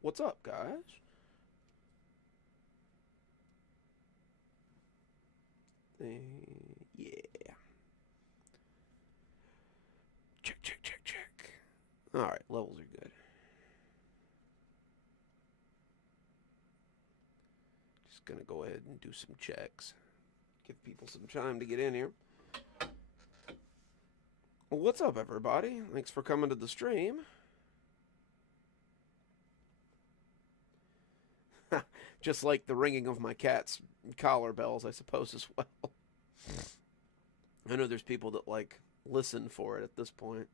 What's up, guys? Yeah. Check, check, check, check. Alright, levels are good. Just gonna go ahead and do some checks. Give people some time to get in here. Well, what's up, everybody? Thanks for coming to the stream. Just like the ringing of my cat's collar bells, I suppose, as well. I know there's people that, like, listen for it at this point.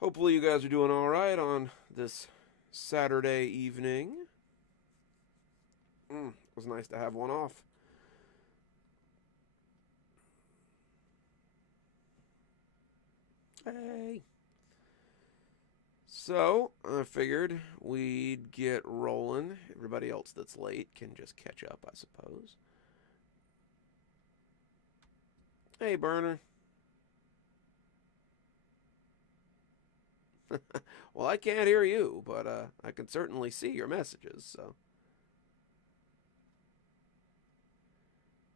Hopefully, you guys are doing alright on this Saturday evening. It was nice to have one off. Hey. So, I figured we'd get rolling. Everybody else that's late can just catch up, I suppose. Hey, Burner. Well, I can't hear you, but I can certainly see your messages, so.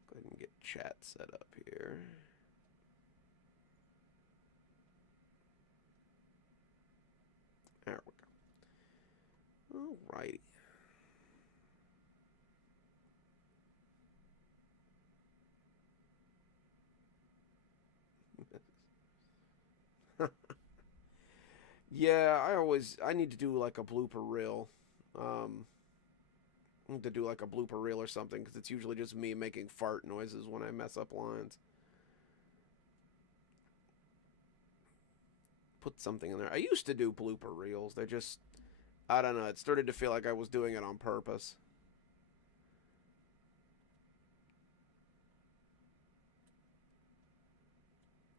Go ahead and get chat set up here. There we go. Alrighty. Yeah, I need to do like a blooper reel. I need to do like a blooper reel or something because it's usually just me making fart noises when I mess up lines. Put something in there. I used to do blooper reels. They're just, I don't know. It started to feel like I was doing it on purpose.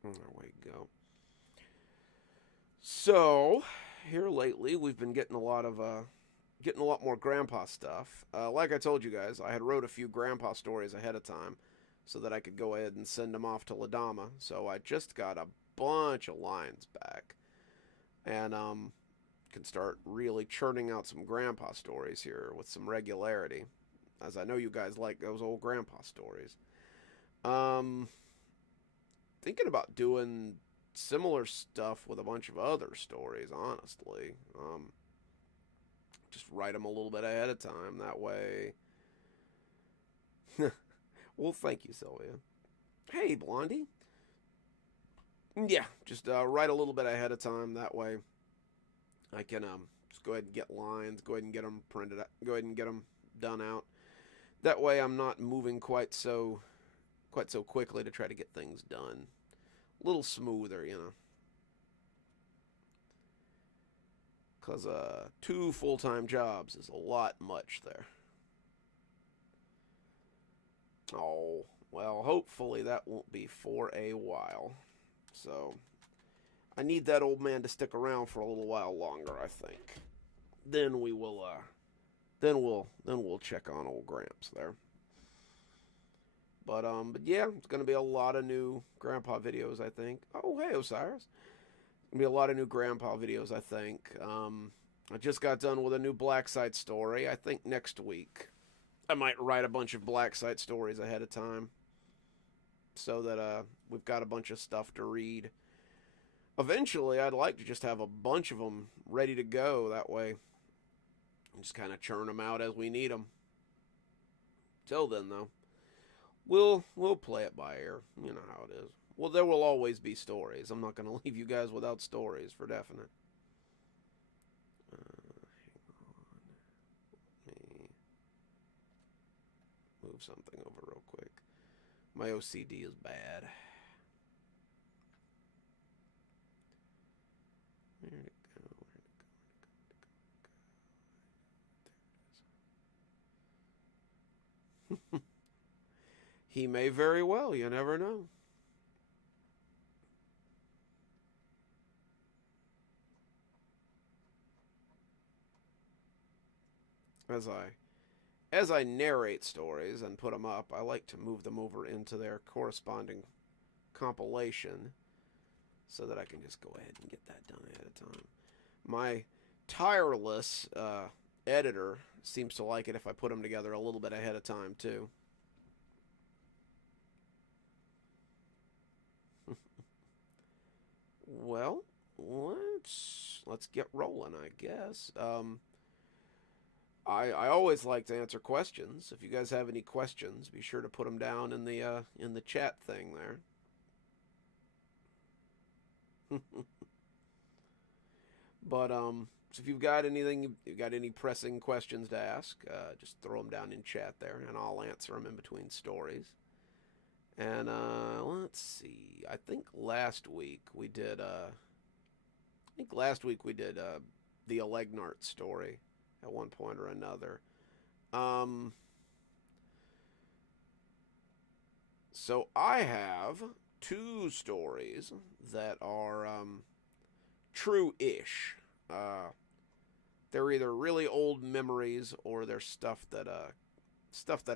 There we go. So, here lately, we've been getting a lot more grandpa stuff. Like I told you guys, I had wrote a few grandpa stories ahead of time so that I could go ahead and send them off to Ladama. So I just got a bunch of lines back, and can start really churning out some grandpa stories here with some regularity, as I know you guys like those old grandpa stories. Um, Thinking about doing similar stuff with a bunch of other stories, honestly. Just write them a little bit ahead of time. That way. Well, thank you, Sylvia. Hey, Blondie. Yeah, just write a little bit ahead of time. That way I can just go ahead and get lines, go ahead and get them printed out, go ahead and get them done out. That way I'm not moving quite so quickly to try to get things done. A little smoother, you know. Because two full-time jobs is a lot much there. Oh, well, hopefully that won't be for a while. So, I need that old man to stick around for a little while longer, I think. Then we will, then we'll check on old Gramps there. But yeah, it's gonna be a lot of new Grandpa videos, I think. Oh, hey, Osiris. Gonna be a lot of new Grandpa videos, I think. I just got done with a new Black Site story. I think next week I might write a bunch of Black Site stories ahead of time, so that we've got a bunch of stuff to read. Eventually, I'd like to just have a bunch of them ready to go. That way, just kind of churn them out as we need them. Till then, though, we'll play it by ear. You know how it is. Well, there will always be stories. I'm not going to leave you guys without stories for definite. Hang on. Let me move something over real quick. My OCD is bad. Where'd it go? Where'd it go? Where'd it go? There it is. He may very well. You never know. As I narrate stories and put them up, I like to move them over into their corresponding compilation so that I can just go ahead and get that done ahead of time. My tireless editor seems to like it if I put them together a little bit ahead of time, too. Well, let's get rolling, I guess. I always like to answer questions. If you guys have any questions, be sure to put them down in the chat thing there. But so if you've got anything, you've got any pressing questions to ask, just throw them down in chat there, and I'll answer them in between stories. And let's see. I think last week we did. The Allegnart story at one point or another. So I have two stories that are true-ish. They're either really old memories or they're stuff that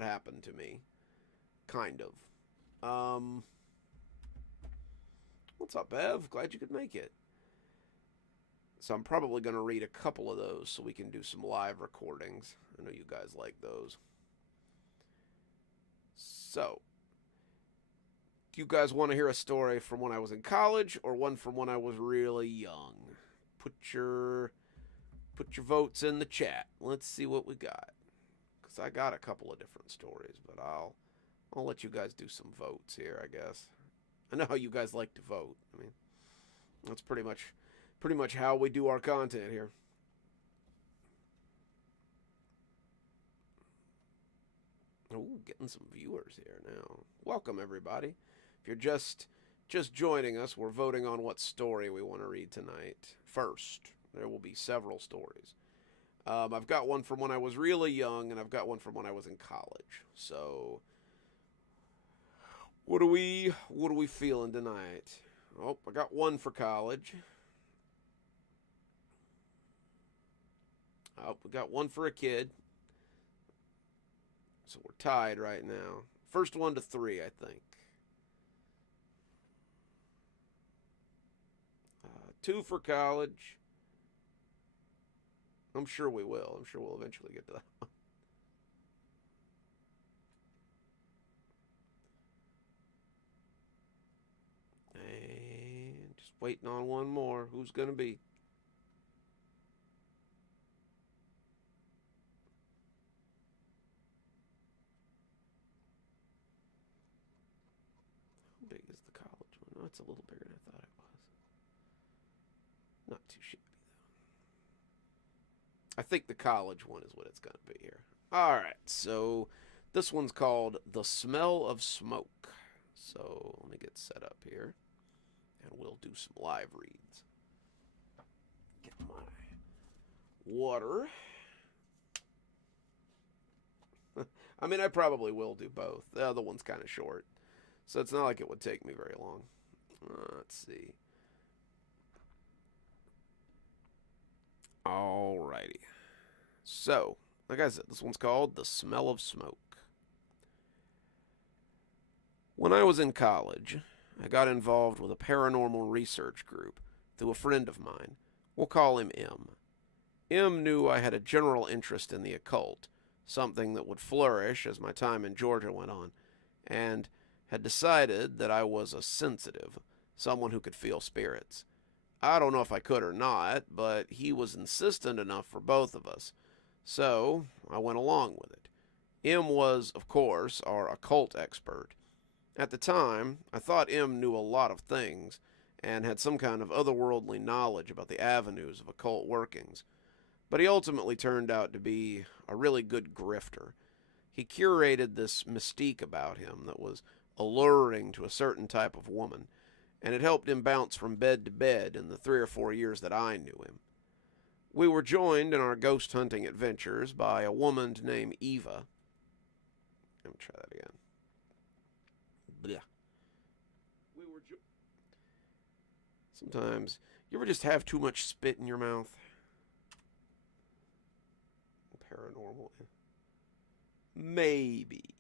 happened to me, kind of. What's up, Bev? Glad you could make it. So I'm probably going to read a couple of those so we can do some live recordings. I know you guys like those. So, do you guys want to hear a story from when I was in college or one from when I was really young? Put your votes in the chat. Let's see what we got. Because I got a couple of different stories, but I'll let you guys do some votes here, I guess. I know how you guys like to vote. I mean, that's pretty much how we do our content here. Oh, getting some viewers here now. Welcome, everybody. If you're just joining us, we're voting on what story we want to read tonight. First, there will be several stories. I've got one from when I was really young, and I've got one from when I was in college. So, what are we feeling tonight? Oh, I got one for college. Oh, we got one for a kid. So we're tied right now. First one to three, I think. Two for college. I'm sure we will. I'm sure we'll eventually get to that one. And just waiting on one more. Who's going to be? How big is the college one? Oh, it's a little bigger than I thought it was. Not too shabby, though. I think the college one is what it's going to be here. All right, so this one's called The Smell of Smoke. So let me get set up here, and we'll do some live reads. Get my water. I mean, I probably will do both. The other one's kind of short, so it's not like it would take me very long. Let's see. Alrighty. So, like I said, this one's called The Smell of Smoke. When I was in college, I got involved with a paranormal research group through a friend of mine. We'll call him M. M knew I had a general interest in the occult, something that would flourish as my time in Georgia went on, and had decided that I was a sensitive, someone who could feel spirits. I don't know if I could or not, but he was insistent enough for both of us, so I went along with it. M was, of course, our occult expert. At the time, I thought M knew a lot of things and had some kind of otherworldly knowledge about the avenues of occult workings, but he ultimately turned out to be a really good grifter. He curated this mystique about him that was alluring to a certain type of woman, and it helped him bounce from bed to bed in the 3 or 4 years that I knew him. We were joined in our ghost hunting adventures by a woman named Eva. Let me try that again. Blech. Sometimes, you ever just have too much spit in your mouth? Paranormal. Maybe.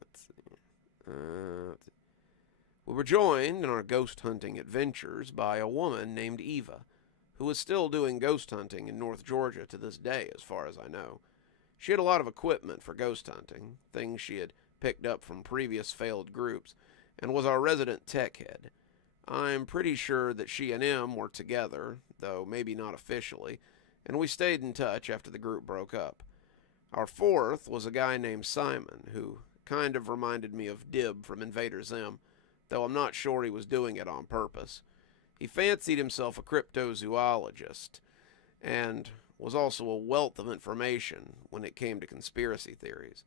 Let's see. We were joined in our ghost hunting adventures by a woman named Eva. who is still doing ghost hunting in North Georgia to this day, as far as I know. She had a lot of equipment for ghost hunting, things she had picked up from previous failed groups, and was our resident tech head. I'm pretty sure that she and M were together, though maybe not officially, and we stayed in touch after the group broke up. Our fourth was a guy named Simon, who kind of reminded me of Dib from Invader Zim, though I'm not sure he was doing it on purpose. He fancied himself a cryptozoologist, and was also a wealth of information when it came to conspiracy theories.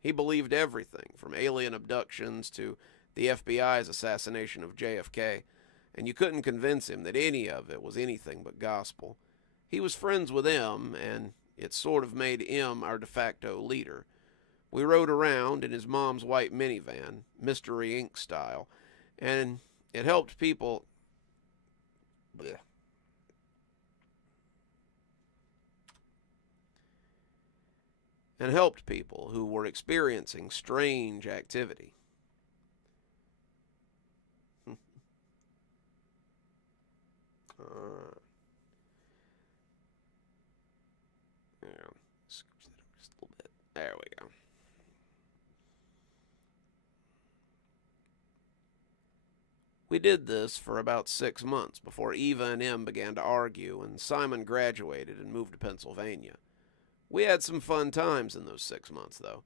He believed everything, from alien abductions to the FBI's assassination of JFK, and you couldn't convince him that any of it was anything but gospel. He was friends with M, and it sort of made M our de facto leader. We rode around in his mom's white minivan, Mystery Inc. style, and it helped people... Blech. And helped people who were experiencing strange activity. Yeah, scooch that over just a little bit. There we go. We did this for about 6 months before Eva and M began to argue, and Simon graduated and moved to Pennsylvania. We had some fun times in those 6 months, though.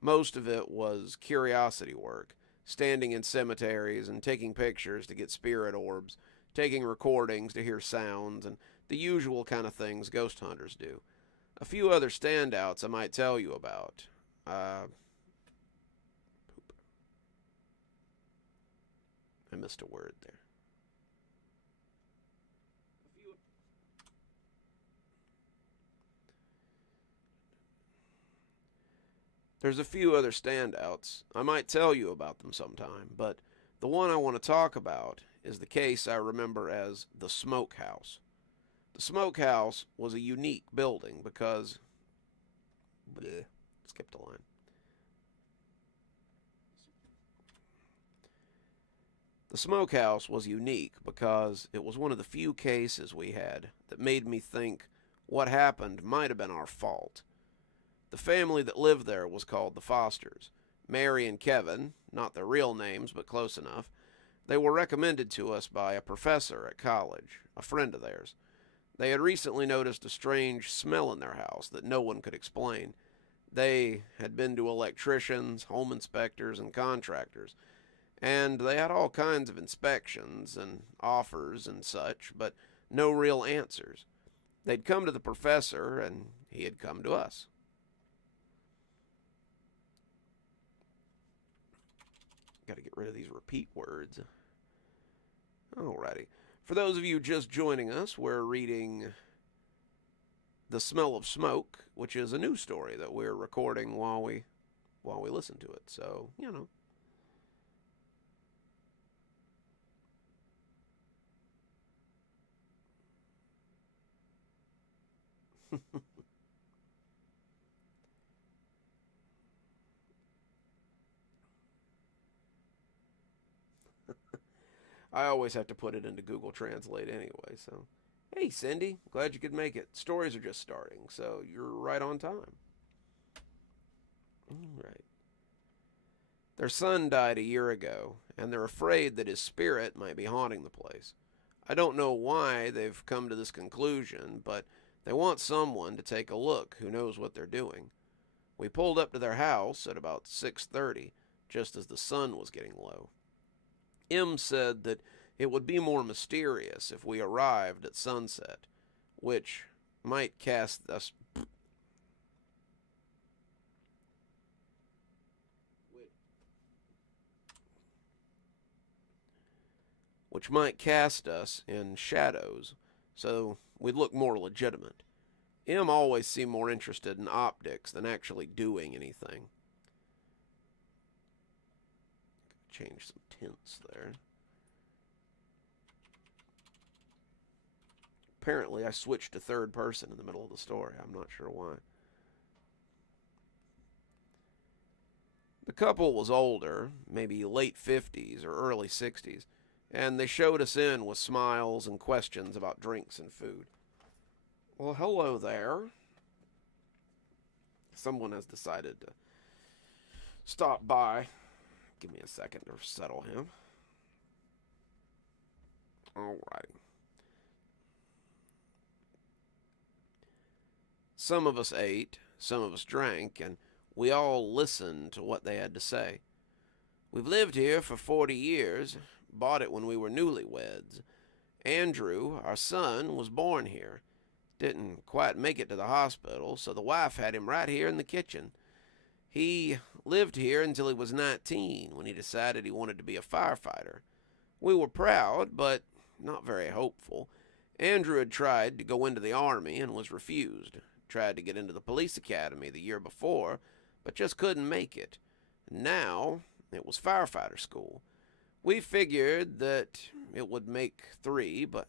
Most of it was curiosity work, standing in cemeteries and taking pictures to get spirit orbs, taking recordings to hear sounds, and the usual kind of things ghost hunters do. A few other standouts I might tell you about. I missed a word there. There's a few other standouts. I might tell you about them sometime, but the one I want to talk about is the case I remember as the Smokehouse. The Smokehouse was a unique building because... skipped a line. The Smokehouse was unique because it was one of the few cases we had that made me think what happened might have been our fault. The family that lived there was called the Fosters. Mary and Kevin, not their real names, but close enough. They were recommended to us by a professor at college, a friend of theirs. They had recently noticed a strange smell in their house that no one could explain. They had been to electricians, home inspectors, and contractors, and they had all kinds of inspections and offers and such, but no real answers. They'd come to the professor, and he had come to us. Got to get rid of these repeat words. Alrighty. For those of you just joining us, we're reading The Smell of Smoke, which is a new story that we're recording while we listen to it. So, you know. I always have to put it into Google Translate anyway, so. Hey, Cindy, glad you could make it. Stories are just starting, so you're right on time. All right. Their son died a year ago, and they're afraid that his spirit might be haunting the place. I don't know why they've come to this conclusion, but they want someone to take a look who knows what they're doing. We pulled up to their house at about 6:30, just as the sun was getting low. M said that it would be more mysterious if we arrived at sunset, which might cast us... which might cast us in shadows, so we'd look more legitimate. M always seemed more interested in optics than actually doing anything. Change some tints there. Apparently I switched to third person in the middle of the story. I'm not sure why. The couple was older, maybe late 50s or early 60s, and they showed us in with smiles and questions about drinks and food. Well, hello there. Someone has decided to stop by. Give me a second to settle him. All right. Some of us ate, some of us drank, and we all listened to what they had to say. We've lived here for 40 years, bought it when we were newlyweds. Andrew, our son, was born here. Didn't quite make it to the hospital, so the wife had him right here in the kitchen. He lived here until he was 19, when he decided he wanted to be a firefighter. We were proud, but not very hopeful. Andrew had tried to go into the Army and was refused. Tried to get into the police academy the year before, but just couldn't make it. Now, it was firefighter school. We figured that it would make 3, but...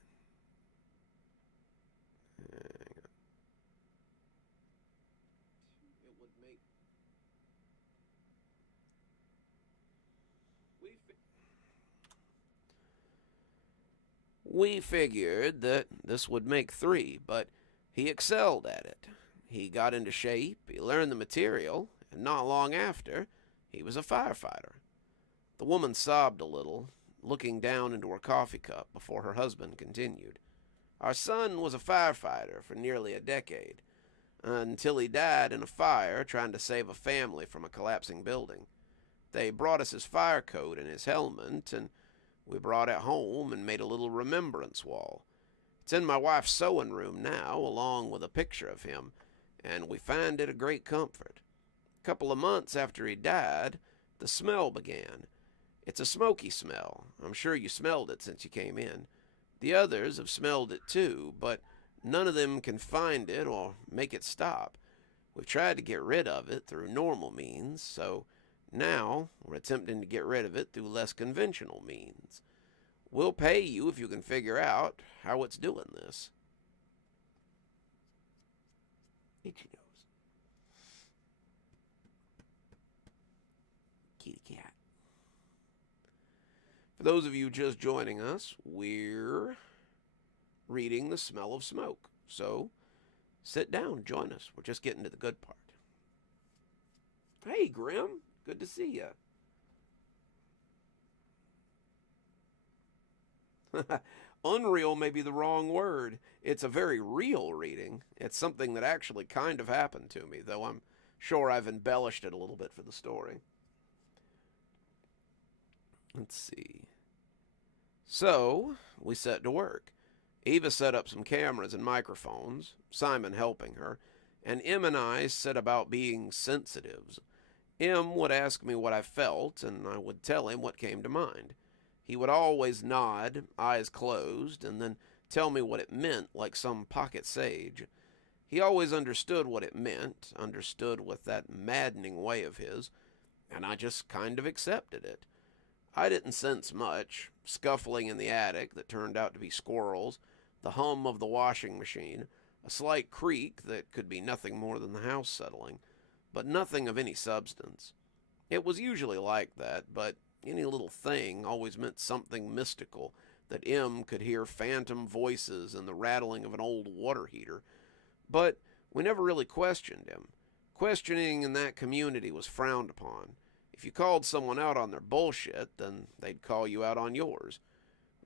We figured that this would make 3, but he excelled at it. He got into shape, he learned the material, and not long after, he was a firefighter. The woman sobbed a little, looking down into her coffee cup before her husband continued. Our son was a firefighter for nearly a decade, until he died in a fire trying to save a family from a collapsing building. They brought us his fire coat and his helmet, and we brought it home and made a little remembrance wall. It's in my wife's sewing room now, along with a picture of him, and we find it a great comfort. A couple of months after he died, the smell began. It's a smoky smell. I'm sure you smelled it since you came in. The others have smelled it too, but none of them can find it or make it stop. We've tried to get rid of it through normal means, so now we're attempting to get rid of it through less conventional means. We'll pay you if you can figure out how it's doing this. Itchy nose. Kitty cat. For those of you just joining us, we're reading The Smell of Smoke. So sit down, join us. We're just getting to the good part. Hey, Grim. Good to see you. Unreal may be the wrong word. It's a very real reading. It's something that actually kind of happened to me, though I'm sure I've embellished it a little bit for the story. Let's see. So, we set to work. Eva set up some cameras and microphones, Simon helping her, and Em and I set about being sensitives. Em would ask me what I felt, and I would tell him what came to mind. He would always nod, eyes closed, and then tell me what it meant like some pocket sage. He always understood what it meant, understood with that maddening way of his, and I just kind of accepted it. I didn't sense much, scuffling in the attic that turned out to be squirrels, the hum of the washing machine, a slight creak that could be nothing more than the house settling, but nothing of any substance. It was usually like that, but any little thing always meant something mystical, that Em could hear phantom voices and the rattling of an old water heater. But we never really questioned him. Questioning in that community was frowned upon. If you called someone out on their bullshit, then they'd call you out on yours.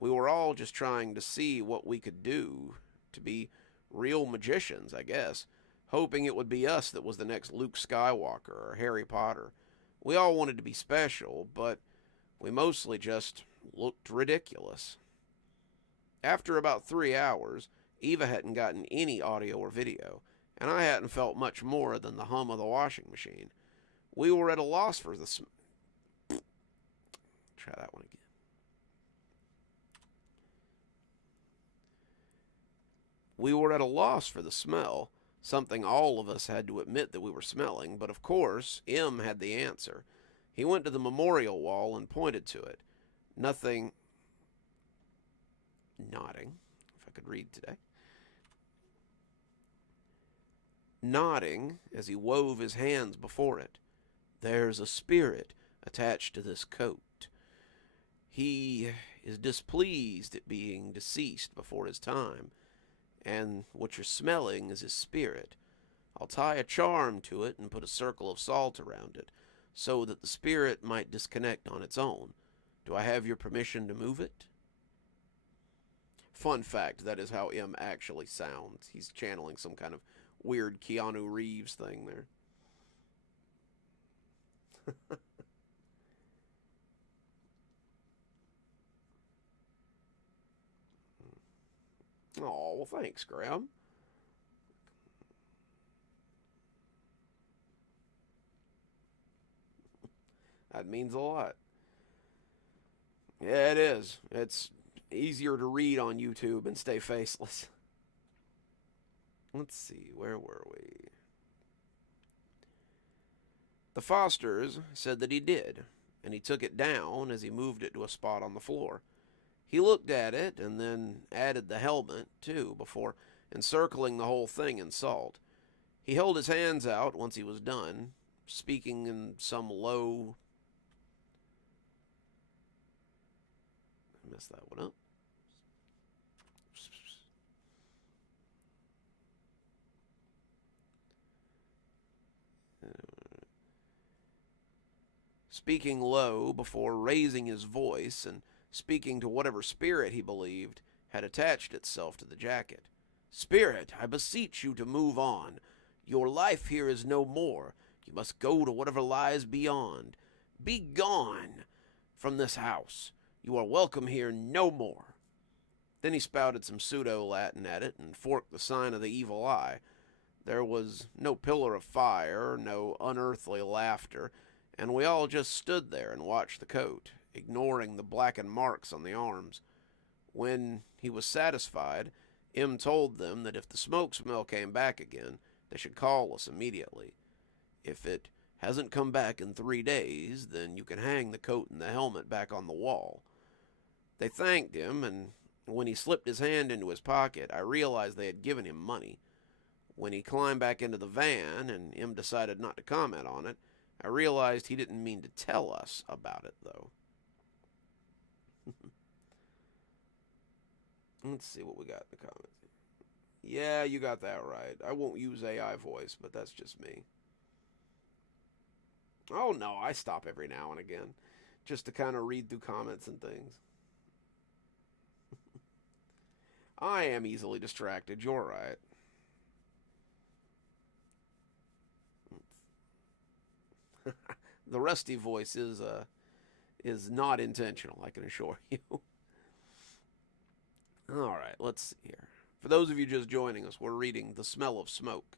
We were all just trying to see what we could do to be real magicians, I guess, hoping it would be us that was the next Luke Skywalker or Harry Potter. We all wanted to be special, but we mostly just looked ridiculous. After about 3 hours, Eva hadn't gotten any audio or video, and I hadn't felt much more than the hum of the washing machine. We were at a loss for the Try that one again. We were at a loss for the smell, something all of us had to admit that we were smelling, but of course, Em had the answer. He went to the memorial wall and pointed to it. Nothing... Nodding, if I could read today. Nodding as he wove his hands before it. There's a spirit attached to this coat. He is displeased at being deceased before his time, and what you're smelling is his spirit. I'll tie a charm to it and put a circle of salt around it, so that the spirit might disconnect on its own. Do I have your permission to move it? Fun fact, that is how M actually sounds. He's channeling some kind of weird Keanu Reeves thing there. Oh, well, thanks, Graham. That means a lot. Yeah, it is. It's easier to read on YouTube and stay faceless. Let's see, where were we? The Fosters said that he did, and he took it down as he moved it to a spot on the floor. He looked at it and then added the helmet, too, before encircling the whole thing in salt. He held his hands out once he was done, speaking in some low... I messed that one up. Speaking low before raising his voice and speaking to whatever spirit he believed had attached itself to the jacket. Spirit, I beseech you to move on. Your life here is no more. You must go to whatever lies beyond. Be gone from this house. You are welcome here no more. Then he spouted some pseudo-Latin at it and forked the sign of the evil eye. There was no pillar of fire, no unearthly laughter, and we all just stood there and watched the coat, ignoring the blackened marks on the arms. When he was satisfied, M told them that if the smoke smell came back again, they should call us immediately. If it hasn't come back in 3 days, then you can hang the coat and the helmet back on the wall. They thanked him, and when he slipped his hand into his pocket, I realized they had given him money. When he climbed back into the van, and M decided not to comment on it, I realized he didn't mean to tell us about it, though. Let's see what we got in the comments. Yeah, you got that right. I won't use AI voice, but that's just me. Oh, no, I stop every now and again just to kind of read through comments and things. I am easily distracted. You're right. The rusty voice is not intentional, I can assure you. All right, let's see here. For those of you just joining us, we're reading The Smell of Smoke.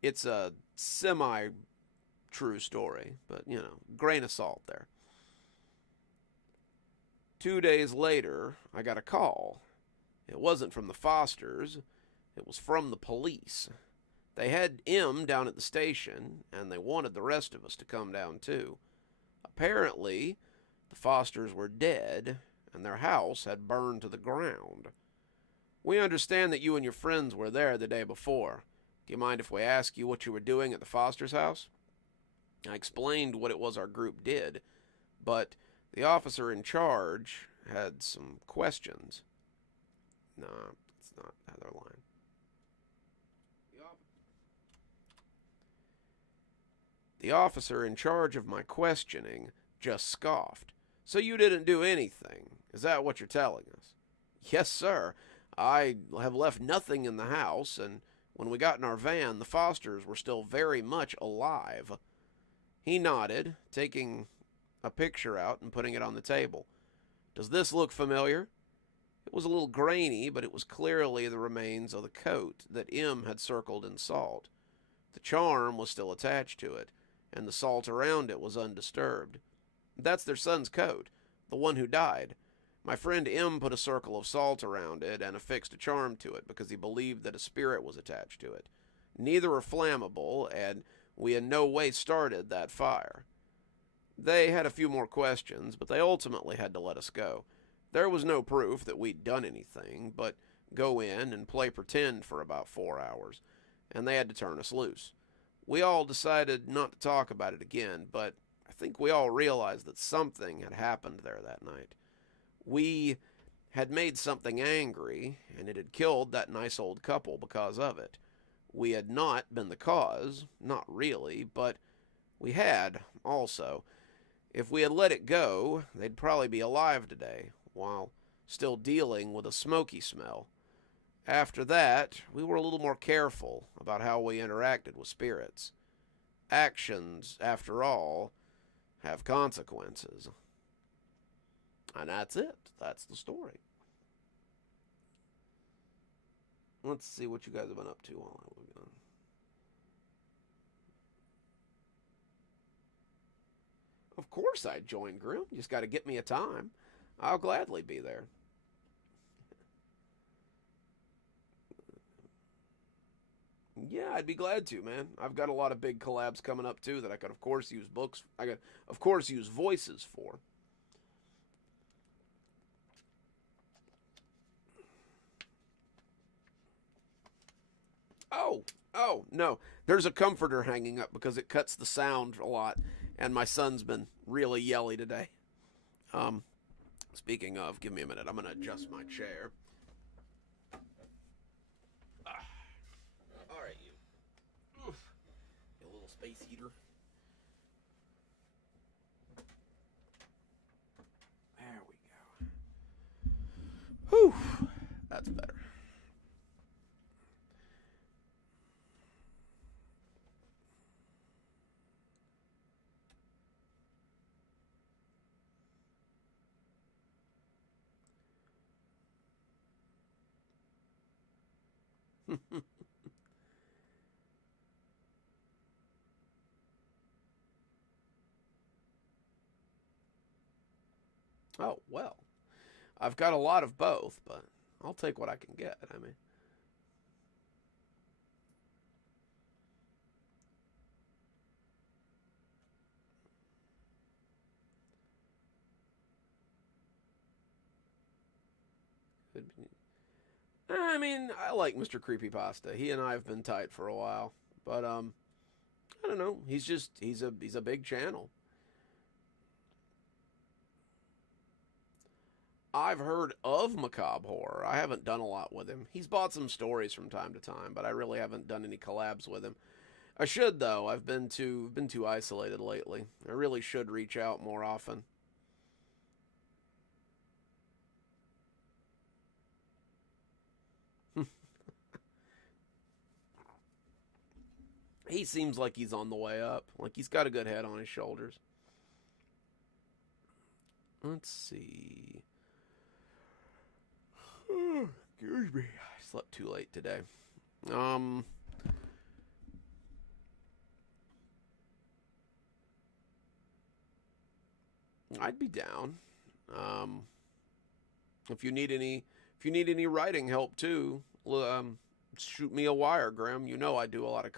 It's a semi-true story, but, you know, grain of salt there. 2 days later, I got a call. It wasn't from the Fosters. It was from the police. They had M down at the station, and they wanted the rest of us to come down too. Apparently, the Fosters were dead, and their house had burned to the ground. We understand that you and your friends were there the day before. Do you mind if we ask you what you were doing at the Fosters' house? I explained what it was our group did, but the officer in charge had some questions. No, it's not Heather line. The officer in charge of my questioning just scoffed. So you didn't do anything? Is that what you're telling us? Yes, sir. I have left nothing in the house, and when we got in our van, the Fosters were still very much alive. He nodded, taking a picture out and putting it on the table. Does this look familiar? It was a little grainy, but it was clearly the remains of the coat that M had circled in salt. The charm was still attached to it, and the salt around it was undisturbed. That's their son's coat, the one who died. My friend M put a circle of salt around it and affixed a charm to it because he believed that a spirit was attached to it. Neither are flammable, and we in no way started that fire. They had a few more questions, but they ultimately had to let us go. There was no proof that we'd done anything, but go in and play pretend for about 4 hours, and they had to turn us loose. We all decided not to talk about it again, but I think we all realized that something had happened there that night. We had made something angry, and it had killed that nice old couple because of it. We had not been the cause, not really, but we had also. If we had let it go, they'd probably be alive today, while still dealing with a smoky smell. After that, we were a little more careful about how we interacted with spirits. Actions, after all, have consequences. And that's it. That's the story. Let's see what you guys have been up to while I was gone. Of course I'd join, Grim. You just got to get me a time. I'll gladly be there. Yeah, I'd be glad to, man. I've got a lot of big collabs coming up too that I could, of course, use books. I could, of course, use voices for. Oh, oh no, there's a comforter hanging up because it cuts the sound a lot, and my son's been really yelly today. Um, Speaking of, give me a minute. I'm gonna adjust my chair. All right, you. Oof. A little space heater. There we go. Whew, that's better. Oh, well. I've got a lot of both, but I'll take what I can get. I mean, I like Mr. Creepypasta. He and I have been tight for a while, but I don't know. He's a big channel. I've heard of Macabre Horror. I haven't done a lot with him. He's bought some stories from time to time, but I really haven't done any collabs with him. I should though. I've been too isolated lately. I really should reach out more often. He seems like he's on the way up. Like he's got a good head on his shoulders. Let's see. Excuse me. I slept too late today. Um, I'd be down. Um, if you need any writing help too, shoot me a wire, Graham. You know I do a lot of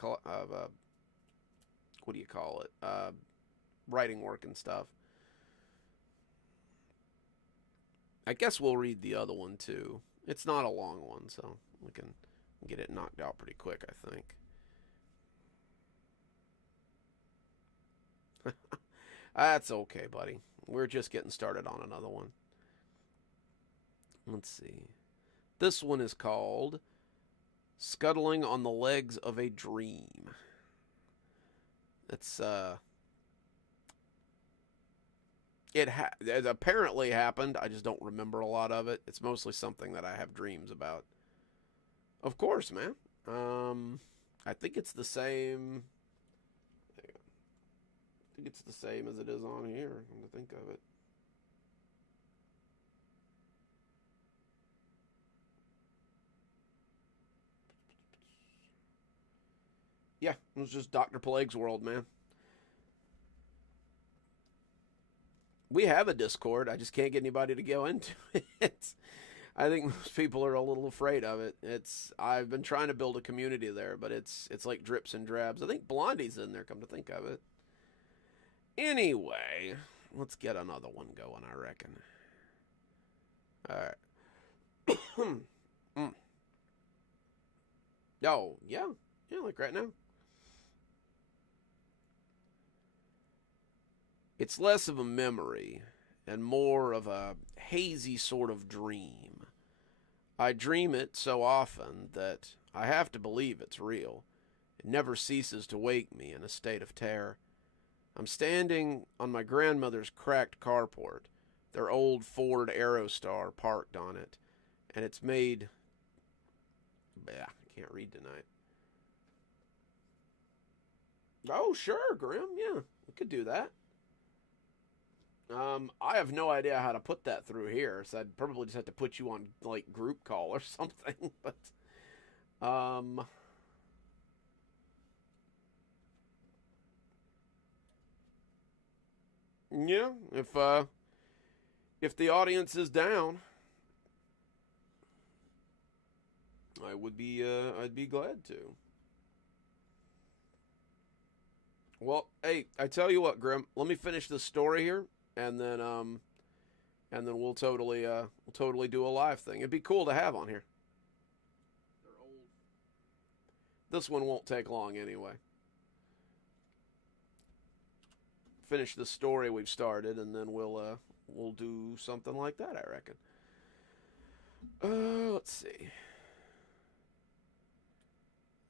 what do you call it? Writing work and stuff. I guess we'll read the other one too. It's not a long one, so we can get it knocked out pretty quick, I think. That's okay, buddy. We're just getting started on another one. Let's see. This one is called Scuttling on the Legs of a Dream. It's it apparently happened. I just don't remember a lot of it. It's mostly something that I have dreams about. Of course, man. I think it's the same. I think it's the same as it is on here. Come to think of it. Yeah, it was just Dr. Plague's world, man. We have a Discord. I just can't get anybody to go into it. I think most people are a little afraid of it. I've been trying to build a community there, but it's like drips and drabs. I think Blondie's in there, come to think of it. Anyway, let's get another one going, I reckon. Alright. mm. Oh, yeah. Yeah, like right now. It's less of a memory and more of a hazy sort of dream. I dream it so often that I have to believe it's real. It never ceases to wake me in a state of terror. I'm standing on my grandmother's cracked carport, their old Ford Aerostar parked on it, and it's made... I can't read tonight. Oh, sure, Grim, yeah, we could do that. I have no idea how to put that through here, so I'd probably just have to put you on, like, group call or something, but, yeah, if the audience is down, I'd be glad to. Well, hey, I tell you what, Grim, let me finish this story here, and then we'll totally do a live thing. It'd be cool to have on here. This one won't take long anyway. Finish the story we've started, and then we'll do something like that, I reckon. Let's see.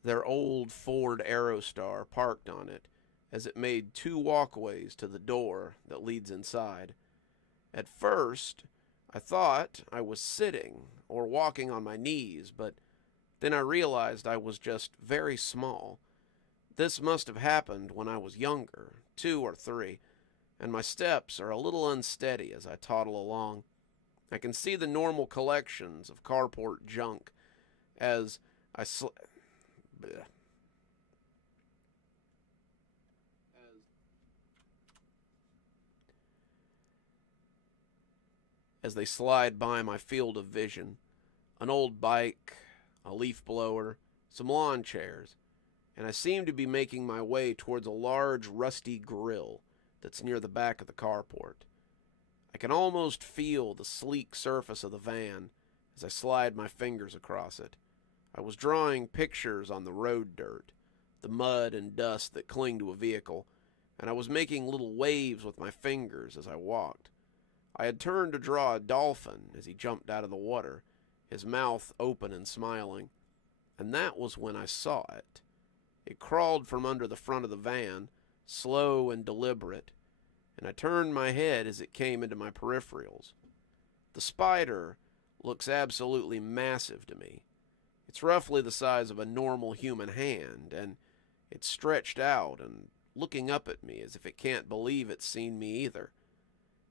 Their old Ford Aerostar parked on it, as it made two walkways to the door that leads inside. At first, I thought I was sitting or walking on my knees, but then I realized I was just very small. This must have happened when I was younger, 2 or 3, and my steps are a little unsteady as I toddle along. I can see the normal collections of carport junk as I as they slide by my field of vision. An old bike, a leaf blower, some lawn chairs, and I seem to be making my way towards a large rusty grill that's near the back of the carport. I can almost feel the sleek surface of the van as I slide my fingers across it. I was drawing pictures on the road dirt, the mud and dust that cling to a vehicle, and I was making little waves with my fingers as I walked. I had turned to draw a dolphin as he jumped out of the water, his mouth open and smiling, and that was when I saw it. It crawled from under the front of the van, slow and deliberate, and I turned my head as it came into my peripherals. The spider looks absolutely massive to me. It's roughly the size of a normal human hand, and it's stretched out and looking up at me as if it can't believe it's seen me either.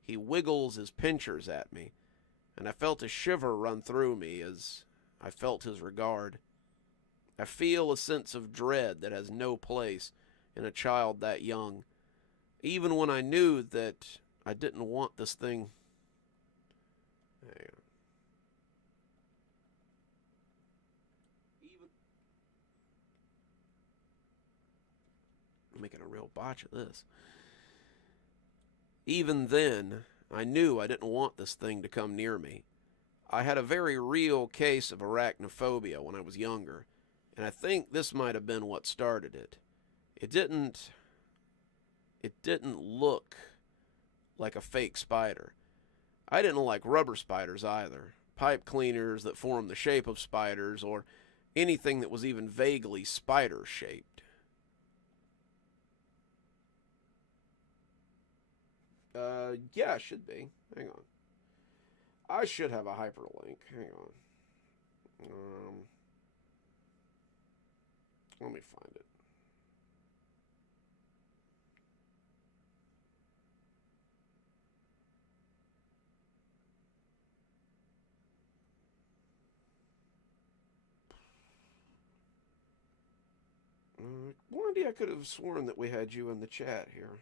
He wiggles his pinchers at me, and I felt a shiver run through me as I felt his regard. I feel a sense of dread that has no place in a child that young, even when I knew that I didn't want this thing. I'm making a real botch of this. Even then, I knew I didn't want this thing to come near me. I had a very real case of arachnophobia when I was younger, and I think this might have been what started it. It didn't look like a fake spider. I didn't like rubber spiders either, pipe cleaners that formed the shape of spiders, or anything that was even vaguely spider-shaped. Yeah, it should be. Hang on. I should have a hyperlink. Hang on. Let me find it. Blondie, I could have sworn that we had you in the chat here.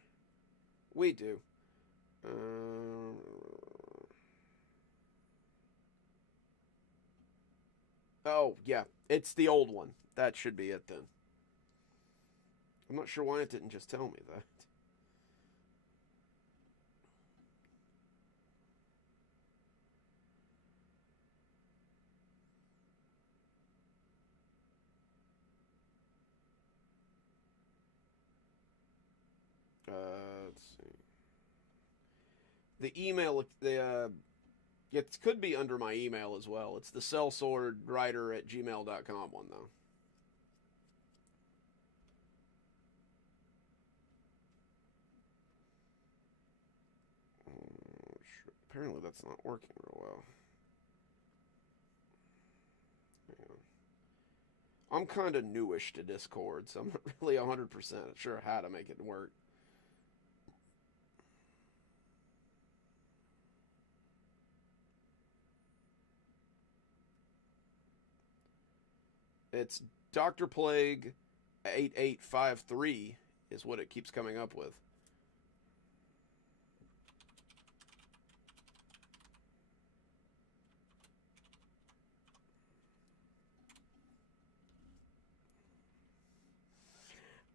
We do. Oh, yeah. It's the old one. That should be it then. I'm not sure why it didn't just tell me that. Let's see. The email, the It could be under my email as well. It's the sellswordwriter@gmail.com one, though. Apparently that's not working real well. I'm kind of newish to Discord, so I'm not really 100% sure how to make it work. It's Dr. Plague 8853 is what it keeps coming up with.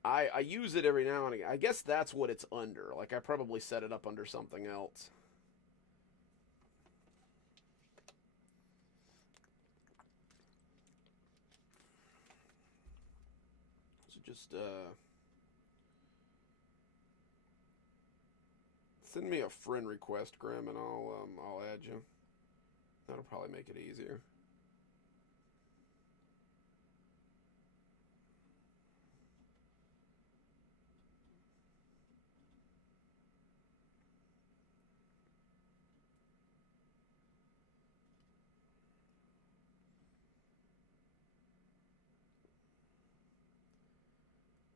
I use it every now and again. I guess that's what it's under. Like, I probably set it up under something else. So just send me a friend request, Grim, and I'll add you. That'll probably make it easier.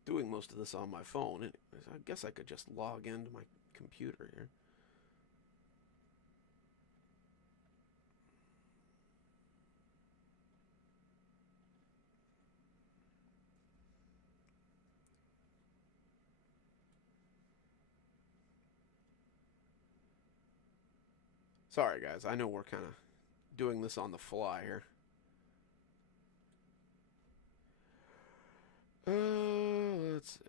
Doing most of this on my phone. I guess I could just log into my computer here. Sorry, guys. I know we're kind of doing this on the fly here. Let's see.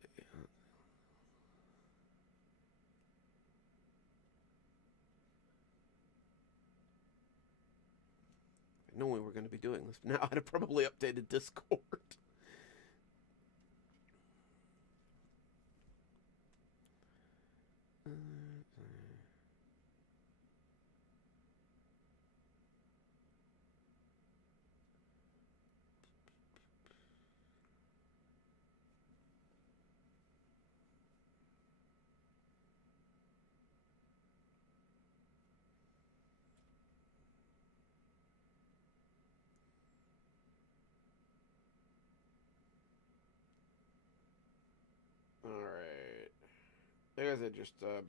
Knowing we were going to be doing this, now I'd have probably updated Discord. Alright. There's it, just, something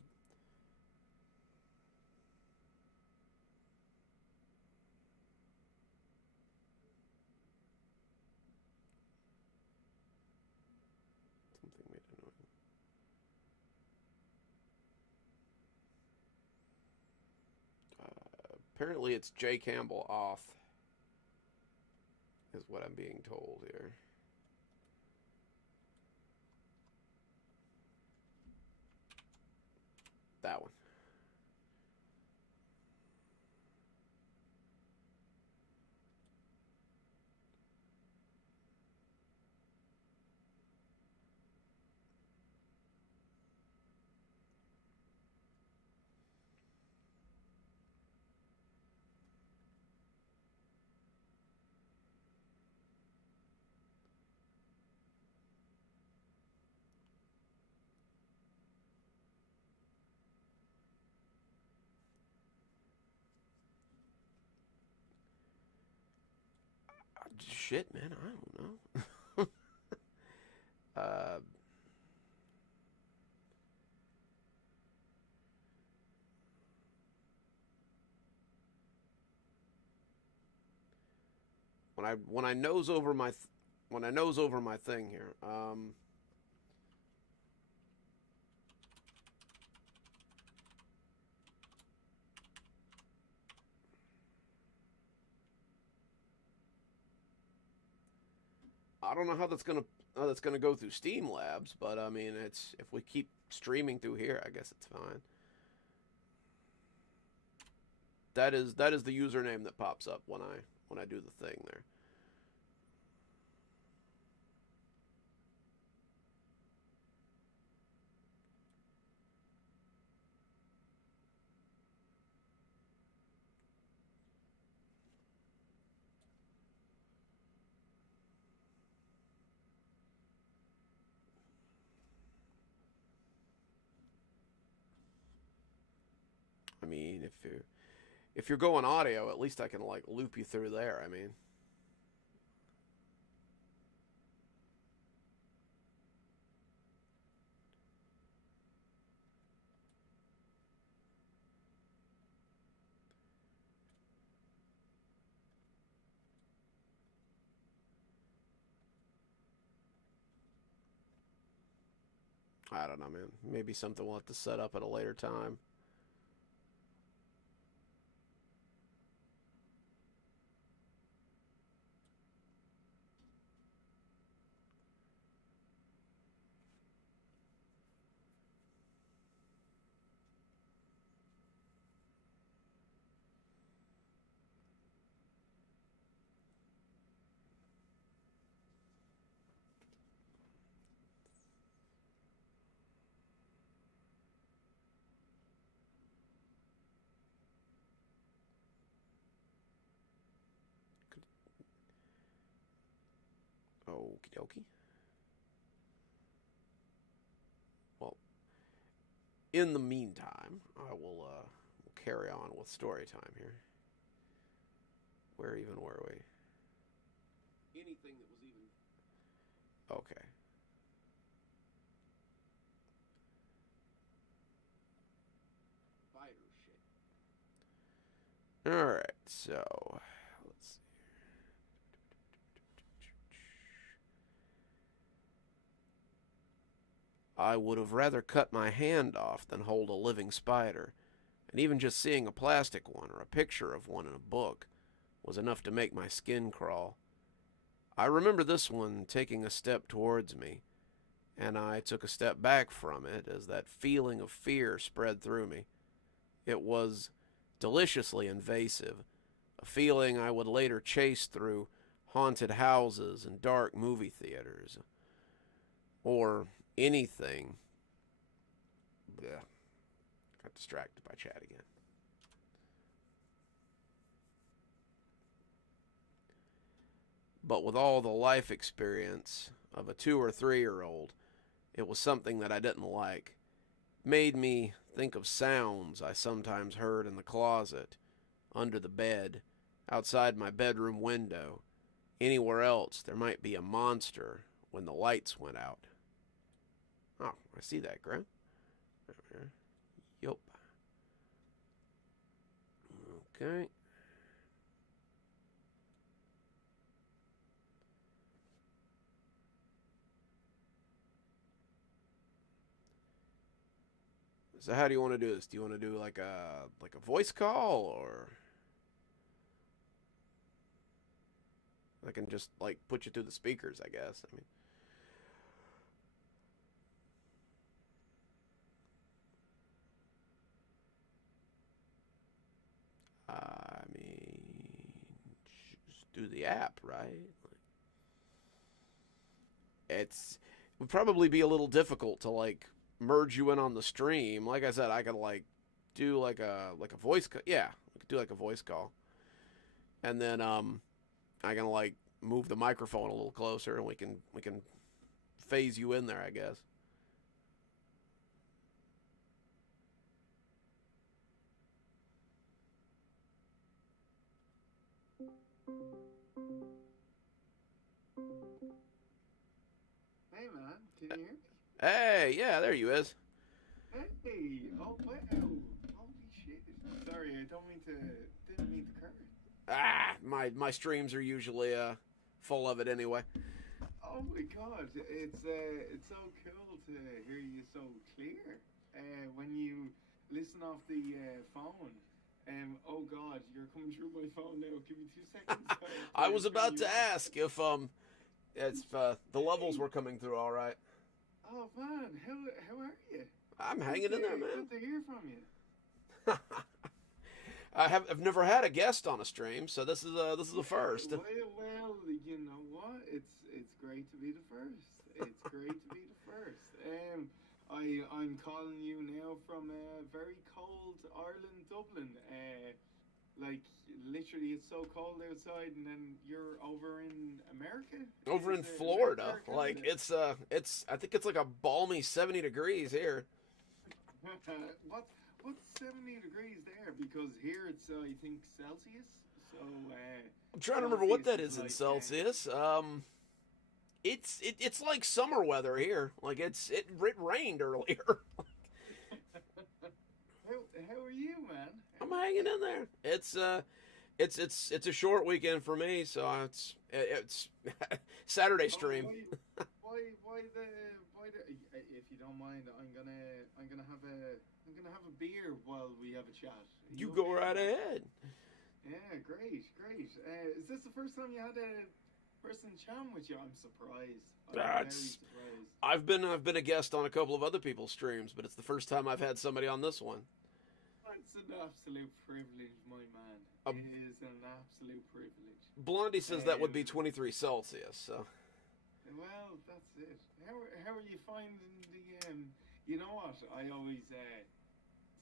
made a noise. Apparently it's J. Campbell off, is what I'm being told here. That one. Shit, man, I don't know. uh, when I nose over my when I nose over my thing here, I don't know how that's gonna go through Steam Labs, but I mean, it's if we keep streaming through here, I guess it's fine. That is the username that pops up when I do the thing there. if you're going audio, at least I can like loop you through there. I mean, I don't know, man. Maybe something we'll have to set up at a later time. Okie dokie. Well, in the meantime, I will carry on with story time here. Where even were we? Anything that was even... Okay. Spider shit. Alright, so... Let's see. I would have rather cut my hand off than hold a living spider, and even just seeing a plastic one or a picture of one in a book was enough to make my skin crawl. I remember this one taking a step towards me, and I took a step back from it as that feeling of fear spread through me. It was deliciously invasive, a feeling I would later chase through haunted houses and dark movie theaters, or anything. Blech. Got distracted by chat again. But with all the life experience of a 2 or 3-year-old, it was something that I didn't like. It made me think of sounds I sometimes heard in the closet, under the bed, outside my bedroom window, anywhere else there might be a monster when the lights went out. Oh, I see that, Graham. Yup. Okay. So how do you want to do this? Do you want to do like a voice call, or I can just like put you through the speakers, I guess. I mean, just do the app, right? It would probably be a little difficult to like merge you in on the stream. Like I said, I could like do like a voice call. Yeah, we could do like a voice call, and then I can like move the microphone a little closer, and we can phase you in there, I guess. Hey man, can you hear me? Hey, yeah, there you is. Hey, oh wow, holy shit! Sorry, I didn't mean to curse. My streams are usually full of it anyway. Oh my god, it's so cool to hear you so clear. When you listen off the phone. Oh god, you're coming through my phone now. Give me 2 seconds. I was about to ask if it's the levels were coming through all right. Oh man, how are you? I'm hanging in there, man. Good to hear from you. I've never had a guest on a stream, so this is a first. Well, you know what? It's great to be the first. It's great to be the first. I'm calling you now from very cold Ireland, Dublin. Like literally, it's so cold outside, and then you're over in America. Over in Florida, like it's I think it's like a balmy 70 degrees here. what's 70 degrees there? Because here it's I think Celsius. So I'm trying to remember what Celsius that is is in like Celsius. It's like summer weather here. Like it rained earlier. how are you, man? I'm hanging in there. It's a short weekend for me, so it's Saturday Oh, stream. why the? If you don't mind, I'm gonna have a beer while we have a chat. Are You you go okay with right that? ahead. Yeah, great, great. Is this the first time you had a person chatting with you? I'm surprised. I'm very That's surprised. I've been a guest on a couple of other people's streams, but it's the first time I've had somebody on this one. It's an absolute privilege, my man. Uh, It is an absolute privilege. Blondie says that would be Um, 23 Celsius. So well, that's it. How are you finding the You know what? I always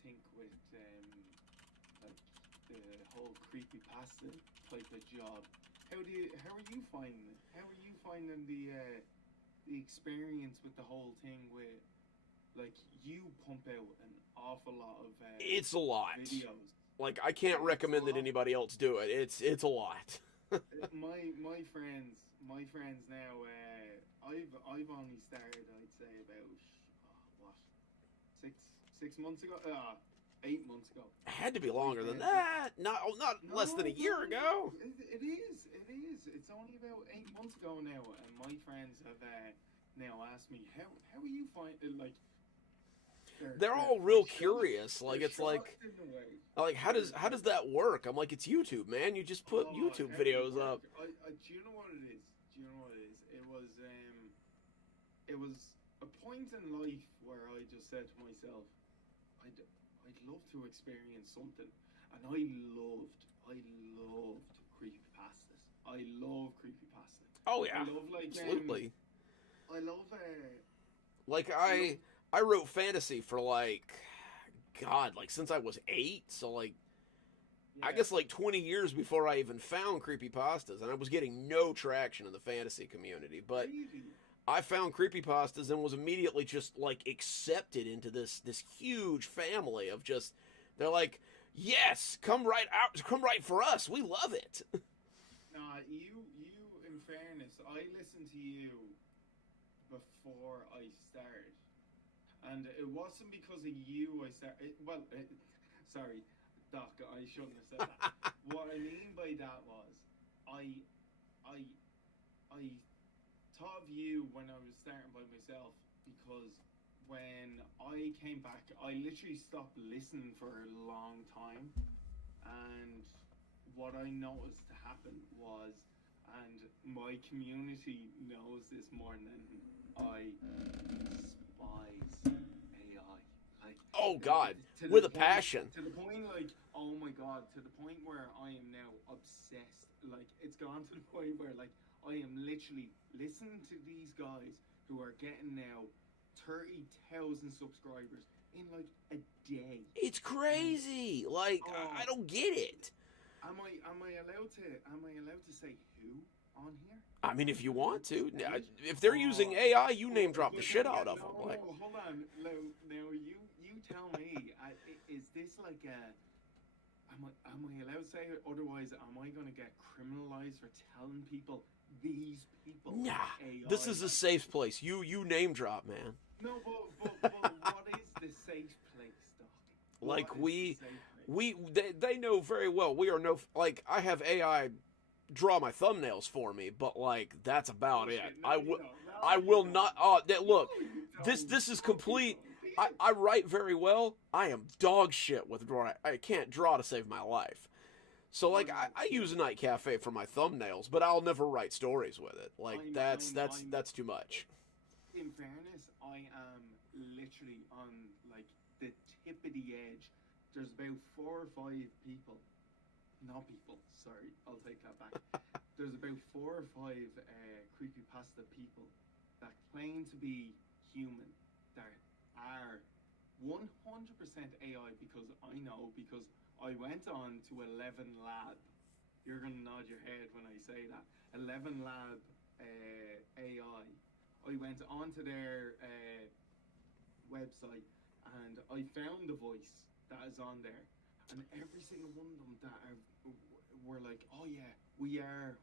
think with like the whole creepypasta type of job. How are you finding it? How are you finding the experience with the whole thing with like you pump out an awful lot of it's a lot. videos. Like I can't It's a recommend that lot. anybody else do it. It's a lot. My friends now. I've only started. I'd say about what six 6 months ago. 8 months ago. Had to be My longer than friends. that. Not less than a No, year ago. it is. It is. It's only about 8 months ago now, and my friends have now asked me how are you finding like They're all they're real shocked. curious. Like They're it's like shocked in a way. how does that work? I'm like it's YouTube, man. You just put Oh, YouTube how did it videos work? up. Do you know what it is? Do you know what it is? It was a point in life where I just said to myself, I'd love to experience something, and I loved creepypastas. I love creepypasta. Oh I yeah, love absolutely. I love Like I love I wrote fantasy for like God, like since I was 8, so like I yeah guess like 20 years before I even found creepypastas, and I was getting no traction in the fantasy community. But really I found creepypastas and was immediately just like accepted into this huge family of just they're like, yes, come right for us. We love it. nah you in fairness I listened to you before I started. And it wasn't because of you I started. Well, sorry, Doc, I shouldn't have said that. What I mean by that was, I, I, I thought of you when I was starting by myself because when I came back, I literally stopped listening for a long time, and what I noticed to happen was, and my community knows this more than I despise AI. Like Oh God, to the with a point, passion. like oh my god, to the point where I am now obsessed. Like it's gone to the point where like I am literally listening to these guys who are getting now 30,000 subscribers in like a day. It's And crazy. Like I oh, don't get it. am I allowed to say who on here? I mean, if you Am I allowed want to to, say it? if they're using Oh, AI, you name oh, drop the but shit then out again, of them. no, Like, no, hold on. Now you tell me. Is this like a? Am I allowed to say it? Otherwise, am I gonna get criminalized for telling people these people nah, are AI? this is a Like, safe place. You name drop, man. no, but what is the safe place, Doc? What Like is the safe place? they know very well we are no like I have AI draw my thumbnails for me, but like that's about it. Bullshit. No, I you will don't. No, I you will don't. not. Oh, look, No, you this don't. this is No, you complete. don't. I write very well. I am dog shit with drawing. I can't draw to save my life. So like I'm I use a night cafe for my thumbnails, but I'll never write stories with it. Like I'm that's too much. in fairness, I am literally on like the tip of the edge. There's about 4 or 5 people, not people. Sorry, I'll take that back. There's about 4 or 5 creepypasta people that claim to be human that are 100% AI because I know because I went on to 11 Lab. You're gonna nod your head when I say that. 11 Lab AI. I went onto their website and I found the voice that is on there, and every single one of them that were like, oh yeah, we are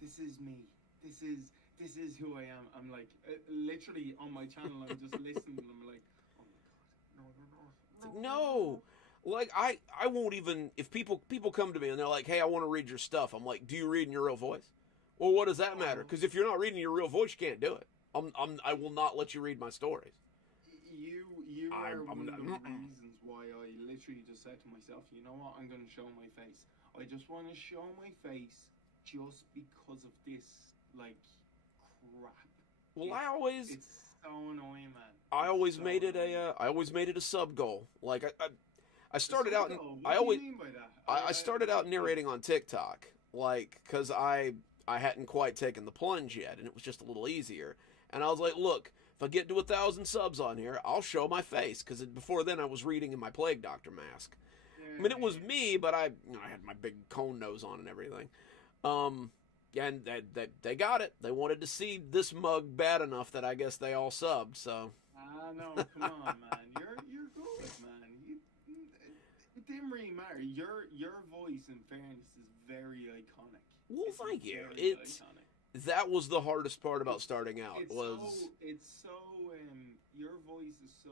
this is me, this is who I am. I'm like, literally on my channel, I'm just listening, and I'm like, oh my god, no, no, no, no, No. Like I won't even if people come to me and they're like, "Hey, I want to read your stuff." I'm like, "Do you read in your real voice?" Well, what does that matter? Because if you're not reading your real voice, you can't do it. I will not let you read my stories. You are one of the reasons why I literally just said to myself, you know what, I'm going to show my face. I just want to show my face just because of this, like, crap. Well, It's so annoying, man. I always So made it annoying. I always made it a sub goal. Like I The started out. sub-goal, I what do you always mean by that? I started out narrating on TikTok, like because I hadn't quite taken the plunge yet, and it was just a little easier. And I was like, look, if I get to 1,000 subs on here, I'll show my face. Because before then, I was reading in my Plague Doctor mask. I mean, it was me, but I had my big cone nose on and everything. And they got it. They wanted to see this mug bad enough that I guess they all subbed. So. No, come on, man. You're good, man. It didn't really matter. Your voice, in fairness, is very iconic. Well, It's thank you. very iconic. That was the hardest part about starting out. It's so your voice is so.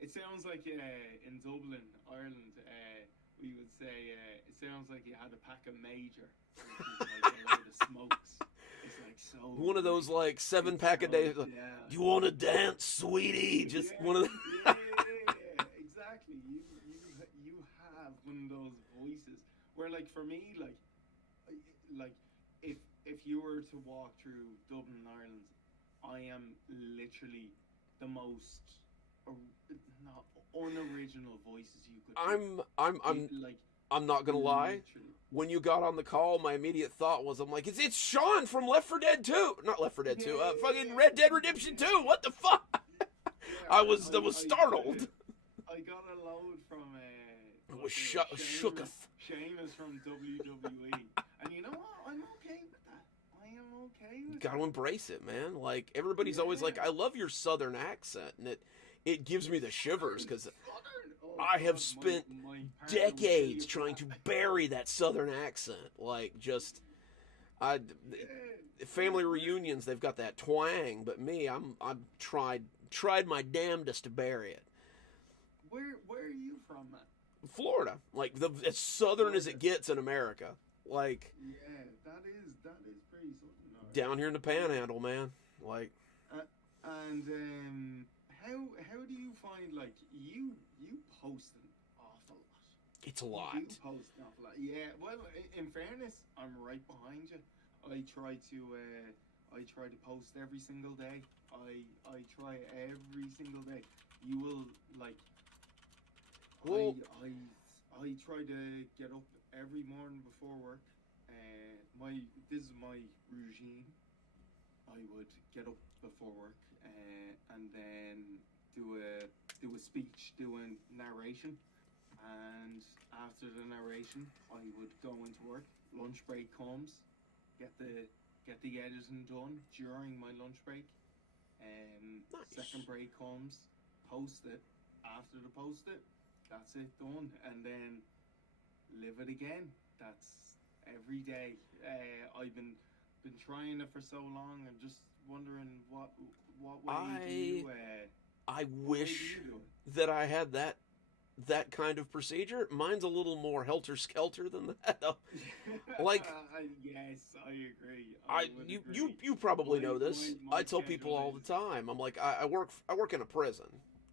It sounds like in Dublin, Ireland, we would say it sounds like you had a pack of Major, which is like a load of smokes. It's like so. One of those like 7-pack a day. Yeah. You want to dance, sweetie? Just one of the. Yeah, exactly. You have one of those voices where, like, for me, like if you were to walk through Dublin, Ireland, I am literally the most not unoriginal voices you could. I'm not gonna lie. Literally. When you got on the call, my immediate thought was, I'm like, it's Sean from Left 4 Dead 2, not Left 4 Dead 2, fucking Red Dead Redemption 2. What the fuck? Yeah, I was startled. I got a load from It was shooketh. Sheamus from WWE, and you know what? I'm okay with that. I am okay with Got to that. embrace it, man. Like everybody's always like, I love your Southern accent, and it gives me the shivers because I have spent decades trying to bury that Southern accent. Like family reunions, they've got that twang, but me, I've tried my damnedest to bury it. Where are you from, man? Florida, like as southern as it gets in America. Like yeah, that is pretty something. Right? Down here in the Panhandle, man. Like and how do you find, like, you post an awful lot? It's a lot. You post an awful lot. Yeah. Well, in fairness, I'm right behind you. I try to post every single day. I try every single day. You will, like. Well, I try to get up every morning before work. This is my routine. I would get up before work and then do a speech, do a narration, and after the narration, I would go into work. Lunch break comes, get the editing done during my lunch break. Nice. Second break comes, post it. After the post it, that's it, done, and then live it again. That's every day. I've been trying it for so long, and just wondering what way do you I what way wish do you do it? that I had that kind of procedure. Mine's a little more helter-skelter than that. Like, yes, I agree. you probably know My- this. my I tell people all the schedule time. I'm like, I work in a prison.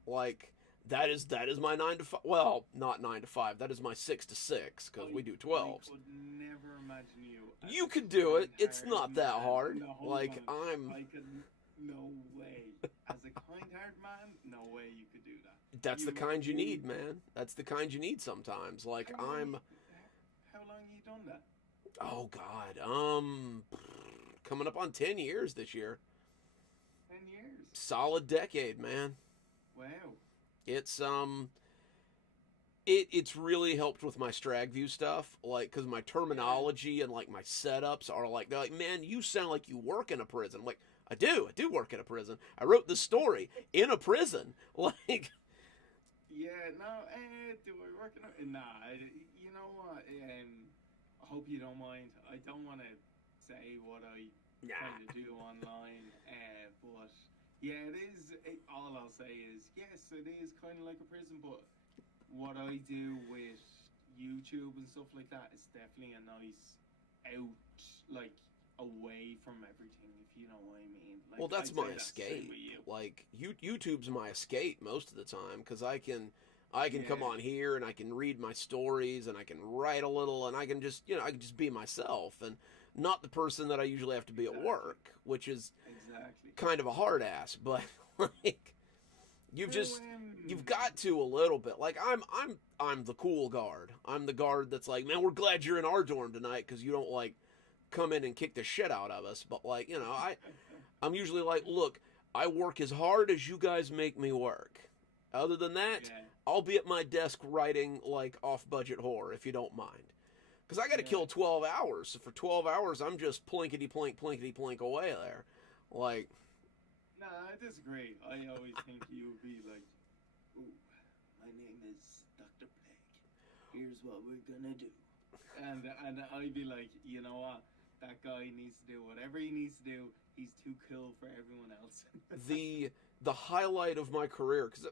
Like that is my 9 to 5. Well, not 9 to 5. That is my 6 to 6 because we do 12s. I could never imagine you. as You a could do it. It's kind-hearted not that man. hard. No, hold Like on. I could. No way. As a kind-hearted man, no way you could do that. That's the You- kind you you- need, man. That's the kind you need sometimes. Like How long I'm. you- How long you done that? Oh God. Coming up on 10 years this year. 10 years. Solid decade, man. Wow. It's it's really helped with my Stragview stuff, like because my terminology and like my setups are like they're like, man, you sound like you work in a prison. I'm like, I do work in a prison. I wrote this story in a prison. Like, Yeah, no, do I work in a... Nah, you know what? I hope you don't mind. I don't want to say what I kind of do online, but yeah, it is. All I'll say is, yes, it is kind of like a prison, but what I do with YouTube and stuff like that is definitely a nice out, like, away from everything, if you know what I mean. Like, well, that's I'd my say that's the same escape. with you. Like, YouTube's my escape most of the time because I can come Yeah, on here and I can read my stories and I can write a little and I can just I can just be myself and not the person that I usually have to be at exactly, work, which is exactly. kind of a hard ass, but like you've Now, just you've got to a little bit. Like I'm the cool guard. I'm the guard that's like, man, we're glad you're in our dorm tonight because you don't like come in and kick the shit out of us. But like I'm usually like, look, I work as hard as you guys make me work. Other than that, yeah, I'll be at my desk writing like off-budget horror if you don't mind. Because I got to yeah. kill 12 hours. So for 12 hours, I'm just plinkety plink away there. Like, Nah, I disagree. I always think you would be like, "Ooh, my name is Dr. Plague. Here's what we're gonna do." And I'd be like, you know what? That guy needs to do whatever he needs to do. He's too cool for everyone else. the highlight of my career, because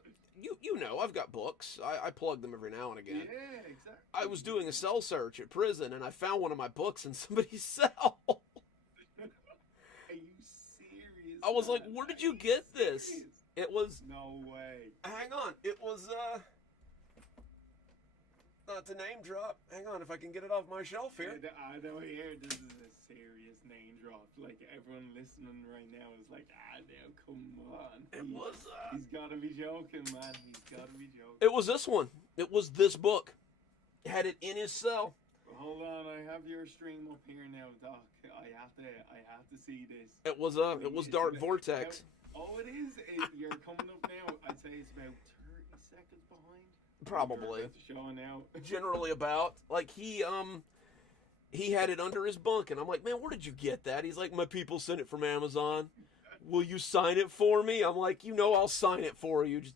you know, I've got books. I plug them every now and again. Yeah, exactly. I was doing a cell search at prison, and I found one of my books in somebody's cell. Are you serious? I was like, man? where did Are you get this? serious? It was, No way. hang on, it was, not to name drop. Hang on, if I can get it off my shelf here. I know here this is a serious name drop. Like everyone listening right now is like, now come on. It was, He's gotta be joking, man. He's gotta be joking. it was this one. It was this book. Had it in his cell. Hold on, I have your stream up here now, Doc. I have to see this. It was Dark Vortex. Oh, it is. You're coming up now. I'd say it's about 30 seconds behind. Probably. You're about to show now. Generally about. Like he had it under his bunk and I'm like, man, where did you get that? He's like, my people sent it from Amazon. Will you sign it for me? I'm like, I'll sign it for you. Just,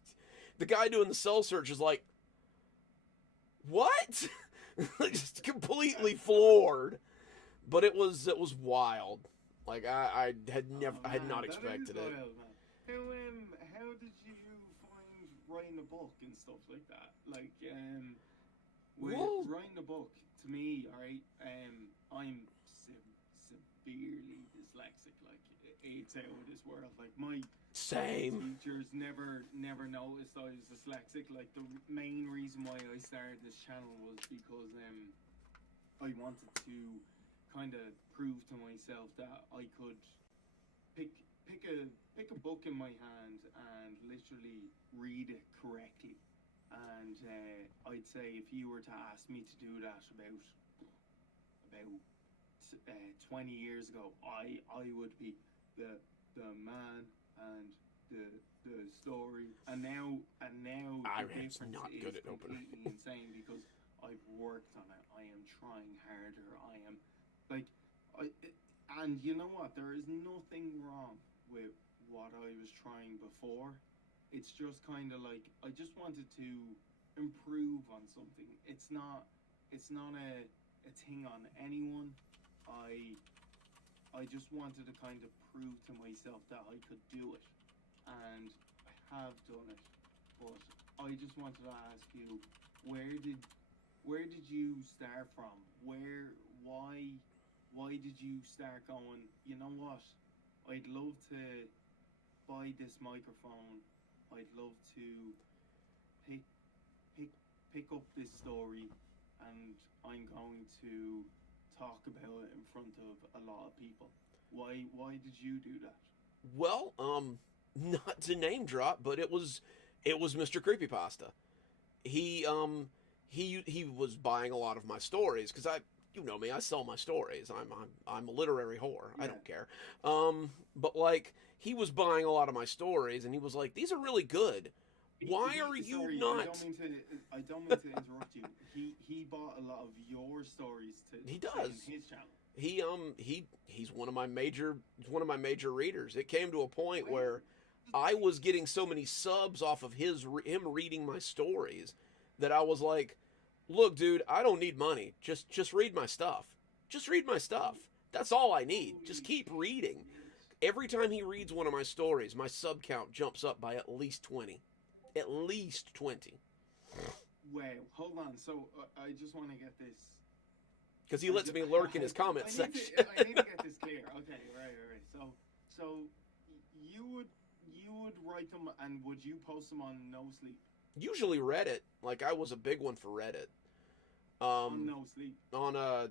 the guy doing the cell search is like, what? Just completely floored. But it was wild. Like I had not expected it. Wild, how did you find writing a book and stuff like that? Like with Well, writing a book, to me, alright, I'm severely dyslexic. Like it's out of this world. Like my same. teachers never noticed I was dyslexic. Like the main reason why I started this channel was because I wanted to kind of prove to myself that I could pick a book in my hand and literally read it correctly. And I'd say if you were to ask me to do that about 20 years ago, I would be the man and the story. And now I'm the difference not is good at opening. completely insane because I've worked on it. I am trying harder. I am like and you know what? There is nothing wrong with what I was trying before. It's just kind of like I just wanted to improve on something. It's not a thing on anyone. I just wanted to kind of prove to myself that I could do it, and I have done it. But I just wanted to ask you, where did you start from? Why did you start going, you know what? I'd love to buy this microphone. I'd love to pick up this story, and I'm going to talk about it in front of a lot of people. Why did you do that? Well, not to name drop, but it was Mr. Creepypasta. He was buying a lot of my stories because you know me, I sell my stories. I'm a literary whore. Yeah. I don't care. But like he was buying a lot of my stories, and he was like, "These are really good. Why are you Sorry, not?" I don't mean to interrupt you. He bought a lot of your stories to He say does. in his channel. He's one of my major readers. It came to a point Wow. where I was getting so many subs off of him reading my stories that I was like, "Look, dude, I don't need money. Just read my stuff. Just read my stuff. That's all I need. Just keep reading." Every time he reads one of my stories, my sub count jumps up by at least 20. At least 20. Wow, hold on. So I just want to get this. Because he lets me lurk in his comment section. I need to get this clear. Okay, right. So you would write them, and would you post them on No Sleep? Usually Reddit. Like, I was a big one for Reddit. On No Sleep. Well,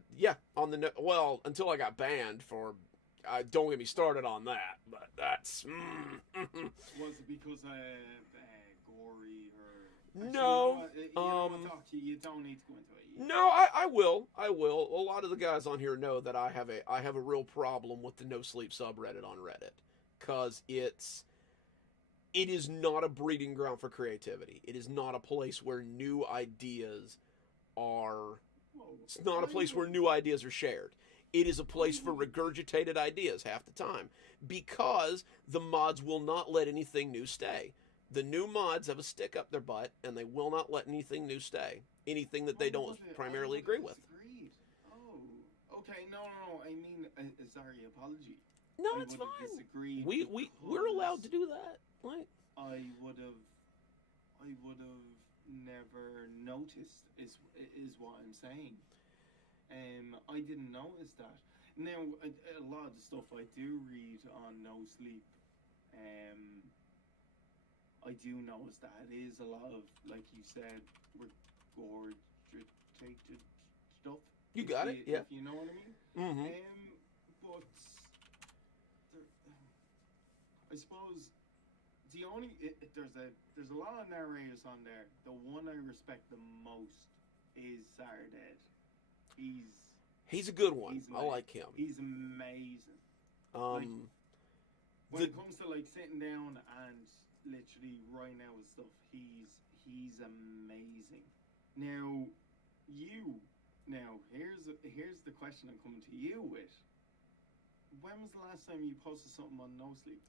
until I got banned for. Don't get me started on that, but that's. Was it because gory or? No. You don't need to go into it. No, I will. I will. A lot of the guys on here know that I have a real problem with the No Sleep subreddit on Reddit, because it is not a breeding ground for creativity. It is not a place where new ideas are. It's not a place where new ideas are shared. It is a place for regurgitated ideas half the time, because the mods will not let anything new stay. The new mods have a stick up their butt, and they will not let anything new stay. Anything that they don't primarily agree with. Oh, okay. No. I mean, sorry, apology. No, I it's would have fine. disagreed We're allowed to do that. Like, I would have never noticed. Is what I'm saying. I didn't notice that. Now, a lot of the stuff I do read on No Sleep, I do notice that it is a lot of, like you said, regurgitated stuff. You got it, yeah. If you know what I mean. mm-hmm. But I suppose the only there's a lot of narrators on there. The one I respect the most is Sarded. He's a good one. I like him. He's amazing. When it comes to like sitting down and literally writing out his stuff, he's amazing. Now here's the question I'm coming to you with. When was the last time you posted something on No Sleep?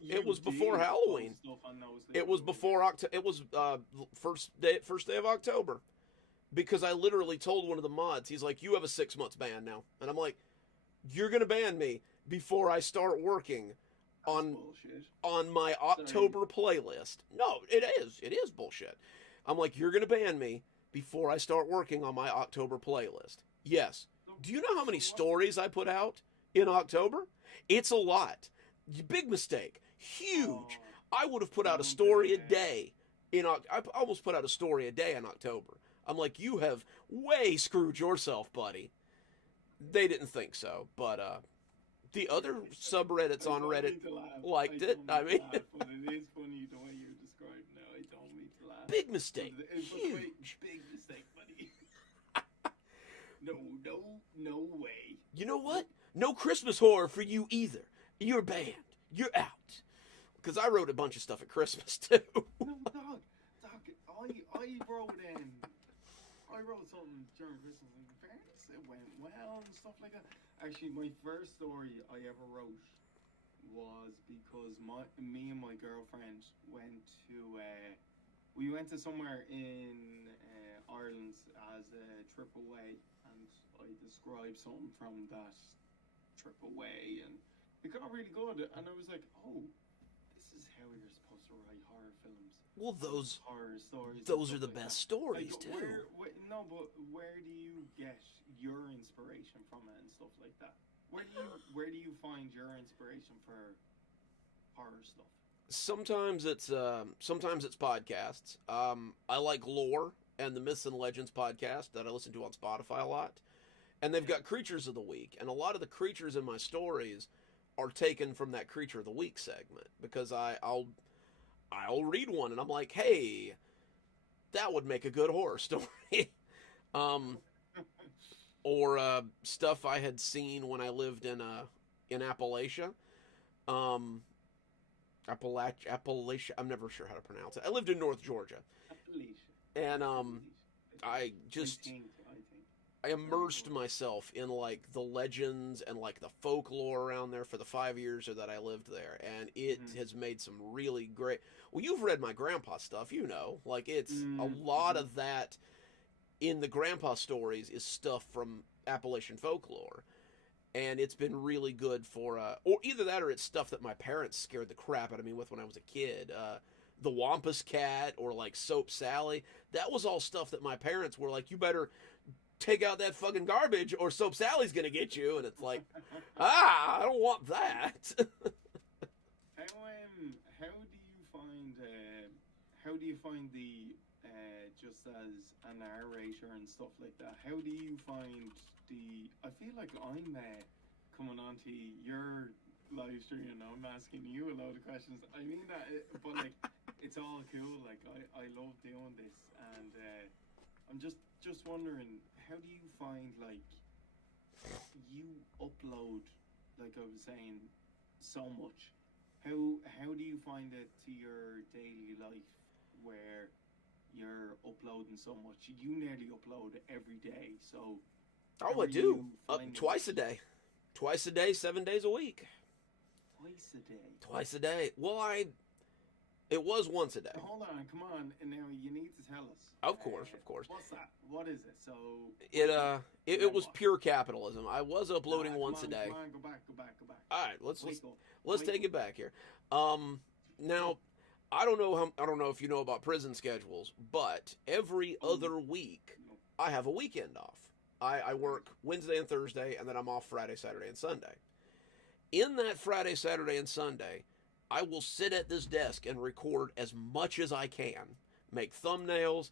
It was before Halloween. It was before October. It was first day of October, because I literally told one of the mods, he's like, "You have a 6 months ban now," and I'm like, "You're gonna ban me before I start working on my October playlist?" No, it is bullshit. I'm like, "You're gonna ban me before I start working on my October playlist?" Yes. Do you know how many stories I put out in October? It's a lot. Big mistake. Huge. I would have put out a story a day. I almost put out a story a day in October. I'm like, "You have way screwed yourself, buddy." They didn't think so, but the other subreddits on Reddit liked it. I mean, but it is funny the way you're describing it. I don't mean to laugh. Big mistake. Huge. Big mistake, buddy. No way. You know what? No Christmas horror for you either. You're banned. You're out. Because I wrote a bunch of stuff at Christmas too. No, Doc, I wrote something during Christmas. In fairness, it went well and stuff like that. Actually, my first story I ever wrote was because me and my girlfriend we went to somewhere in Ireland as a trip away, and I described something from that trip away, and it got really good. And I was like, "Oh, this is how you're supposed to write horror films." Well, those horror stories. Those are the best stories too. But where do you get your inspiration from it and stuff like that? Where do you find your inspiration for horror stuff? Sometimes it's podcasts. I like Lore and the Myths and Legends podcast that I listen to on Spotify a lot, and they've got Creatures of the Week, and a lot of the creatures in my stories are taken from that Creature of the Week segment, because I'll read one and I'm like, "Hey, that would make a good horror story." Or stuff I had seen when I lived in Appalachia. Appalachia. I'm never sure how to pronounce it. I lived in North Georgia, Appalachia. and Appalachia. I just I think. I Very immersed good. myself in like the legends and like the folklore around there for the 5 years that I lived there, and it Mm-hmm. has made some really great. Well, you've read my grandpa stuff, like it's a lot Mm-hmm. of that in the grandpa stories is stuff from Appalachian folklore, and it's been really good for or either that or it's stuff that my parents scared the crap out of me with when I was a kid. The Wampus Cat or like Soap Sally, that was all stuff that my parents were like, you better take out that fucking garbage or Soap Sally's gonna get you. And it's like, I don't want that. How do you find the just as a narrator and stuff like that? How do you find the? I feel like I'm coming on to your live stream and I'm asking you a load of questions. I mean that, but like it's all cool. Like I love doing this, and I'm just wondering, how do you find like you upload, like I was saying, so much? How do you find it to your daily life where you're uploading so much? You nearly upload every day, so how Oh, I are do. you finding Twice a day. Twice a day, 7 days a week. twice a day? Twice a day. Well, it was once a day. Hold on, come on, and now you need to tell us. Of course, of course. What's that? What is it? So It what's it was pure capitalism. I was uploading Come once on, a day. Come on, go back. All right, let's Wake up. let's Wake take up. it back here. Now I don't know if you know about prison schedules, but every Oh, other week no. I have a weekend off. I work Wednesday and Thursday, and then I'm off Friday, Saturday, and Sunday. In that Friday, Saturday, and Sunday, I will sit at this desk and record as much as I can, make thumbnails,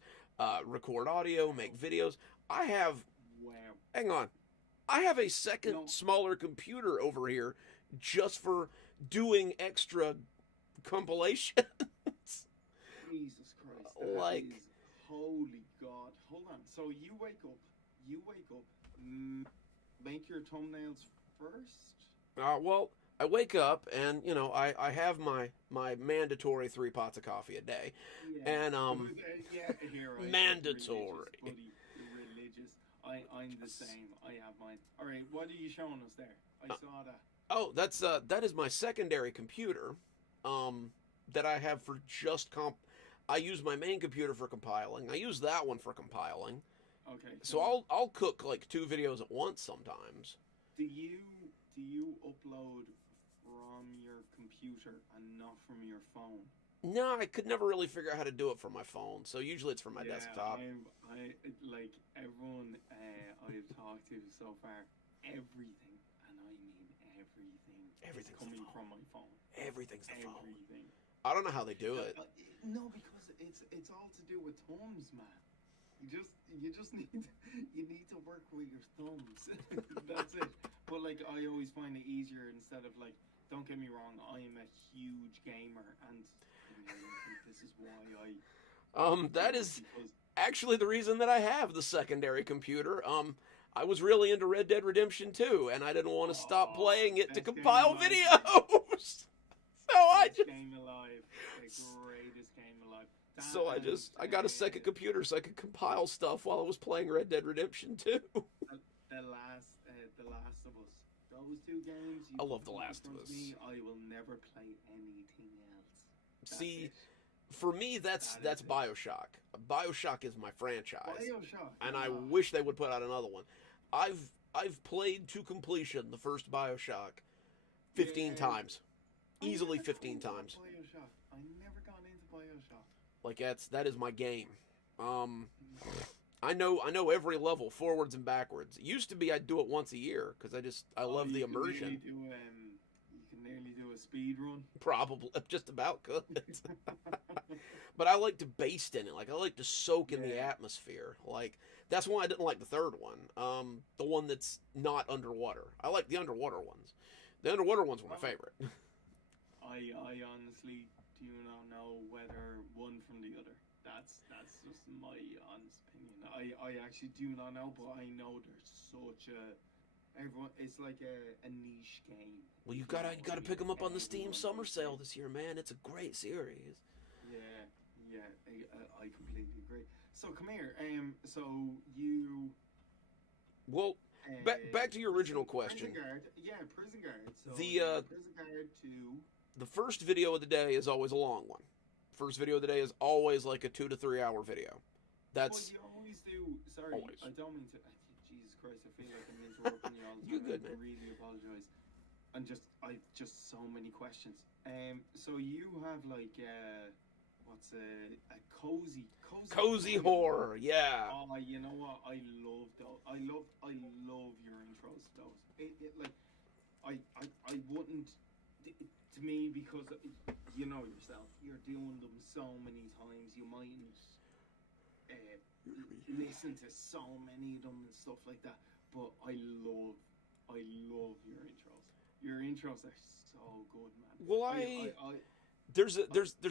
record audio, make videos. I have, Wow. hang on, I have a second No. smaller computer over here just for doing extra compilations. Jesus Christ. Like- Holy God. Hold on. So you wake up, make your thumbnails first? Well, I wake up and I have my mandatory 3 pots of coffee a day, Yeah. and Yeah, here I mandatory. Religious. I'm the same. I have mine. All right, what are you showing us there? I saw that. Oh, that is my secondary computer, that I have for just comp. I use my main computer for compiling. I use that one for compiling. Okay. So I'll cook like 2 videos at once sometimes. Do you upload from your computer and not from your phone? No, I could never really figure out how to do it from my phone. So usually it's from my desktop. I like everyone I've talked to so far, everything, and I mean everything, Everything's is coming the phone. from my phone. Everything's the phone. Everything. I don't know how they do it. No, because it's all to do with thumbs, man. You just need to work with your thumbs. That's it. But like I always find it easier instead of like. Don't get me wrong. I am a huge gamer, and I think this is why I. That is Because actually the reason that I have the secondary computer. I was really into Red Dead Redemption 2, and I didn't want to stop playing it to best game compile alive. videos. So I Best just game alive, the greatest game alive. That so I and, just I got a second computer so I could compile stuff while I was playing Red Dead Redemption 2. The Last of Us. Those 2 games. You I love put The them in Last of front Us. Me, I will never play anything else. That's See, it. for me that's That is it. BioShock. BioShock is my franchise. BioShock. And I Oh, wish they would put out another one. I've played to completion the first BioShock 15 Yeah. times. I Easily never got 15 into times. BioShock. I never got into BioShock. Like that is my game. I know every level forwards and backwards. It used to be I'd do it once a year because I love the immersion. You can nearly do a speed run. Probably just about could. But I like to baste in it. Like I like to soak in the Yeah. atmosphere. Like that's why I didn't like the third one. The one that's not underwater. I like the underwater ones. The underwater ones were my favorite. I honestly do not know whether one from the other. That's just my honest opinion. I actually do not know, but I know there's such a Everyone, it's like a niche game. Well, you if know gotta what I pick mean. them up on the Steam Everyone Summer plays Sale it. this year, man. It's a great series. Yeah, yeah, I completely agree. So come here. So you Well, back to your original question. prison guard. Yeah, prison guard. So The prison guard to. the first video of the day is always a long one. First video of the day is always like a 2 to 3 hour video. But That's you always do. Sorry, always. I don't mean to. Jesus Christ, I feel like I'm interrupting you all the time. You're good, I man. really apologize. And I just so many questions. So you have like what's a Cozy horror, yeah. Oh, you know what? I love those. I love your intros to those. Like I wouldn't. To me, because you know yourself, you're doing them so many times. You mightn't listen to so many of them and stuff like that. But I love your intros. Your intros are so good, man. Well, there's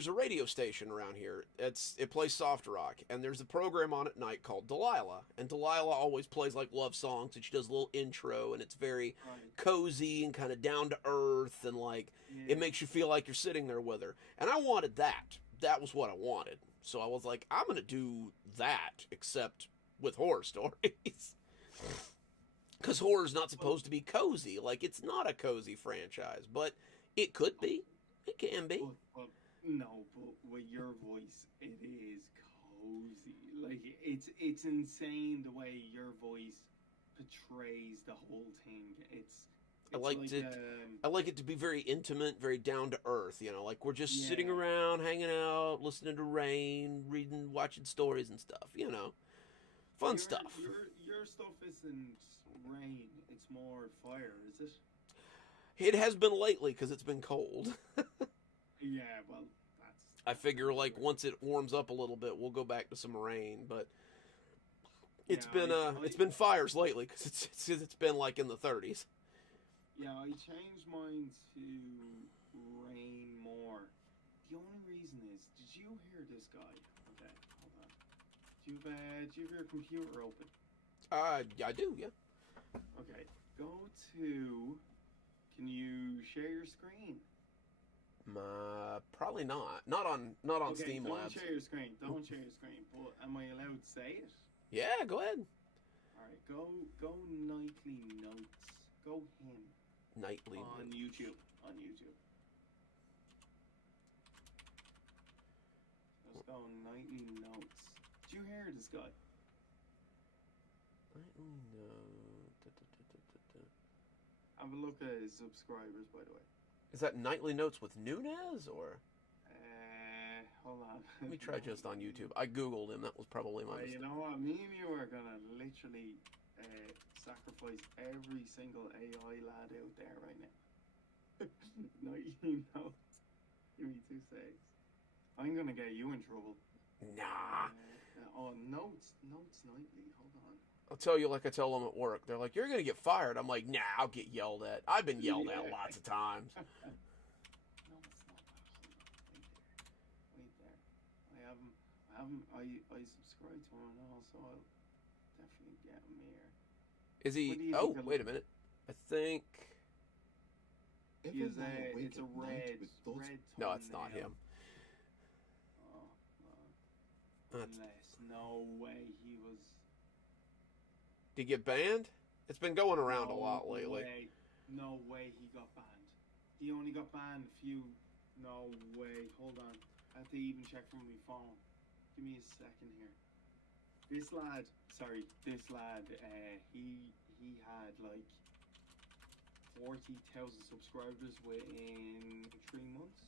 a radio station around here. It plays soft rock, and there's a program on at night called Delilah, and Delilah always plays like love songs, and she does a little intro, and it's very cozy and kind of down to earth, and like it makes you feel like you're sitting there with her. And I wanted that. That was what I wanted. So I was like, I'm gonna do that, except with horror stories. Because horror's not supposed to be cozy. Like, it's not a cozy franchise, but it could be. It can be. But no, but with your voice, it is cozy. Like it's insane the way your voice portrays the whole thing. I like it to be very intimate, very down to earth. You know, like we're just sitting around, hanging out, listening to rain, reading, watching stories and stuff. You know, fun stuff. Your stuff isn't rain; it's more fire, is it? It has been lately because it's been cold. Yeah, well, I figure like once it warms up a little bit, we'll go back to some rain. But it's been fires lately because it's been like in the 30s. Yeah, I changed mine to rain more. The only reason is, did you hear this guy? Okay, hold on. Do you have your computer open? I do, yeah. Okay, go to. Can you share your screen? Probably not. Not on Okay, Steam don't Labs. share your screen. Don't share your screen. But am I allowed to say it? Yeah, go ahead. All right, go nightly notes. Go him. Nightly on Notes. YouTube. On YouTube. Let's go nightly notes. Did you hear this guy? Nightly Notes. Have a look at his subscribers, by the way. Is that Nightly Notes with Nunez or? Hold on. Let me try just on YouTube. I googled him. That was probably my mistake. You know what? Me and you are gonna literally sacrifice every single AI lad out there right now. Nightly notes. Give me 2 seconds. I'm gonna get you in trouble. Nah. Notes nightly. Hold on. I'll tell you like I tell them at work. They're like, "You're gonna get fired." I'm like, "Nah, I'll get yelled at. I've been yelled at lots of times." No, it's not that. Wait there. I subscribe to him and also I'll definitely get him here. Is he? Oh, wait a minute. I think. It's a red. No, it's not him. Oh, unless no way he was. Did he get banned? It's been going around a lot lately. No way he got banned. He only got banned a few. No way. Hold on. I have to even check from my phone. Give me a second here. This lad, he had like 40,000 subscribers within 3 months,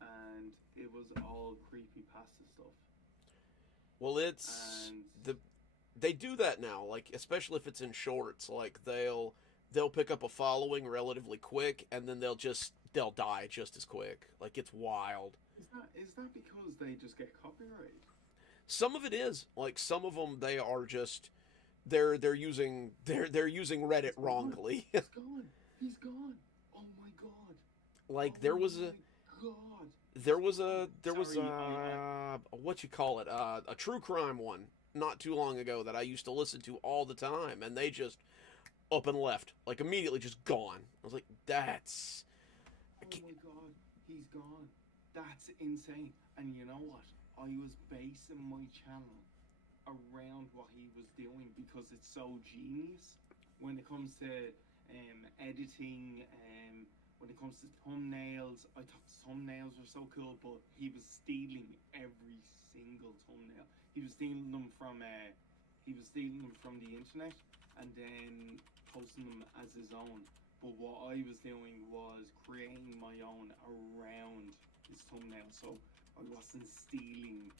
and it was all creepypasta stuff. Well, they do that now, like especially if it's in shorts. Like they'll pick up a following relatively quick, and then they'll die just as quick. Like it's wild. Is that because they just get copyright? Some of it is. Like some of them, they are just they're using Reddit wrongly. He's gone. He's gone. Oh my god. Like there was a what you call it, a true crime one not too long ago that I used to listen to all the time, and they just up and left, like immediately just gone. I was like, that's. Oh my god, he's gone. That's insane. And you know what? I was basing my channel around what he was doing because it's so genius when it comes to editing. When it comes to thumbnails, I thought thumbnails were so cool, but he was stealing every single thumbnail. He was stealing them from the internet and then posting them as his own. But what I was doing was creating my own around his thumbnail, so I wasn't stealing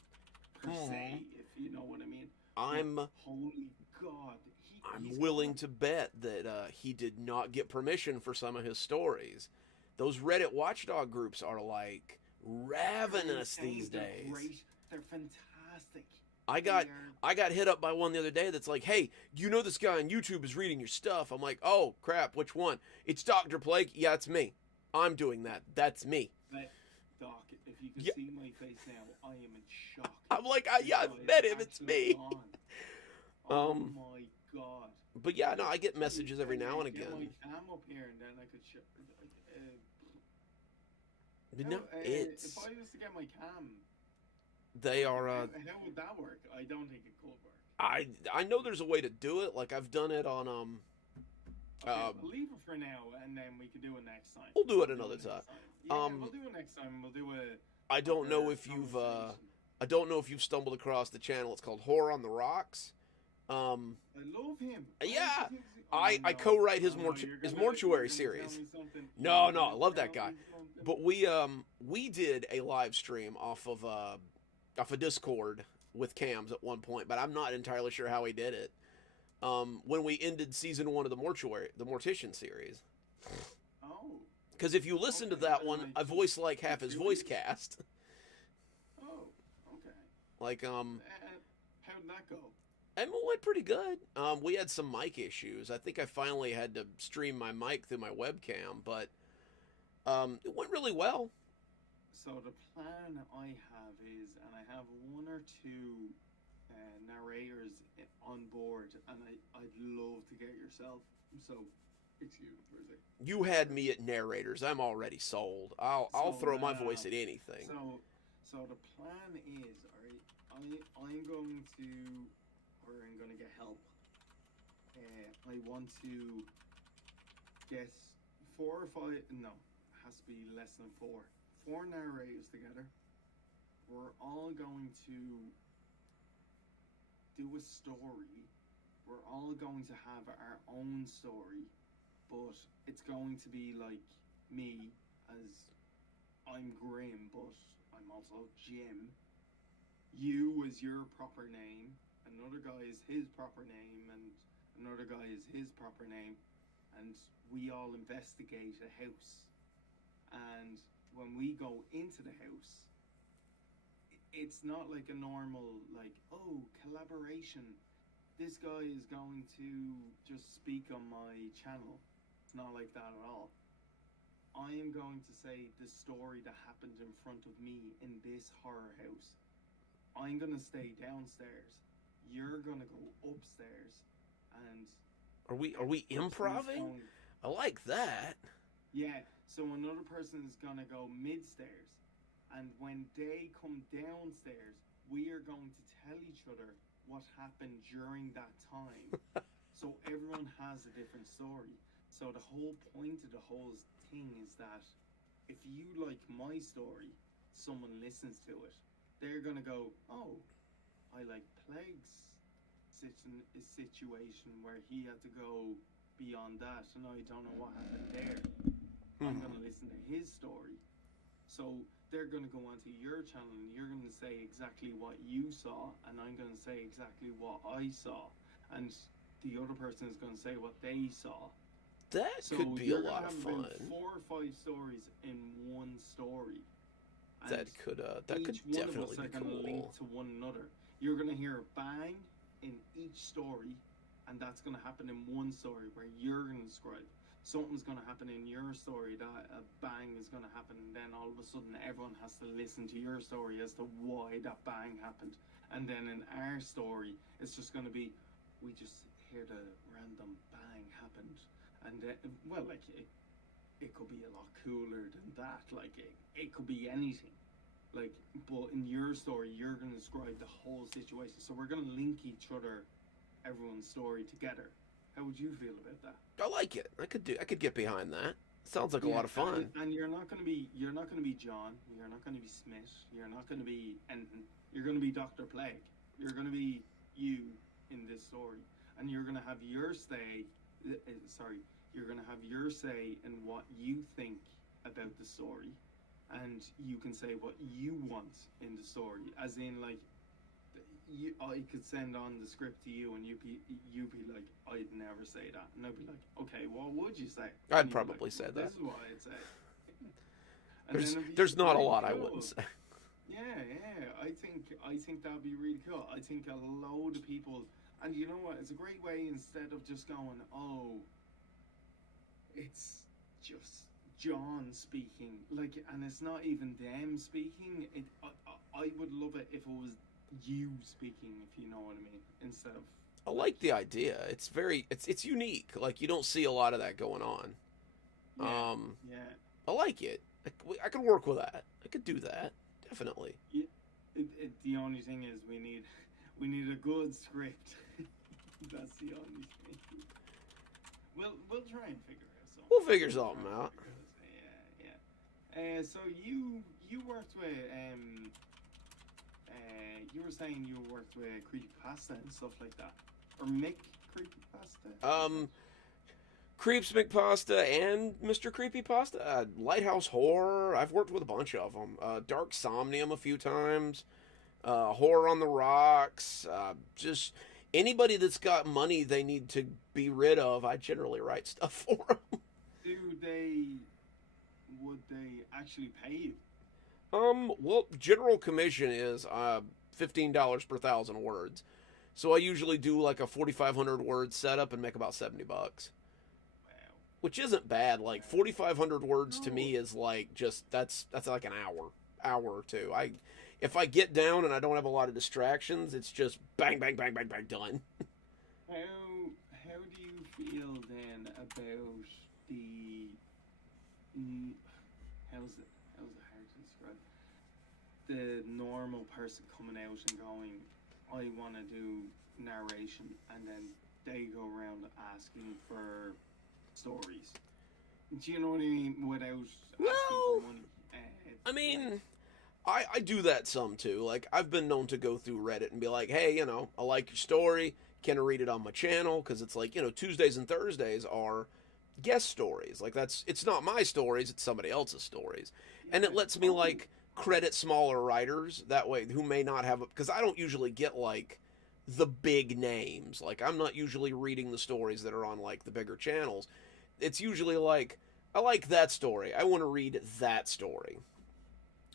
per se, if you know what I mean. But holy God, I'm willing to bet that he did not get permission for some of his stories. Those Reddit watchdog groups are like ravenous these days. Great. They're fantastic. I got hit up by one the other day that's like, hey, you know this guy on YouTube is reading your stuff. I'm like, oh crap, which one? It's Dr. Plague. Yeah, it's me. I'm doing that. That's me. But, Doc, if you can see my face now, I am in shock. I'm like, yeah, I've met him. It's me. Gone. Oh my God. But yeah, no, I get messages every now and again. Get my cam up here and then I could show. No, it's. If I was to get my cam, they are. How would that work? I don't think it could work. I know there's a way to do it. Like I've done it on Okay, we'll leave it for now, and then we can do it next time. We'll do it another time. Yeah, we'll do it next time. We'll do it. I don't know if you've stumbled across the channel. It's called Horror on the Rocks. I love him. Yeah, I co-write his mortuary series. No, I love that guy. But we did a live stream off of Discord with cams at one point, but I'm not entirely sure how he did it. When we ended season 1 of the Mortician series. Oh. Because if you listen to that one, I voice like half his voice cast. Oh, okay. Like how'd that go? It went pretty good. We had some mic issues. I think I finally had to stream my mic through my webcam, but it went really well. So the plan I have is, and I have 1 or 2 narrators on board, and I'd love to get yourself. So it's you, Brizzy. You had me at narrators. I'm already sold. I'll throw my voice at anything. So the plan is, all right, I'm going to get help. I want to get 4 or 5. No, it has to be less than 4. 4 narrators together. We're all going to do a story. We're all going to have our own story, but it's going to be like me, as I'm Grim, but I'm also Jim. You is your proper name, another guy is his proper name, and another guy is his proper name, and we all investigate a house. And when we go into the house, it's not like a normal, like, oh, collaboration. This guy is going to just speak on my channel. It's not like that at all. I am going to say the story that happened in front of me in this horror house. I'm going to stay downstairs. You're going to go upstairs. And are we improving? I like that. Yeah, so another person is going to go mid-stairs. And when they come downstairs, we are going to tell each other what happened during that time. So everyone has a different story. So the whole point of the whole thing is that if you like my story, someone listens to it, they're going to go, oh, I like Plague's situation where he had to go beyond that, and I don't know what happened there. I'm going to listen to his story. So they're going to go onto your channel and you're going to say exactly what you saw, and I'm going to say exactly what I saw, and the other person is going to say what they saw. That could be a lot of fun. 4 or 5 stories in one story. And that could definitely be cool. Link to one another. You're going to hear a bang in each story, and that's going to happen in one story where you're going to describe. Something's going to happen in your story that a bang is going to happen, and then all of a sudden everyone has to listen to your story as to why that bang happened. And then in our story, it's just going to be, we just hear the random bang happened, and well, like it could be a lot cooler than that. Like it could be anything. Like, but in your story, you're gonna describe the whole situation. So we're gonna link everyone's story together. How would you feel about that? I like it. I could get behind that. Sounds like a Yeah, lot of fun. and you're not gonna be John. You're not gonna be Smith. You're not gonna be Enton. You're gonna be Doctor Plague. You're gonna be you in this story, and you're gonna have your say. Sorry, you're gonna have your say in what you think about the story, and you can say what you want in the story. As in, like, I could send on the script to you, and you'd be like, I'd never say that, and I'd be like, okay, what would you say? I'd And you'd be probably like, say well, that. this is what I'd say. And then it'd be There's not a really lot I cool. wouldn't say. Yeah, yeah. I think that'd be really cool. I think a load of people, and you know what? It's a great way instead of just going, oh, it's just John speaking, like, and it's not even them speaking. I would love it if it was you speaking, if you know what I mean, instead of I like, like the idea. It's unique. Like you don't see a lot of that going on. yeah, Um, yeah. I like it. I could work with that. I could do that. Definitely. Yeah. The only thing is we need a good script. That's the only thing. We'll try and figure out something. We'll figure We'll something try and out. figure it out. Yeah, yeah. So you worked with you were saying you worked with creepypasta and stuff like that, or make creepypasta. Creeps McPasta and Mr. Creepypasta, Lighthouse Horror. I've worked with a bunch of them. Dark Somnium a few times. Horror on the Rocks. Just anybody that's got money they need to be rid of, I generally write stuff for them. Would they actually pay you? Well, general commission is $15 per 1,000 words. So I usually do like a 4,500 word setup and make about $70. Wow. Which isn't bad. Like 4,500 words to me is like just that's like an hour or two. If I get down and I don't have a lot of distractions, it's just bang bang bang bang bang done. How do you feel then about the how's it hard to describe, the normal person coming out and going, I want to do narration, and then they go around asking for stories. Do you know what I mean? Without asking Well, for money. I mean, I do that some too. Like I've been known to go through Reddit and be like, hey, I like your story. Can I read it on my channel? Because it's like, Tuesdays and Thursdays are guest stories. Like it's not my stories, it's somebody else's stories. And it lets me like credit smaller writers that way who may not have, because I don't usually get like the big names. Like I'm not usually reading the stories that are on like the bigger channels. It's usually like, I like that story, I want to read that story.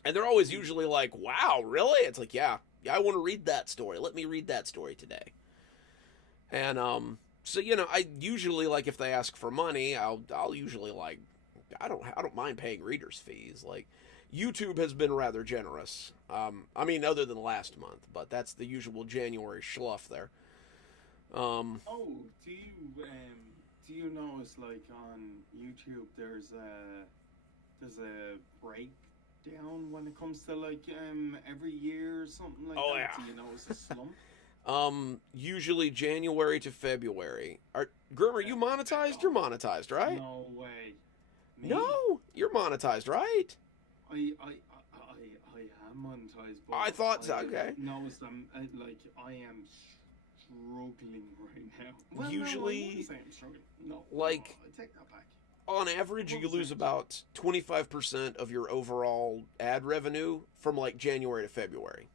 And they're always usually like, wow, really? It's like, yeah, I want to read that story. Let me read that story today. And so I usually, like, if they ask for money, I'll usually like, I don't mind paying readers' fees. Like YouTube has been rather generous. I mean, other than last month, but that's the usual January schluff there. Oh, do you notice, like, on YouTube there's a breakdown when it comes to like every year or something like Oh, that? yeah. Do you notice a slump? Usually January to February. Grim, are you monetized? You're monetized, right? No way. Me? No, you're monetized, right? I am monetized, but I thought so. Okay. Noticed I am struggling right now. Well, Usually, no, I wouldn't say I'm struggling. No, like, I take that back. on average, you lose about 25% of your overall ad revenue from like January to February.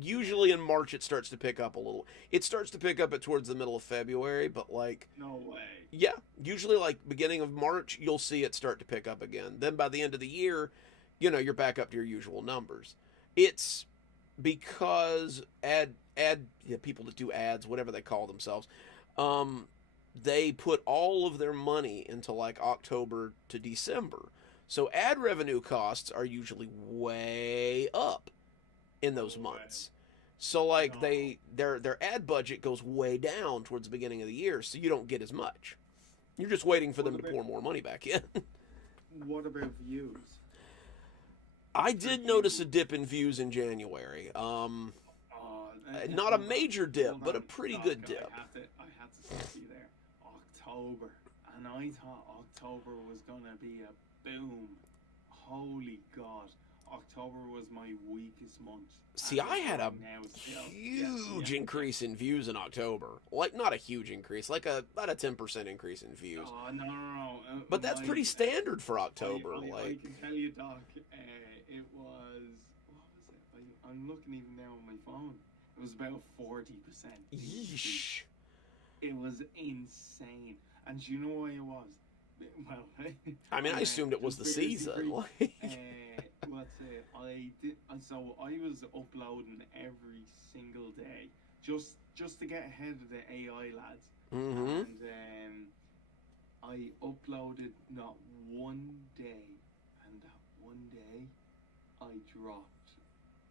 Usually in March it starts to pick up a little. It starts to pick up at towards the middle of February, but like, No way. yeah, usually like beginning of March you'll see it start to pick up again. Then by the end of the year, you're back up to your usual numbers. It's because people that do ads, whatever they call themselves, they put all of their money into like October to December. So ad revenue costs are usually way up in those months. So like No. their ad budget goes way down towards the beginning of the year, so you don't get as much. You're just waiting for What them to about pour more money back in. views? I For did notice a views. dip in views in January. Oh, Not a hold on, major dip, hold but a on, pretty Doc. good dip. I had to stop you there. October, and I thought October was gonna be a boom. Holy God, October was my weakest month, See, and I it's had a right now still. Yeah, huge yeah. increase in views in October. Like not a huge increase, like about a 10% increase in views. Oh no, no, no. But that's pretty standard for October. I Like, can tell you, Doc. It was what was it? I'm looking even now on my phone. It was about 40%. yeesh. It was insane, and do you know why it was? Well, I mean, I assumed it was the conspiracy season. theory. Like, What's it? I did. So I was uploading every single day, just to get ahead of the AI lads, mm-hmm. and I uploaded not one day, and that one day I dropped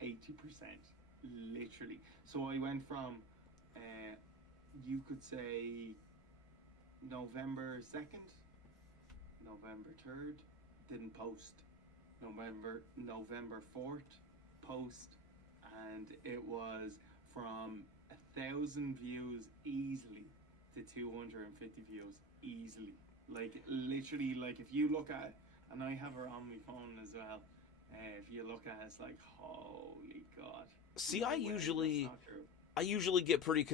80%, literally. So I went from, you could say, November 2nd, November 3rd, didn't post. November 4th, post, and it was from 1,000 views easily to 250 views easily. Like literally, like if you look at it, and I have her on my phone as well. If you look at it, it's like holy God. See, No way, that's not true. I usually get pretty.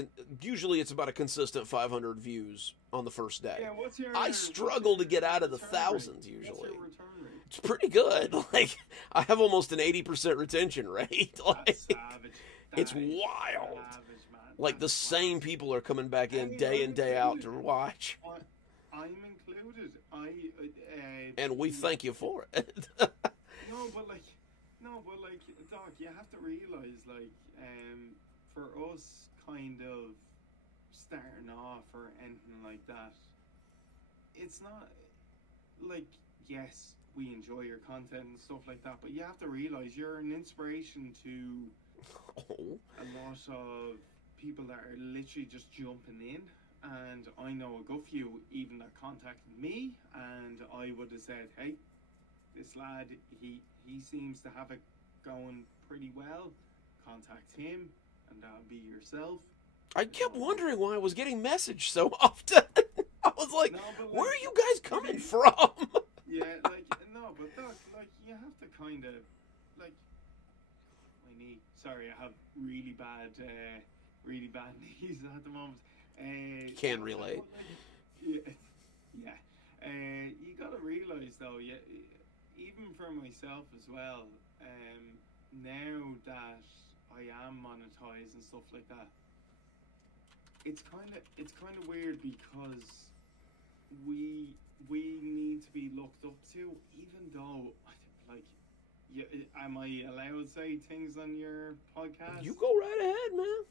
Usually, it's about a consistent 500 views on the first day. Yeah, I struggle to get out of the return rate? thousands What's usually. your return rate? It's pretty good. Like I have almost an 80% retention rate. Like That's savage. it's That is wild. savage, man. Like the That's same class. people are coming back in Hey, day I'm in day out to included. watch, I'm included. and we thank you for it. No, but like, Doc, you have to realize, like, for us, kind of starting off or anything like that, it's not like, yes, we enjoy your content and stuff like that, but you have to realize you're an inspiration to Oh, a lot of people that are literally just jumping in. And I know a good few even that contacted me, and I would have said, "Hey, this lad, he seems to have it going pretty well. Contact him, and that'll be yourself." I kept wondering why I was getting messaged so often. I was like, No, but where like, are you guys coming from? yeah, like no, but Doc, like you have to kind of like my knee. Sorry, I have really bad knees at the moment. Can relate. Yeah, yeah. You gotta realize though, yeah, even for myself as well. Now that I am monetized and stuff like that, it's kind of weird because we need to be looked up to, even though like. Yeah, am I allowed to say things on your podcast? You go right ahead, man.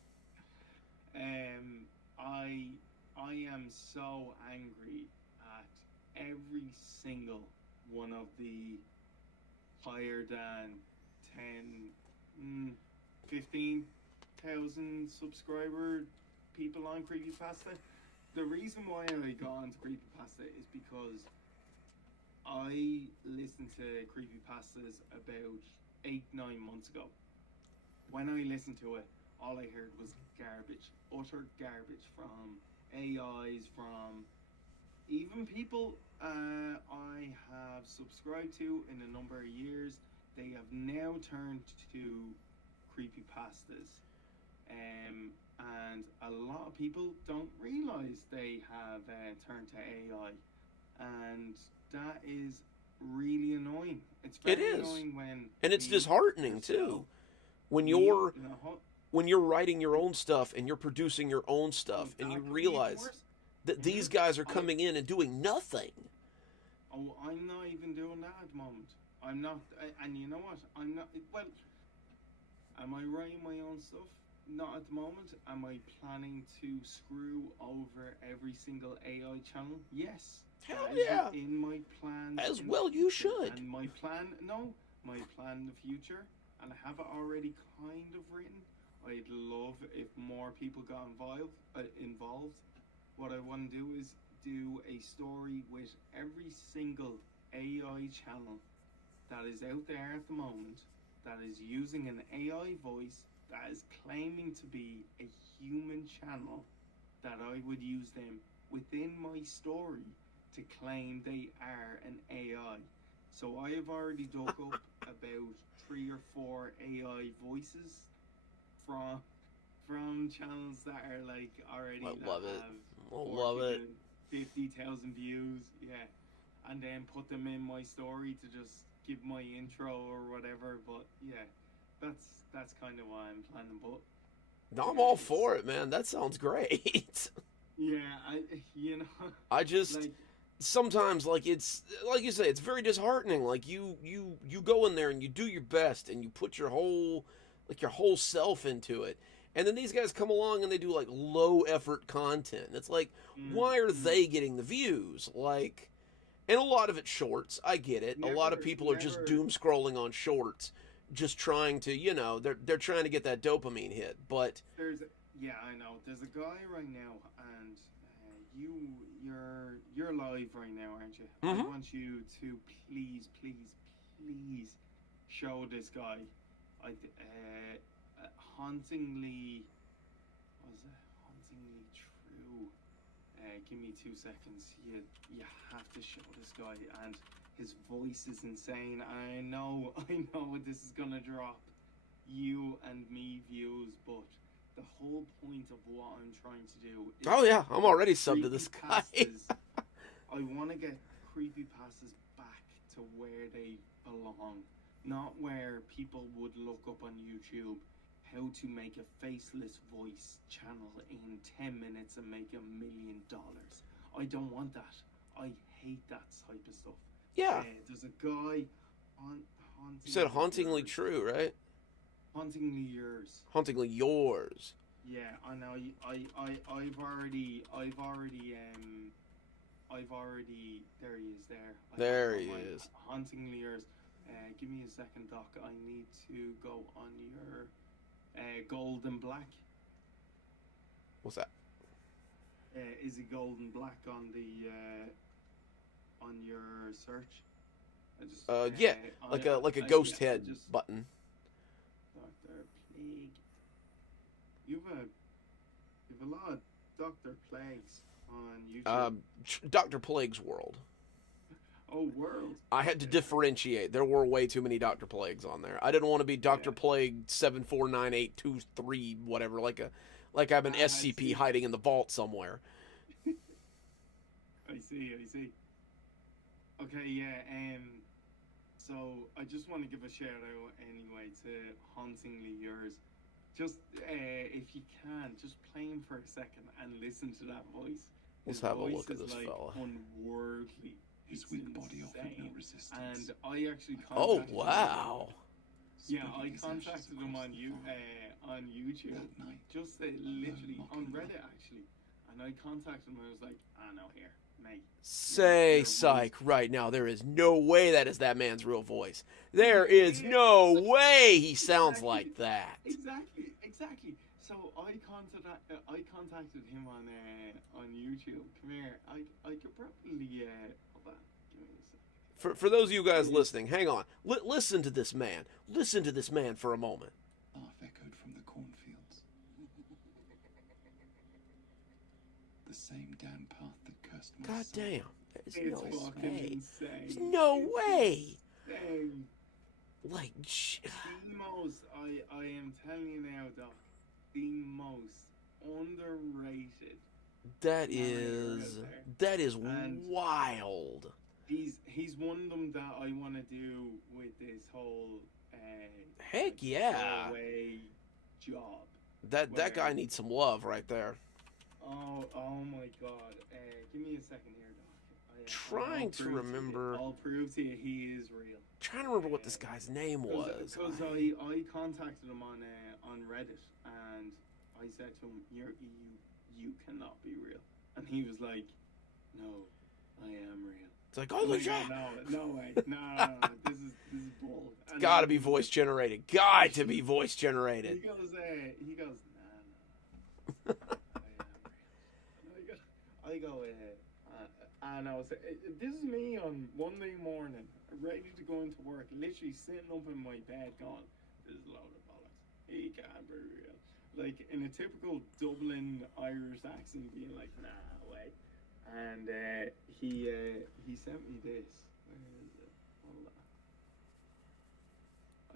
I am so angry at every single one of the higher than 10, 15,000 subscriber people on creepypasta. The reason why I got onto creepypasta is because I listened to creepypastas about 8, 9 months ago. When I listened to it, all I heard was garbage, utter garbage from AIs, from even people I have subscribed to in a number of years. They have now turned to creepypastas, and a lot of people don't realize they have turned to AI, and that is really annoying. It's It very is. annoying when And it's me, disheartening yourself, too. When me, you're you know, when you're writing your own stuff and you're producing your own stuff and you that could be even realize worse. that these Mhm. guys are coming in and doing nothing. I'm not even doing that at the moment. I'm not, and you know what? I'm not. Well, am I writing my own stuff? Not at the moment. Am I planning to screw over every single AI channel? Yes. Hell That is yeah. in my plans. As in well the you future. should. And my plan, no, my plan in the future, and I have it already kind of written. I'd love if more people got involved. What I want to do is do a story with every single AI channel that is out there at the moment that is using an AI voice that is claiming to be a human channel, that I would use them within my story to claim they are an AI. So I have already dug up about 3 or 4 AI voices from channels that are like already I that love it. have I love it. 50,000 views, yeah, and then put them in my story to just give my intro or whatever. But yeah, that's kind of why I'm planning. But No, I'm yeah, all it's for it, man. That sounds great. yeah, you know, I just like sometimes like it's like you say, it's very disheartening. Like you go in there and you do your best and you put your whole self into it. And then these guys come along and they do like low effort content. And it's like, mm, why are mm. they getting the views? Like, and a lot of it's shorts. I get it. A lot of people are just Never. doom scrolling on shorts, just trying to, they're trying to get that dopamine hit. But Yeah, I know. There's a guy right now, and you're live right now, aren't you? I mhm. want you to please, please, please show this guy. I hauntingly, what was it? Hauntingly true. Give me 2 seconds. You have to show this guy, and his voice is insane. I know, I know this is gonna drop you and me views, but the whole point of what I'm trying to do is Oh yeah, I'm get already subbed to this guy. creepypastas. I want to get creepypastas back to where they belong, not where people would look up on YouTube how to make a faceless voice channel in 10 minutes and make $1 million. I don't want that. I hate that type of stuff. Yeah, There's a guy on you said hauntingly yours. true, right? Hauntingly yours. Hauntingly yours. Yeah, I know. I've already. There he is. There. I have There him he on my is. hauntingly yours. Give me a second, Doc. I need to go on your gold and black. What's that? Is it gold and black on the on your search? I just Yeah, like a ghost yeah, head just button. Doctor Plague. You've a lot of Doctor Plagues on YouTube. Dr. Plague's World. Oh, world. I had to differentiate. There were way too many Dr. Plagues on there. I didn't want to be Dr. Yeah. Plague 749823 whatever, like I'm an I SCP see. hiding in the vault somewhere. I see. Okay, yeah. So I just want to give a shout out anyway to Hauntingly Yours. Just if you can, just play him for a second and listen to that voice. Let's His have a voice look at is this like fella. unworldly. His It's weak body offered no insane. resistance. And I actually Oh contacted him. wow. Yeah, Spreading I his ashes contacted him across on the farm. on YouTube, That night, just literally on Reddit actually, and I contacted him. I was like, "I know here, mate." Say, Your voice- psych, right now, there is no way that is that man's real voice. There is Yeah. no way he sounds Exactly. like that. Exactly. So I contacted him on YouTube. Come here, I could probably hold on, give me a second. For those of you guys listening, hang on. Listen to this man. Listen to this man for a moment. Laugh echoed from the cornfields. The same damn path that cursed my God son. damn. There's It's no fucking way. insane. There's no It's way. insane. Like, The most, I am telling you now, Doc, the most underrated. that narrator is out there. that is And- wild. He's one of them that I want to do with this whole Heck yeah. throwaway job. That guy Where- needs some love right there. Oh my God! Give me a second here, Doc. I'll Trying to prove remember. I'll prove to you he is real. Trying to remember what this guy's name was. Because I contacted him on Reddit and I said to him, you cannot be real," and he was like, "No, I am real. It's like, holy shit! No way. No. This is bull. It's gotta be voice generated. Got to be voice generated. He goes, nah. I go, I know. So, this is me on Monday morning, ready to go into work, literally sitting up in my bed going, this is a load of bollocks. He can't be real. Like, in a typical Dublin Irish accent, being like, nah, way. And he sent me this. Where is it? Hold on.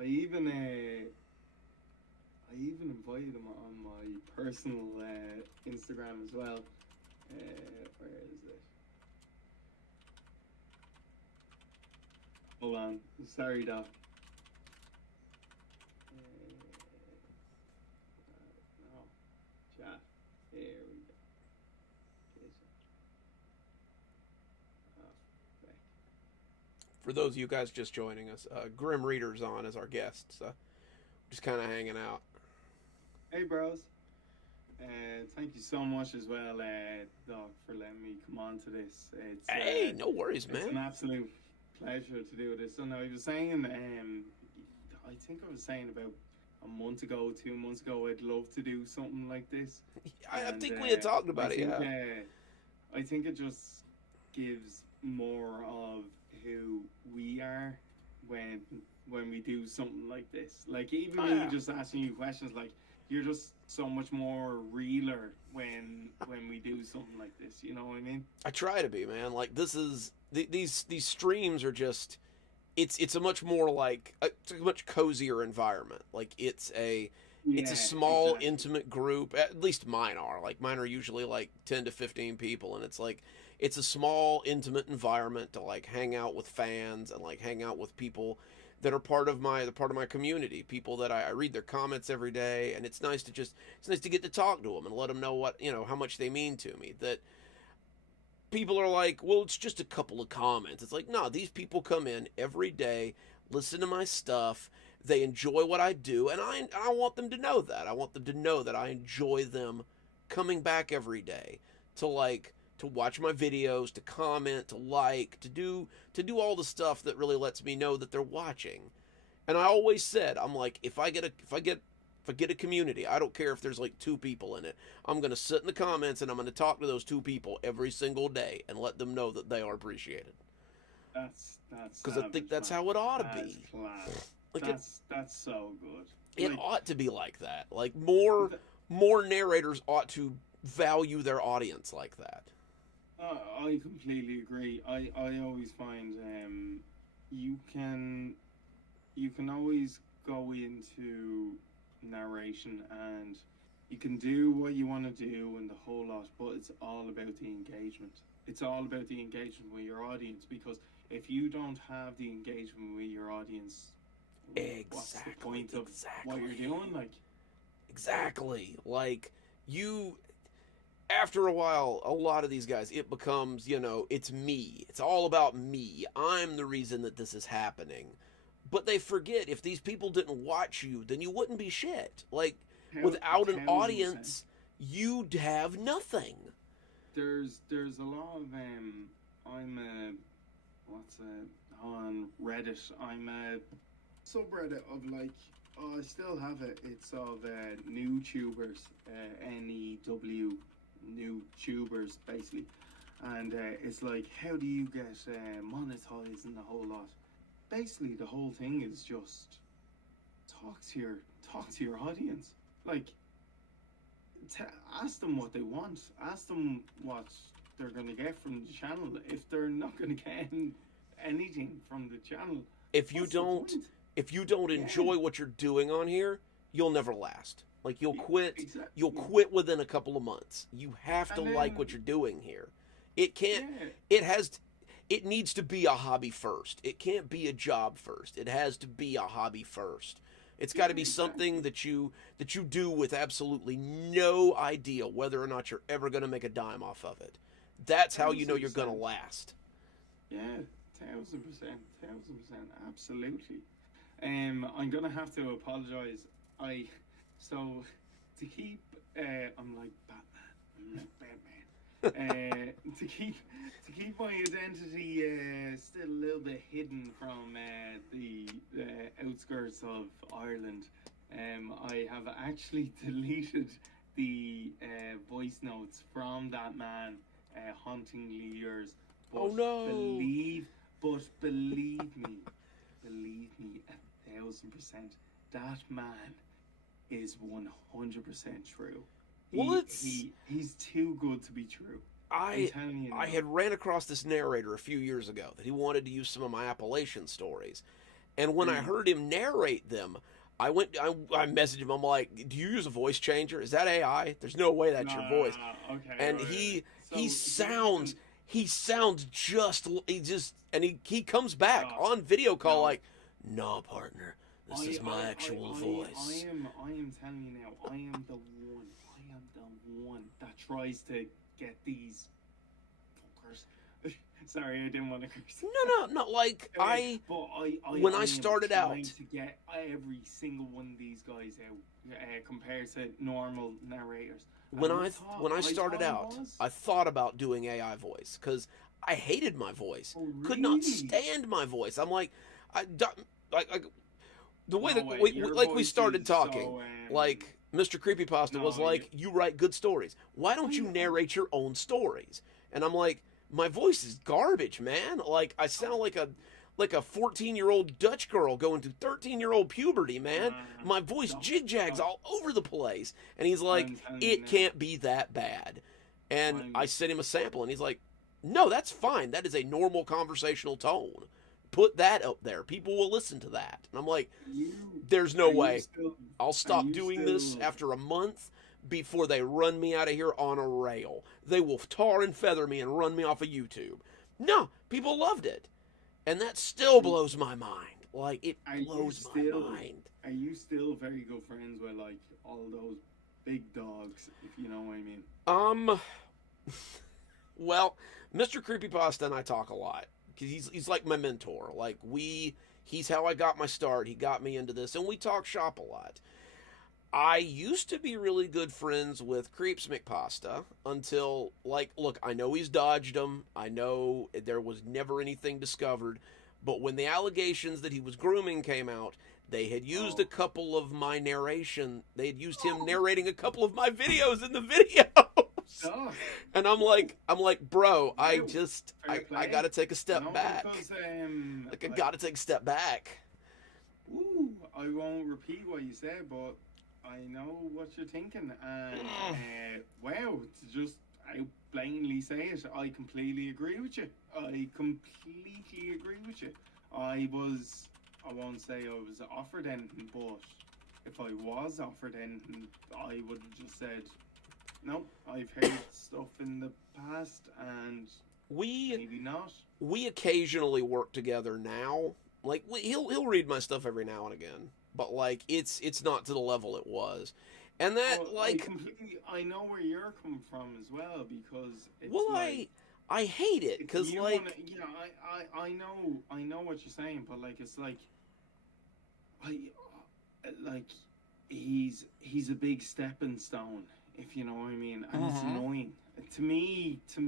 I even invited him on my personal Instagram as well. Where is it? Hold on. Sorry, Doc. No. Chat. Here we go. For those of you guys just joining us, Grim Reader's on as our guest, so just kind of hanging out. Hey, bros. Thank you so much as well, Doc, for letting me come on to this. Hey, no worries, man. It's an absolute pleasure to do this. So now, I was saying, I think I was saying about a month ago, 2 months ago, I'd love to do something like this. I think we had talked about it, yeah. I think it just gives more of who we are when we do something like this. Like, even me just asking you questions, like, you're just so much more realer when we do something like this. You know what I mean? I try to be, man. Like, this is these streams are just it's a much more like it's a much cozier environment. Like, it's a small intimate group. At least mine are. Like, mine are usually like 10 to 15 people, and it's like it's a small intimate environment to like hang out with fans and like hang out with people that are part of my community, people that I read their comments every day, and it's nice to get to talk to them and let them know what, you know, how much they mean to me. That people are like, well, it's just a couple of comments. It's like, no, these people come in every day, listen to my stuff, they enjoy what I do, and I want them to know that. I want them to know that I enjoy them coming back every day to watch my videos, to comment, to like, to do all the stuff that really lets me know that they're watching. And I always said, I'm like, if I get a community, I don't care if there's like 2 people in it, I'm gonna sit in the comments and I'm gonna talk to those 2 people every single day and let them know that they are appreciated. That's because I think that's how it ought to be. Like, that's so good. It ought to be like that. Like, more narrators ought to value their audience like that. I completely agree. I always find you can always go into narration and you can do what you want to do and the whole lot, but it's all about the engagement. It's all about the engagement with your audience, because if you don't have the engagement with your audience, what's the point of what you're doing? Like, you, after a while, a lot of these guys, it becomes, you know, it's me. It's all about me. I'm the reason that this is happening. But they forget, if these people didn't watch you, then you wouldn't be shit. Like, without an audience, you'd have nothing. There's a lot of on Reddit, I'm a subreddit of I still have it. It's of new tubers, NEW, new tubers basically, and it's like, how do you get monetized and the whole lot. Basically, the whole thing is just talk to your audience. Like, ask them what they want. Ask them what they're gonna get from the channel. If they're not gonna get anything from the channel, if you don't enjoy what you're doing on here, you'll never last. Like, you'll quit. Exactly. You'll quit within a couple of months. You have to like what you're doing here. It can't. Yeah. It needs to be a hobby first. It can't be a job first. It has to be a hobby first. It's got to be something that you do with absolutely no idea whether or not you're ever going to make a dime off of it. That's how you know you're going to last. Yeah, 1000%, absolutely. I'm gonna have to apologize. To keep I'm like Batman. keep my identity still a little bit hidden from the outskirts of Ireland, I have actually deleted the voice notes from that man hauntingly yours. Oh But no! believe me, 1,000%, that man is 100% true. Well, He's too good to be true. I'm telling you now. I had ran across this narrator a few years ago that he wanted to use some of my Appalachian stories, and when I heard him narrate them, I messaged him. I'm like, "Do you use a voice changer? Is that AI? There's no way that's your voice." Okay. And he sounds he comes back on video call like, "No, partner, this is my actual voice." I am telling you now, I am the one that tries to get these fuckers. Sorry, I didn't want to curse. No. Like when I started out, to get every single one of these guys out compared to normal narrators. When I started out, I thought about doing AI voice because I hated my voice, could not stand my voice. I'm like, the way we started talking, like Mr. Creepypasta was like, "You write good stories. Why don't you narrate your own stories?" And I'm like, my voice is garbage, man. Like I sound like a 14-year-old Dutch girl going through 13-year-old puberty, man. My voice jig-jags all over the place. And he's like, "It can't be that bad." And I sent him a sample, and he's like, "No, that's fine. That is a normal conversational tone. Put that up there. People will listen to that." And I'm like, "There's no way. I'll stop doing this after a month before they run me out of here on a rail. They will tar and feather me and run me off of YouTube." No, people loved it. And that still blows my mind. Like, it blows my mind. Are you still very good friends with, like, all those big dogs, if you know what I mean? Well, Mr. Creepypasta and I talk a lot. Because he's like my mentor. Like, he's how I got my start. He got me into this. And we talk shop a lot. I used to be really good friends with Creeps McPasta until, like, look, I know he's dodged them. I know there was never anything discovered. But when the allegations that he was grooming came out, they had used a couple of my narration. They had used him narrating a couple of my videos in the videos. And I'm like, bro, I got to take a step back. Because, I got to take a step back. Ooh, I won't repeat what you said, but I know what you're thinking, and wow, I blatantly say it, I completely agree with you. I won't say I was offered anything, but if I was offered anything, I would have just said, no, I've heard stuff in the past, and maybe not. We occasionally work together now. Like, he'll read my stuff every now and again. But, like, it's not to the level it was. And that, like... I know where you're coming from as well, because it's I hate it, because, like... I know what you're saying, but, like, it's like... he's a big stepping stone, if you know what I mean. And it's annoying. To me, it's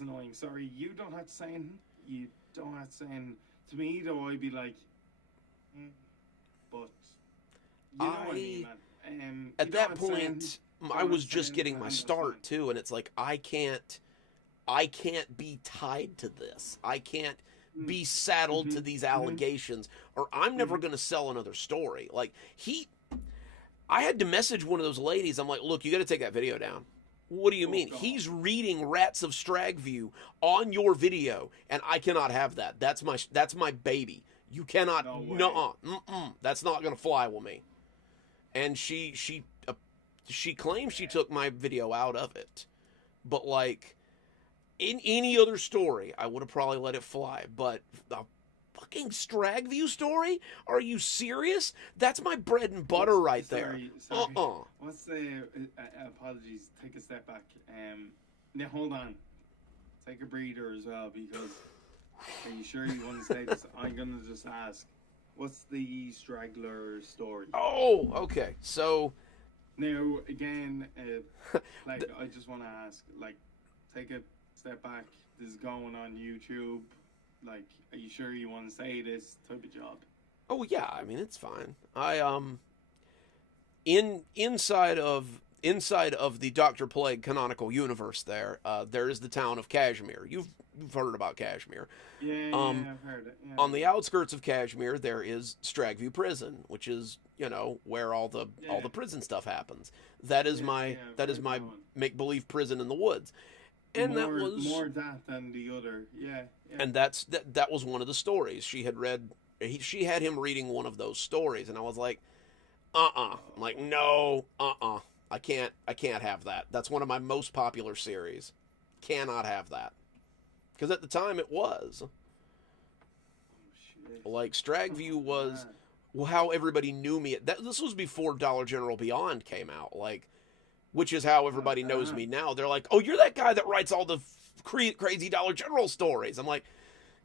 annoying. Sorry, you don't have to say anything. You don't have to say anything. To me, though, I'd be like... But... You know what I mean, man. At that point, I was just getting my start too, and it's like I can't be tied to this. I can't be saddled to these allegations, or I'm never going to sell another story. Like I had to message one of those ladies. I'm like, "Look, you got to take that video down." What do you mean? God. He's reading Rats of Stragview on your video, and I cannot have that. That's my baby. You cannot. No, that's not going to fly with me. And she claims she took my video out of it. But, like, in any other story, I would have probably let it fly. But the fucking Stragview story? Are you serious? That's my bread and butter right there. Sorry. What's the... apologies. Take a step back. Now, hold on. Take a breather as well, because... Are you sure you want to say this? I'm going to just ask. What's the Straggler story? Oh, okay. So... Now, again, like, I just want to ask, like, take a step back. This is going on YouTube. Like, are you sure you want to say this type of job? Oh yeah, I mean it's fine. Inside of the Doctor Plague canonical universe, there is the town of Kashmir. You've heard about Kashmir. Yeah, I've heard it. Yeah. On the outskirts of Kashmir, there is Stragview Prison, which is where all the prison stuff happens. That is my make believe prison in the woods, and that was more that than the other. Yeah. And that was one of the stories she had read. She had him reading one of those stories, and I was like, I'm like, no, I can't have that. That's one of my most popular series. Cannot have that. Because at the time it was. Like, Stragview was how everybody knew me. This was before Dollar General Beyond came out, like, which is how everybody knows me now. They're like, oh, you're that guy that writes all the crazy Dollar General stories. I'm like,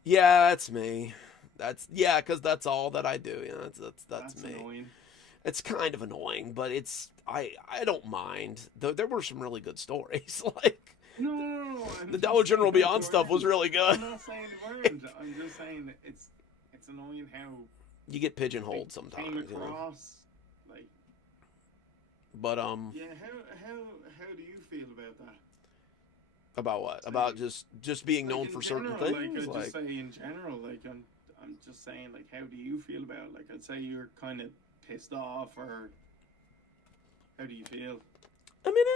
yeah, that's me. Because that's all that I do. Yeah, that's me. Annoying. It's kind of annoying, but I don't mind. There were some really good stories. Like, no. The Dollar General Beyond stuff was really good. I'm not saying the word. I'm just saying it's annoying how you get pigeonholed sometimes. Came across, like. But Yeah, how do you feel about that? About what? About just being known for certain things. Like I just say in general, like I'm just saying, like, how do you feel about it? Like, I'd say you're kind of pissed off, or how do you feel? I mean,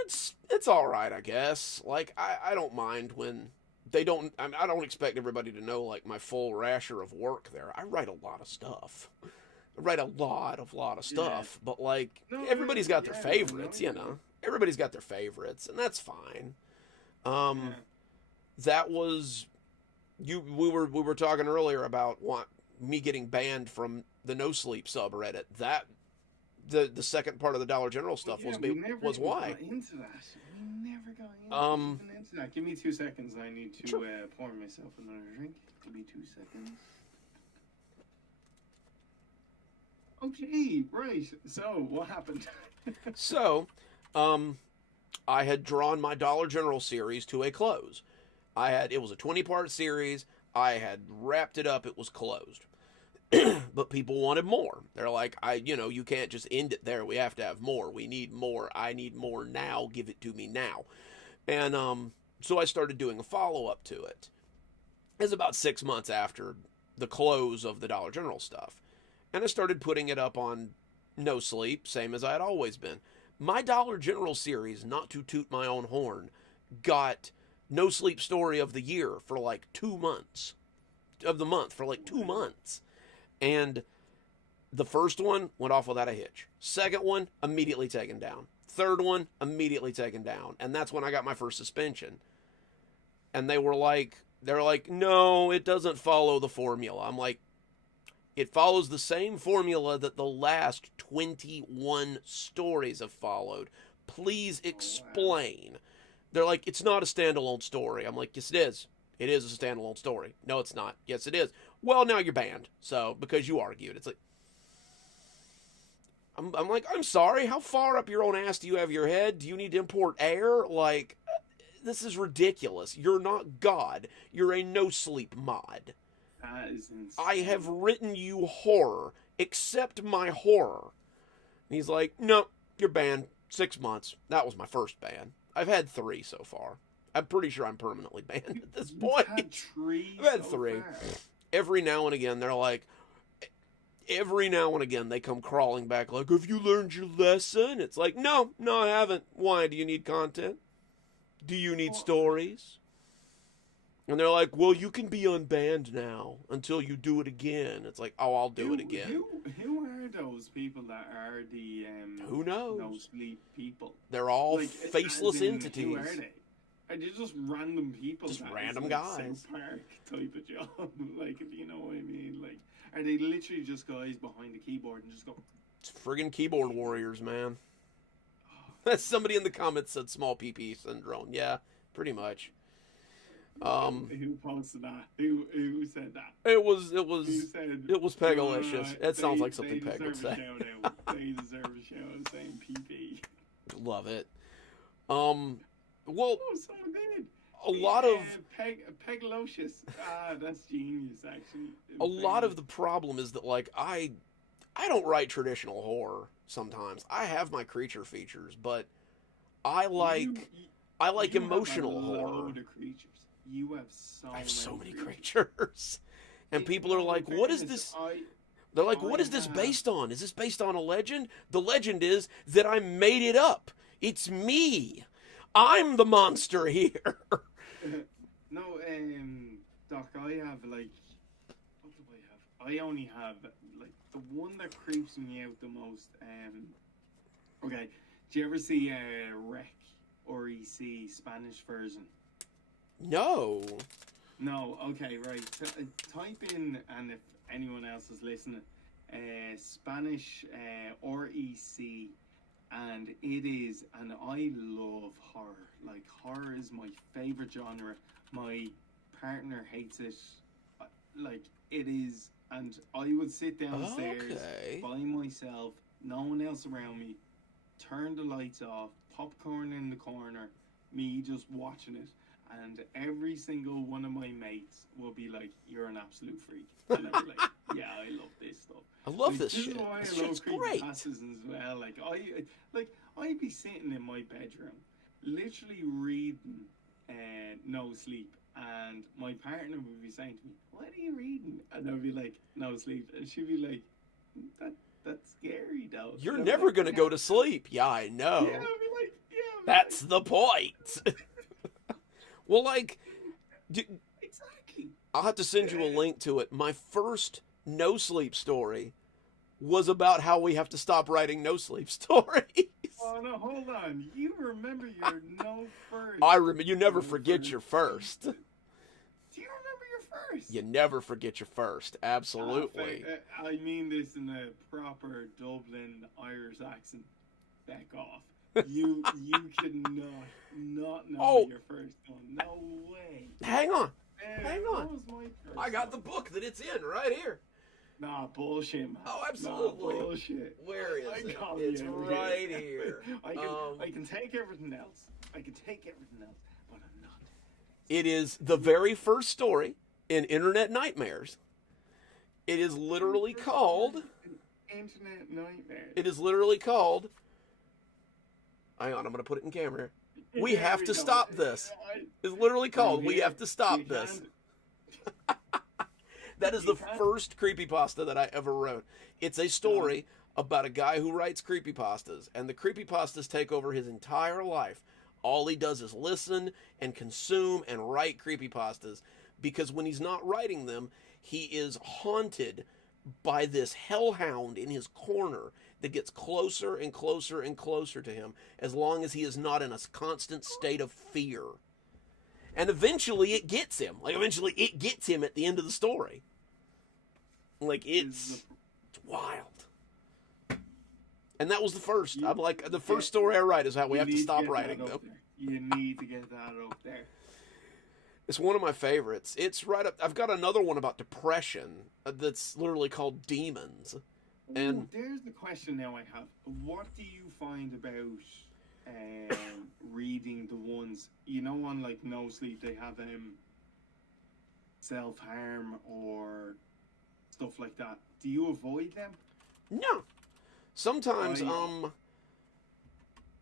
it's all right, I guess. Like, I don't mind when they don't. I don't expect everybody to know like my full rasher of work there. I write a lot of stuff. I write a lot of stuff, but like everybody's got their favorites, Everybody's got their favorites, and that's fine. That was we were talking earlier about me getting banned from the No Sleep subreddit. That the second part of the Dollar General stuff was why. We never got into that. Give me 2 seconds. I need to pour myself another drink. Give me 2 seconds. Okay, right. So, what happened? So, I had drawn my Dollar General series to a close. It was a 20-part series. I had wrapped it up. It was closed. But people wanted more. They're like, you can't just end it there. We have to have more. We need more. I need more now. Give it to me now. And so I started doing a follow-up to it. It was about 6 months after the close of the Dollar General stuff. And I started putting it up on No Sleep, same as I had always been. My Dollar General series, not to toot my own horn, got No Sleep Story of the Year for like 2 months. Of the month, for like 2 months. And the first one went off without a hitch. Second one, immediately taken down. Third one, immediately taken down. And that's when I got my first suspension. And they're like, no, it doesn't follow the formula. I'm like, it follows the same formula that the last 21 stories have followed. Please explain. They're like, it's not a standalone story. I'm like, yes, it is. It is a standalone story. No, it's not. Yes, it is. Well, now you're banned. So, because you argued. It's like, I'm like, I'm sorry. How far up your own ass do you have your head? Do you need to import air? Like, this is ridiculous. You're not God. You're a No Sleep mod. That is insane. I have written you horror. Accept my horror. And he's like, no, you're banned. 6 months. That was my first ban. I've had 3 so far. I'm pretty sure I'm permanently banned at this point. I've had 3. I've had 3. Every now and again, they're like, every now and again, they come crawling back like, have you learned your lesson? It's like, no, I haven't. Why? Do you need content? Do you need stories? And they're like, well, you can be unbanned now until you do it again. It's like, oh, I'll do it again. Who are those people that are the who knows? No Sleep people? They're all faceless entities. Who are they? Are they just random people? Just random guys. South Park type of job. Like, if you know what I mean. Like, are they literally just guys behind the keyboard and just go? It's friggin' keyboard warriors, man. Somebody in the comments said small PP syndrome. Yeah, pretty much. Who posted that? Who said that? It was Pegalicious. It sounds like something Peg would say. They deserve a shout out saying PP. Love it. Well, so good. a lot of Pegalocious. That's genius, actually. a lot of the problem is that like I don't write traditional horror sometimes. I have my creature features, but I like you emotional have a horror. load of creatures. You have I have so many creatures. creatures. And people No, are in like, "What is fairness, this?" They're like, I "What is this have- based on? Is this based on a legend?" The legend is that I made it up. It's me. I'm the monster here. No, Doc, I have like, what do I have? I only have like the one that creeps me out the most. Okay, do you ever see Rec or EC Spanish version? No. No, okay, right. Type in, and if anyone else is listening, Spanish REC, and it is, and I love horror. Like, horror is my favorite genre. My partner hates it. Like, it is, and I would sit downstairs Okay. by myself, no one else around me, turn the lights off, popcorn in the corner, me just watching it. And every single one of my mates will be like, "You're an absolute freak," and I'll be like, "Yeah, I love this stuff." I love Like, this is shit. why This I love shit's great. creepypastas as well. I'd be sitting in my bedroom, literally reading, No Sleep, and my partner would be saying to me, "What are you reading?" And I'd be like, "No Sleep," and she'd be like, "That's scary, though." You're And I'm never like, gonna "Yeah." go to sleep. Yeah, I know. Yeah, I'd be like, "Yeah." I'd be That's like, the point. Well, like, exactly. I'll have to send you a link to it. My first no sleep story was about how we have to stop writing no sleep stories. Oh no, hold on. You remember your no first? I remember. You never No forget first. your first. Do you remember your first? You never forget your first. Absolutely. I mean this in a proper Dublin Irish accent. Back off. You cannot not know Oh. your first one. No way. Hang on. Man, Hang that on. was my first I got the one. book that it's in right here. Nah, bullshit, man. Oh, absolutely. Nah, bullshit. Where is I it? got It's you. right here. I can take everything else. I can take everything else, but I'm not. It is the very first story in Internet Nightmares. It is literally called. Internet Nightmare. It is literally called. Hang on, I'm gonna put it in camera. We There have we to go. stop this. I- It's literally called. We here. have to stop You this. can't- That is You the can't- first creepypasta that I ever wrote. It's a story about a guy who writes creepypastas, and the creepypastas take over his entire life. All he does is listen and consume and write creepypastas, because when he's not writing them, he is haunted by this hellhound in his corner that gets closer and closer and closer to him as long as he is not in a constant state of fear. And eventually it gets him. Like, eventually it gets him at the end of the story. Like, it's wild. And that was the first. I'm like, the first story I write is how we You have to need stop get that writing up them. there. You need to get that up there. It's one of my favorites. It's right up. I've got another one about depression that's literally called Demons. And Ooh, there's the question now I have. What do you find about reading the ones, on like No Sleep, they have self-harm or stuff like that. Do you avoid them? no, sometimes I find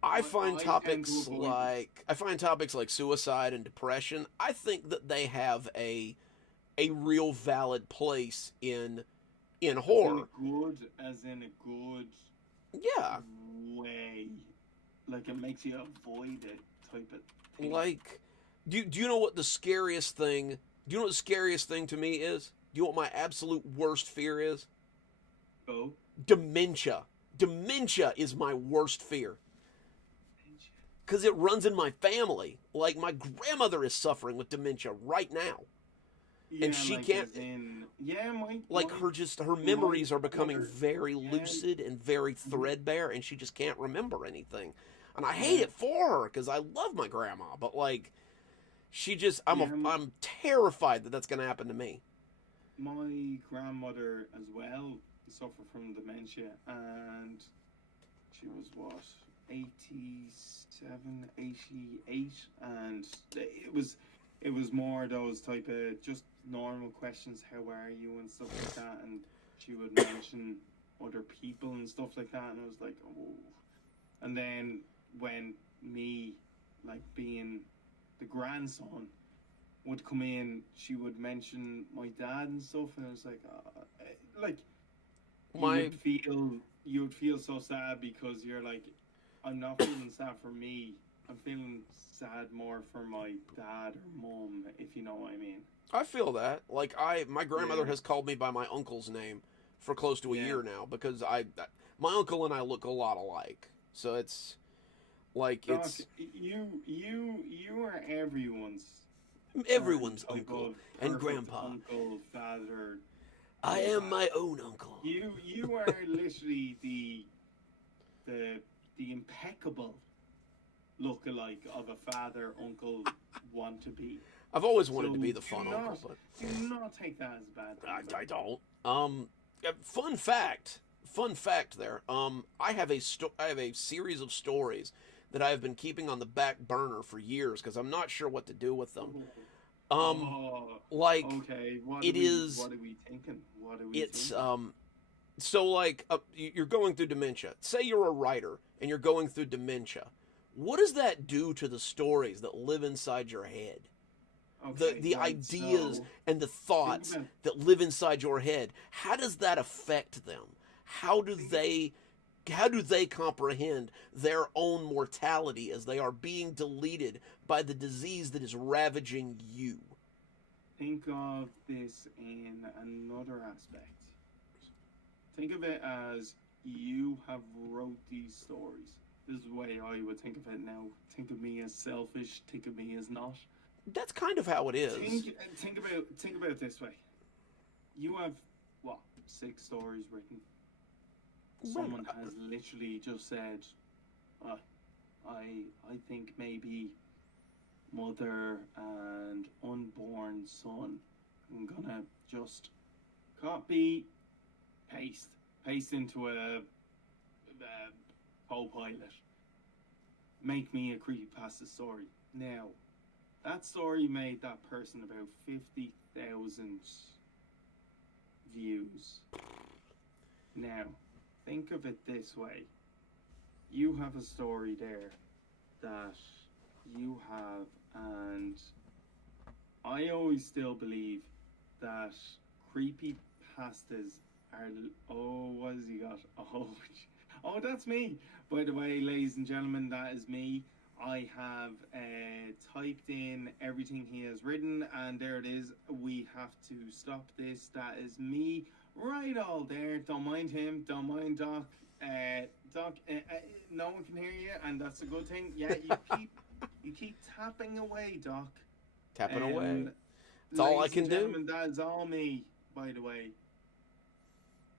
I tend to topics avoid like suicide and depression. I think that they have a real valid place in horror. As in a good Yeah, way. Like it makes you avoid it type of thing. like do you know what the scariest thing? Do you know what the scariest thing to me is? Do you know what my absolute worst fear is? Oh. Dementia. Dementia is my worst fear. Because it runs in my family. Like, my grandmother is suffering with dementia right now. Yeah, and she like can't. as in, yeah, Her memories are becoming mother- very yeah. lucid and very threadbare, and she just can't remember anything. And I hate it for her because I love my grandma, but like, she just, I'm terrified that that's going to happen to me. My grandmother as well suffered from dementia, and she was what, 87, 88, and it was more those type of just normal questions. How are you and stuff like that, and she would mention other people and stuff like that, and I was like, oh. And then when me, like being the grandson, would come in, she would mention my dad and stuff, and I was like My you would feel so sad because you're like, I'm not feeling sad for me. I'm feeling sad more for my dad or mom, if you know what I mean. I feel that. Like my grandmother Yeah. has called me by my uncle's name for close to a Yeah. year now because my uncle and I look a lot alike. So it's like Doc, it's you are everyone's type uncle of and perfect grandpa. uncle, father. I am my own uncle. You are literally the impeccable look-alike of a father uncle want to be. I've always wanted So to be the do fun not- uncle, but Do not take that as a bad thing. I don't. Fun fact there. I have a series of stories that I have been keeping on the back burner for years because I'm not sure what to do with them. Like Okay, What are we thinking? it's so like you're going through dementia. Say you're a writer and you're going through dementia. What does that do to the stories that live inside your head? The right, ideas so and the thoughts think about- that live inside your head, how does that affect them? How do they comprehend their own mortality as they are being deleted by the disease that is ravaging you? Think of this in another aspect. Think of it as you have wrote these stories. This is the way I would think of it now. Think of me as selfish. Think of me as not. That's kind of how it is. Think about it this way. You have what, 6 stories written. Someone has literally just said, I think maybe mother and unborn son. I'm gonna just copy, paste into a Copilot. Make me a creepypasta story. Now, that story made that person about 50,000 views. Now, think of it this way. You have a story there that you have, and I always still believe that creepypastas are... Oh, what has he got? Oh, that's me. By the way, ladies and gentlemen, that is me. I have typed in everything he has written, and there it is. We have to stop this. That is me. Right all there. Don't mind him. Don't mind Doc. Doc, no one can hear you, and that's a good thing. Yeah, you keep tapping away, Doc. Tapping away. That's all I can do. That is all me, by the way.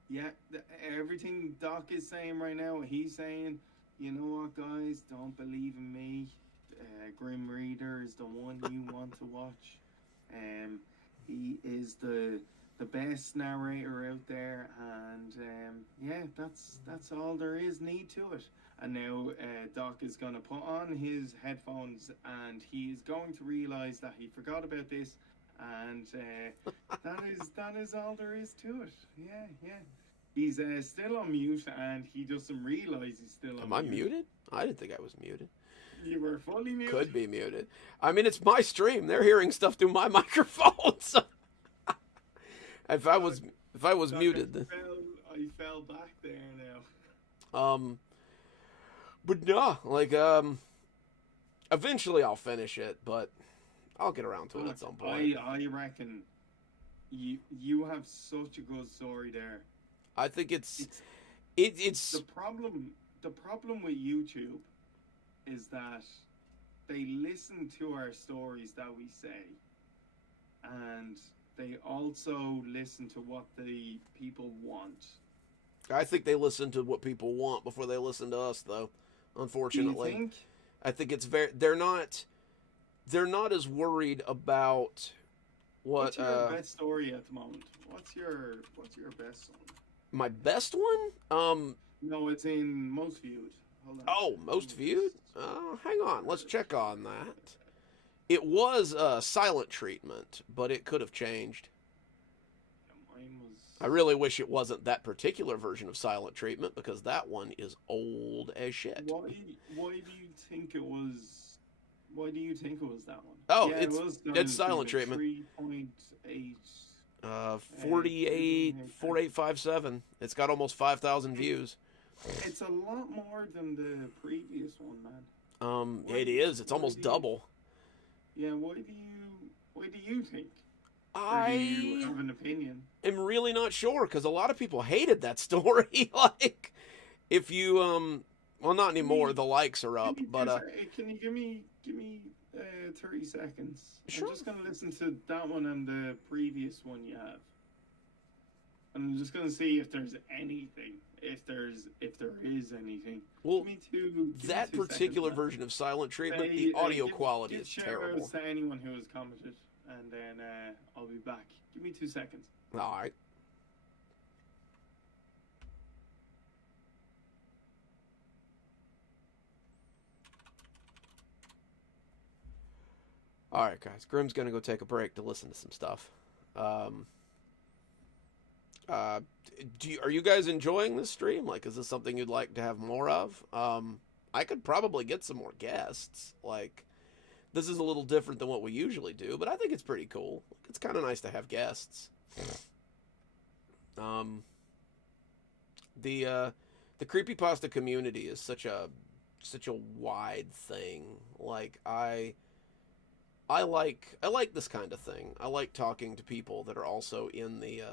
Yeah, everything Doc is saying right now, he's saying, you know what, guys, don't believe in me. Grim Reader is the one you want to watch. He is the best narrator out there, and yeah, that's all there is need to it. And now Doc is going to put on his headphones, and he's going to realize that he forgot about this, and that is all there is to it. Yeah. He's still on mute, and he doesn't realize he's still on mute. Am I muted? I didn't think I was muted. You were fully muted. Could be muted. I mean, it's my stream. They're hearing stuff through my microphone. So if I was Doc, muted, then I fell back there now. but no, like eventually I'll finish it, but I'll get around to it at some point. I reckon you have such a good story there. I think it's the problem with YouTube is that they listen to our stories that we say, and they also listen to what the people want. I think they listen to what people want before they listen to us, though. Unfortunately, Do you think? I think it's they're not as worried about what. What's your best story at the moment? What's your best one? My best one? No, it's in most viewed. Hold on. Oh, most viewed? Hang on. Let's check on that. It was silent treatment, but it could have changed. Mine was. I really wish it wasn't that particular version of silent treatment because that one is old as shit. Why do you think it was? Why do you think it was that one? Oh, yeah, it's silent treatment. 3.8. 4857. It's got almost 5,000 views. It's a lot more than the previous one, man. It is. It's almost double. Yeah, why do you think? Or do you have an opinion? I'm really not sure because a lot of people hated that story. Like, if you well, not anymore. The likes are up, but can you give me 30 seconds? Sure. I'm just gonna listen to that one and the previous one you have. And I'm just gonna see if there's anything. If there is anything. Well, give me two that particular version of silent treatment, the audio quality is terrible. To anyone who has commented, and then I'll be back. Give me 2 seconds. All right. All right, guys. Grim's gonna go take a break to listen to some stuff. Are you guys enjoying this stream? Like, is this something you'd like to have more of? I could probably get some more guests. Like, this is a little different than what we usually do, but I think it's pretty cool. It's kind of nice to have guests. The creepypasta community is such a wide thing. Like, I like this kind of thing. I like talking to people that are also in the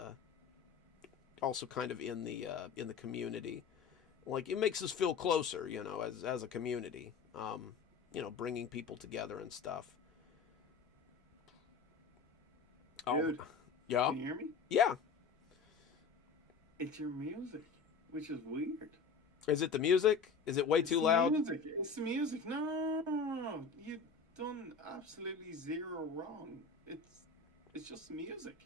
in the community. Like, it makes us feel closer, you know, as a community. You know, bringing people together and stuff. Dude, yeah. can you hear me? Yeah. It's your music, which is weird. Is it the music? Is it way too loud? It's the music. No. You've done absolutely zero wrong. It's just music.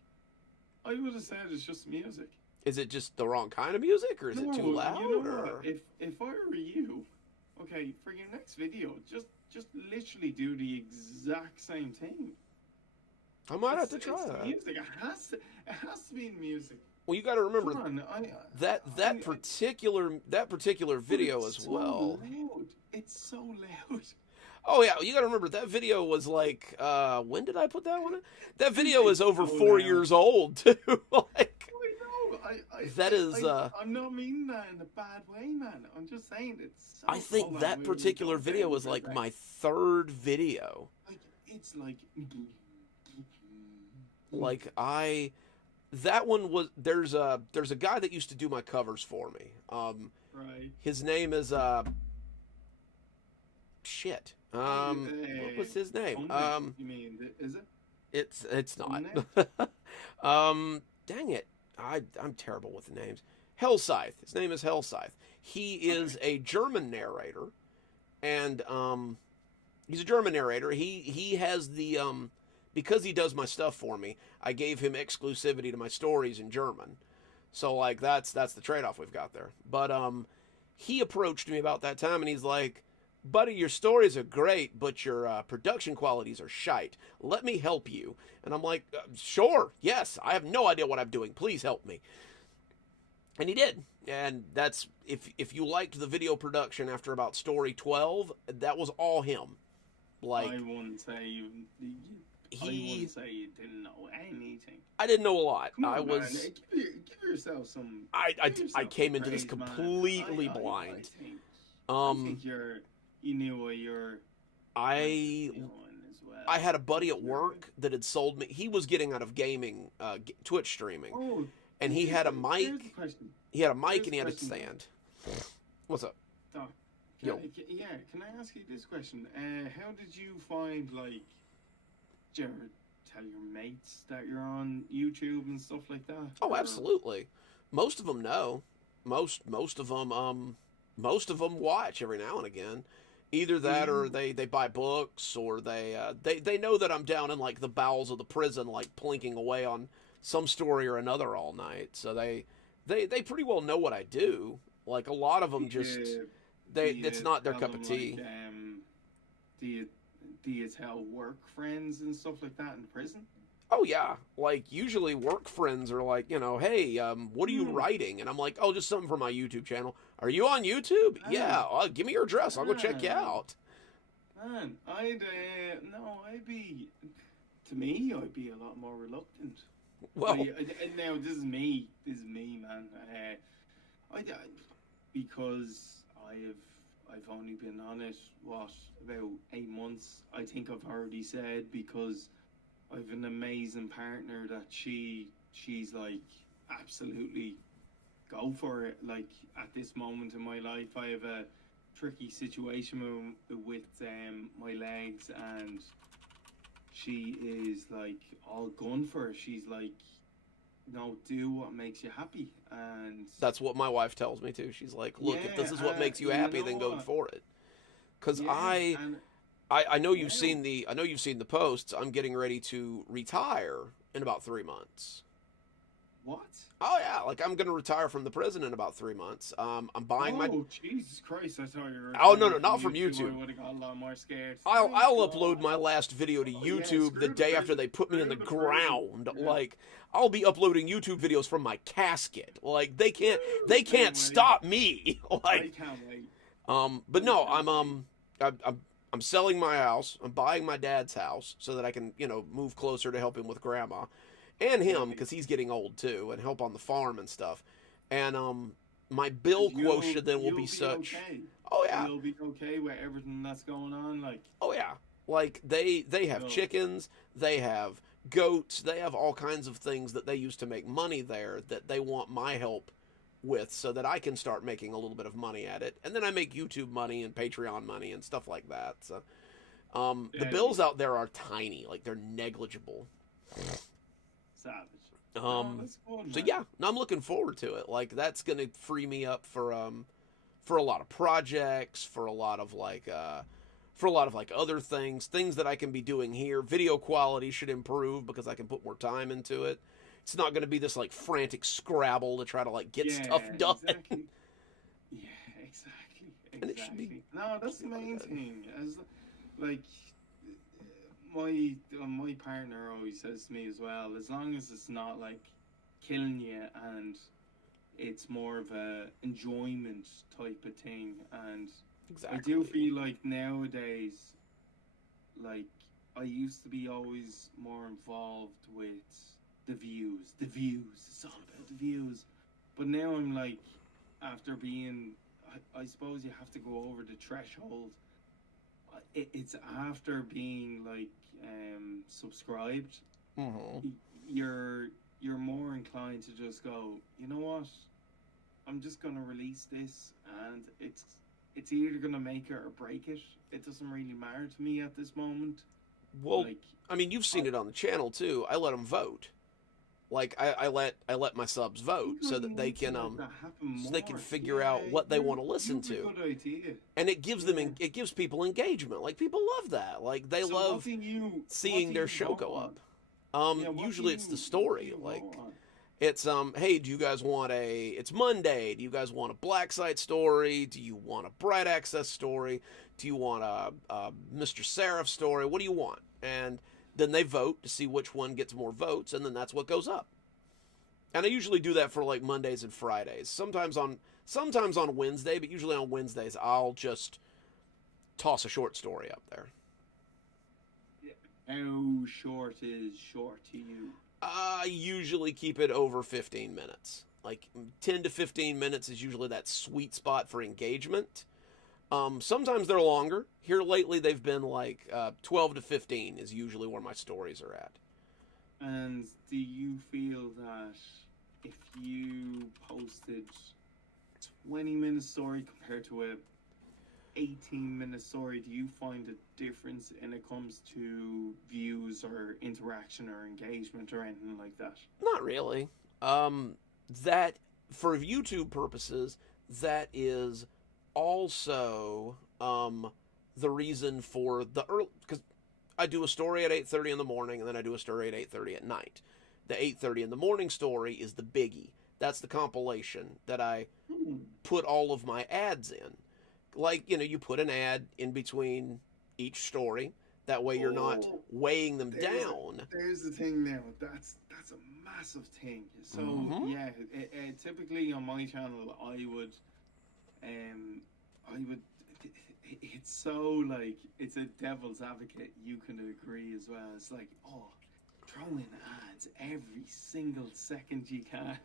I would have said it's just music. Is it just the wrong kind of music, or is it too loud? You know what? If I were you, okay, for your next video, just literally do the exact same thing. I might have to try it's that. Music. It has to be music. Well, you got to remember that particular video as well. Loud. It's so loud. Oh yeah, you got to remember that video was like, when did I put that one in? That video is over 4 years old too. Like, I'm not meaning that in a bad way, man. I'm just saying it's so I think that particular video was like my third video. Like, it's like that one was there's a guy that used to do my covers for me. Right. His name is shit. What was his name? You mean, is it? It's not. Dang it. I'm terrible with names. Hellscythe. His name is Hellscythe. He is a German narrator, and he's a German narrator. He has the because he does my stuff for me, I gave him exclusivity to my stories in German. So like that's the trade-off we've got there. But he approached me about that time, and he's like, buddy, your stories are great, but your production qualities are shite. Let me help you. And I'm like, sure, yes, I have no idea what I'm doing. Please help me. And he did. And that's, if you liked the video production after about story 12, that was all him. Like, I wouldn't say you didn't know anything. I didn't know a lot. Come on, I was. Man. Give yourself some. I came into this completely blind. I think you knew what you're doing as well. I had a buddy at work that had sold me. He was getting out of gaming, Twitch streaming, and he had a mic. He had a mic and he had a stand. What's up? Doc, Yo. Can I ask you this question? How did you find, like, did you ever tell your mates that you're on YouTube and stuff like that? Oh, absolutely. Most of them know. Most of them watch every now and again. Either that or they buy books, or they know that I'm down in like the bowels of the prison, like plinking away on some story or another all night. So they pretty well know what I do. Like, a lot of them just They it's you not their tell cup them of tea. like do you do you tell work friends and stuff like that in prison? Oh yeah, like usually work friends are like, hey, what are you Hmm. writing? And I'm like, oh, just something for my YouTube channel. Are you on YouTube? Man, Yeah, give me your address. I'll go check you man, out. man. I'd no, I'd be to me, I'd be a lot more reluctant. Well, Now this is me. This is me, man. I because I've only been on it what about 8 months. I think I've already said because I've an amazing partner that she's like absolutely go for it. Like at this moment in my life, I have a tricky situation with my legs, and she is like all gun for it. She's like, no, do what makes you happy, and that's what my wife tells me too. She's like, look, if this yeah, is what makes you you happy, know then go what? for it. Because Yeah, and I know you've well, seen the posts. I'm getting ready to retire in about 3 months. what? Oh yeah, like I'm gonna retire from the prison in about 3 months. I'm buying my. Oh, Jesus Christ! I thought you were Oh no, retiring no, from not from YouTube. YouTube. I would have got a lot more scared. I'll Thank upload God. my last video to Oh yeah, YouTube the screw the day after prison. they put me in the Screw the prison. ground. Yeah. Like I'll be uploading YouTube videos from my casket. Like Woo! they Can't can't wait. stop me. I Like can't wait. but I no, can't wait. I'm selling my house. I'm buying my dad's house so that I can move closer to help him with grandma, and him Right. because he's getting old too, and help on the farm and stuff. And my bill And quotient then will you'll be be such. okay. Oh yeah, You'll be okay with everything that's going on. Like, oh yeah. Like they have no. chickens, they have goats, they have all kinds of things that they use to make money there that they want my help with so that I can start making a little bit of money at it. And then I make YouTube money and Patreon money and stuff like that. So the Yeah, bills out there are tiny, like they're negligible. savage. No, Um that's good, so man. yeah, no, I'm looking forward to it. Like that's gonna free me up for a lot of projects, for a lot of like other things that I can be doing here. Video quality should improve because I can put more time into it. It's not going to be this like frantic scrabble to try to like get Yeah, stuff done. exactly. Yeah, exactly. And it should be Exactly. No, that's the main good. thing. As like my partner always says to me as well, as long as it's not like killing you and it's more of a enjoyment type of thing. And I Exactly. do feel like nowadays, like I used to be always more involved with the views. The views. It's all about the views. But now I'm like, after being, I suppose you have to go over the threshold. It's after being like subscribed. Mm-hmm. You're more inclined to just go, you know what? I'm just gonna release this, and it's either gonna make it or break it. It doesn't really matter to me at this moment. Well, Like, I mean, you've seen I, it on the channel too. I let them vote. Like I let my subs vote you so really that they need to can let that happen so they can more. figure Yeah, out what they want to listen you've a to. good idea. And it gives Yeah. it gives people engagement. Like people love that. Like they So what love do you seeing what do their you show vote go on? up. Yeah, Usually it's the what do story. you Like vote on? it's hey, do you guys want it's Monday. Do you guys want a black site story? Do you want a bright access story? Do you want a Mr. Seraph story? What do you want? And then they vote to see which one gets more votes, and then that's what goes up. And I usually do that for like Mondays and Fridays. Sometimes on Wednesday, but usually on Wednesdays I'll just toss a short story up there. How short is short to you? I usually keep it over 15 minutes. Like 10 to 15 minutes is usually that sweet spot for engagement. Sometimes they're longer. Here lately, they've been like 12 to 15 is usually where my stories are at. And do you feel that if you posted 20-minute story compared to a 18-minute story, do you find a difference when it comes to views or interaction or engagement or anything like that? Not really. That for YouTube purposes, that is also the reason for the early, because I do a story at 8:30 in the morning and then I do a story at 8:30 at night. The 8:30 in the morning story is the biggie. That's the compilation that I put all of my ads in. like you put an ad in between each story. That way you're not Oh, weighing them there's down. there's the thing now. That's a massive thing. So Hmm. yeah, typically on my channel, I would. It's so like it's a devil's advocate. You can agree as well. It's like, oh, throw in ads every single second you can,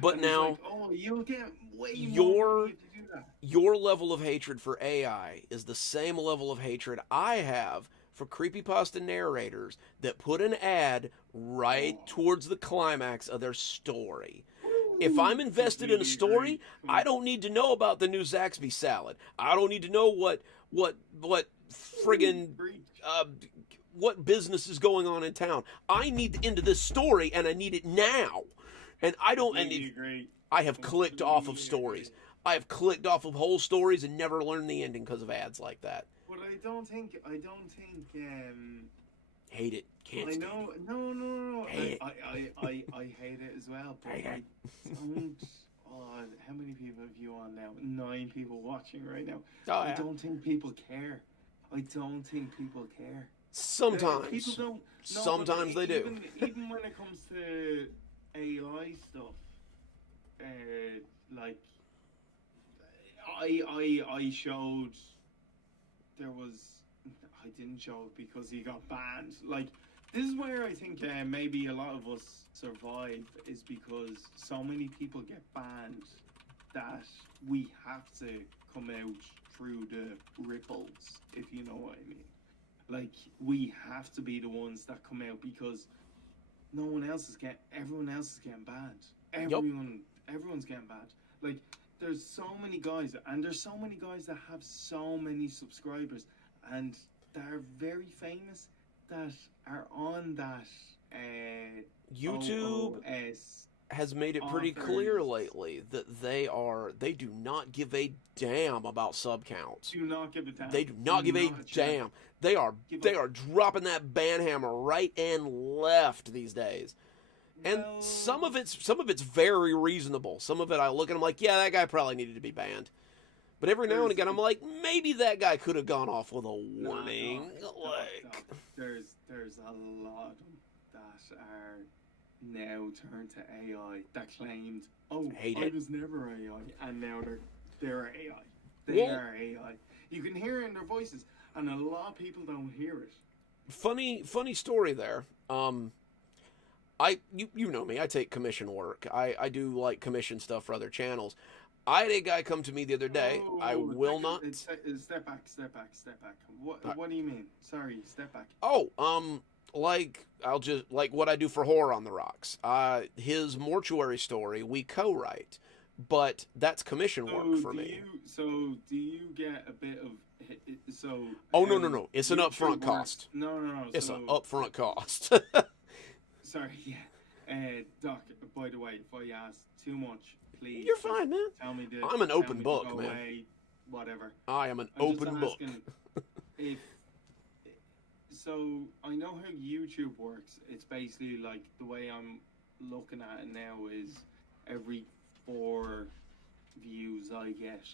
But and it's like, now oh, you'll get way more your money if you do that. your level of hatred for AI is the same level of hatred I have for creepypasta narrators that put an ad right Oh, towards the climax of their story. If woo, I'm invested in a completely agree. story, I don't need to know about the new Zaxby salad. I don't need to know what friggin' Breach. uh, what business is going on in town. I need the end of this story, and I need it now. And I don't. And Completely agree. I have clicked off of Completely stories. agree. I have clicked off of whole stories and never learned the ending because of ads like that. But I don't think. Hate it. Can't I stand know. it. No, no, no, no. Hate it. I hate it as well. But Hate I it. don't. Oh, how many people have you on now? 9 people watching right now. Oh I yeah. don't think people care. I don't think people care. People Sometimes. don't. No, but Sometimes they do. even when it comes to AI stuff, like I showed there was I didn't show it because he got banned. Like this is where I think maybe a lot of us survive is because so many people get banned that we have to come out through the ripples, if you know what I mean. Like we have to be the ones that come out because no one else is getting. Everyone else is getting banned. Yup. Everyone's getting banned. Like there's so many guys, and there's so many guys that have so many subscribers, and that are very famous that are on that YouTube OOS has made it pretty clear offers. lately that they do not give a damn about sub counts. Do not give a damn. They do not give a not check. damn. They are Give they a are dropping that ban hammer right and left these days. And well, some of it's very reasonable. Some of it I look at, I'm like, yeah, that guy probably needed to be banned. But every now and there's again, I'm like, maybe that guy could have gone off with a no, warning. no. There's a lot of them that are now turned to AI that claimed, oh, Hate I it. was never AI, and now they're AI. They Well- are AI. You can hear it in their voices, and a lot of people don't hear it. Funny story there. You know me. I take commission work. I do like commission stuff for other channels. I had a guy come to me the other day. I will not. Step back. Uh, What do you mean? Sorry, step back. Oh, like I'll just like what I do for Horror on the Rocks. His mortuary story we co-write, but that's commission work for me. Do you get a bit of so? Oh no! It's an YouTube upfront works- cost. No. It's so, an upfront cost. Sorry, yeah. Doc, by the way, if I ask too much, please. You're just fine, man. Tell me to. I'm an tell open me to book, go man. away, whatever. I am an I'm just open book. asking if. So I know how YouTube works. It's basically like the way I'm looking at it now is every 4 views I get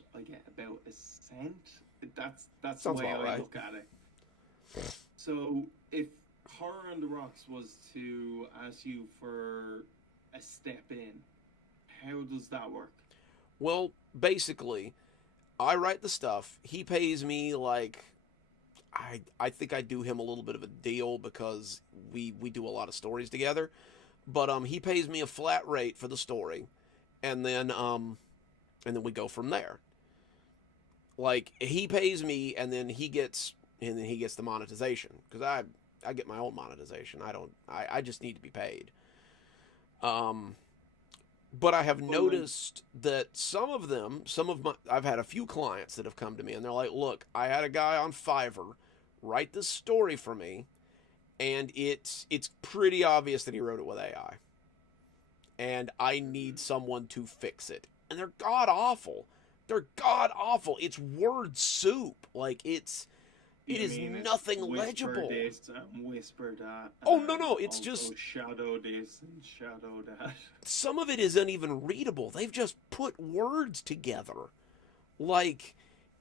about a cent. That's the Sounds way about I right. look at it. So if Horror on the Rocks was to ask you for a step in, how does that work? Well, basically, I write the stuff. He pays me like I think I do him a little bit of a deal because we do a lot of stories together. But he pays me a flat rate for the story, and then we go from there. Like he pays me, and then he gets the monetization because I get my own monetization. I just need to be paid. But I have noticed that I've had a few clients that have come to me and they're like, look, I had a guy on Fiverr write this story for me, and it's pretty obvious that he wrote it with AI. And I need someone to fix it. And they're god awful. It's word soup. Like it is nothing legible. Whisper this and whisper that. Oh, no, and it's also just shadow this and shadow that. some of it isn't even readable. They've just put words together. Like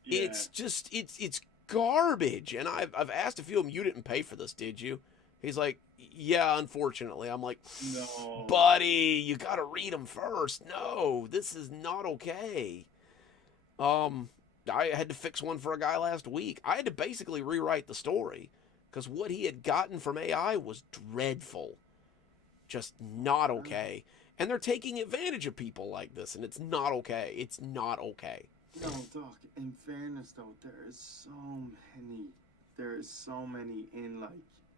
Yeah. it's garbage. And I've asked a few of them, you didn't pay for this, did you? He's like, yeah, unfortunately. I'm like, No. buddy, you gotta read them first. No, this is not okay. I had to fix one for a guy last week. I had to basically rewrite the story because what he had gotten from AI was dreadful. Just not okay. And they're taking advantage of people like this, and it's not okay. It's not okay. No, Doc, in fairness though, there is so many in, like,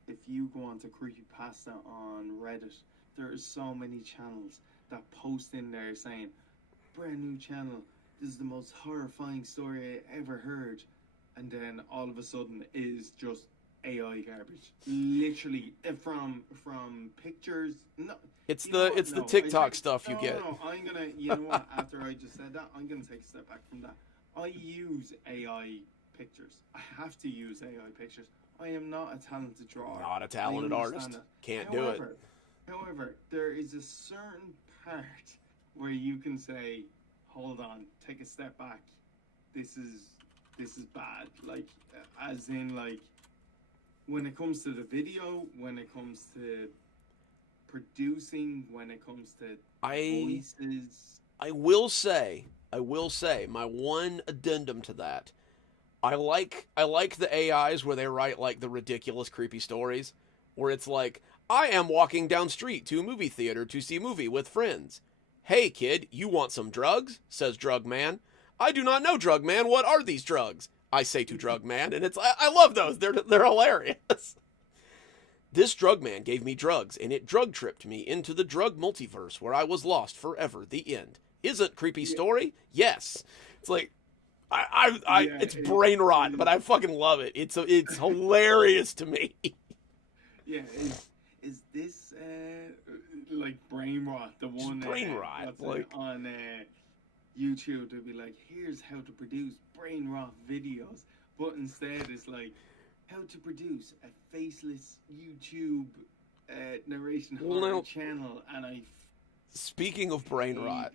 if you go onto creepypasta on Reddit, there is so many channels that post in there saying, brand new channel, this is the most horrifying story I ever heard, and then all of a sudden is just AI garbage. Literally, from pictures. No, It's you know the what? it's the No, TikTok stuff you no, get. no, I'm gonna. You know what? After I just said that, I'm gonna take a step back from that. I use AI pictures. I have to use AI pictures. I am not a talented drawer. Not a I talented understand artist. that. Can't do it. However, there is a certain part where you can say, "Hold on, take a step back. This is bad." Like, as in, like, when it comes to the video, when it comes to producing, when it comes to voices. I will say, my one addendum to that, I like the AIs where they write like the ridiculous creepy stories where it's like, I am walking down street to a movie theater to see a movie with friends. Hey kid, you want some drugs? Says Drug Man. I do not know, Drug Man. What are these drugs? I say to Drug Man, and I love those. They're hilarious. This drug man gave me drugs, and it drug tripped me into the drug multiverse where I was lost forever. The end. Isn't creepy story? Yes. It's like, it's brain rot, but I fucking love it. It's hilarious to me. Yeah, is this like brain rot? The one brain rot, like on YouTube, they'll be like, here's how to produce brain rot videos, but instead it's like, how to produce a faceless YouTube narration horror channel, and speaking of brain rot,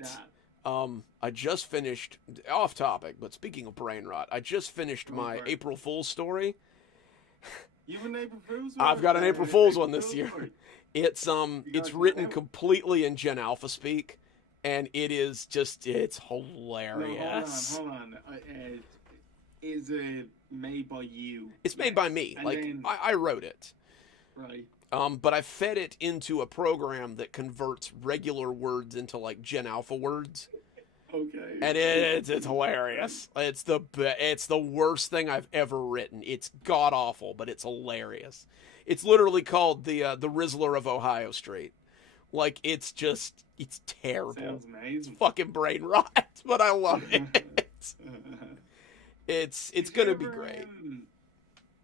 I just finished, off topic, but speaking of brain rot, I just finished my April Fool's story. You have an April Fool's? I've got an April Fool's one this year. It's written completely in Gen Alpha speak, and it's hilarious. No, hold on. Is it made by you? It's made by me. And like, I wrote it. Right. But I fed it into a program that converts regular words into like Gen Alpha words. Okay. And it's hilarious. It's the worst thing I've ever written. It's god awful, but it's hilarious. It's literally called the Rizzler of Ohio Street. Like, it's terrible. Sounds amazing. It's fucking brain rot, but I love it. It's gonna be great.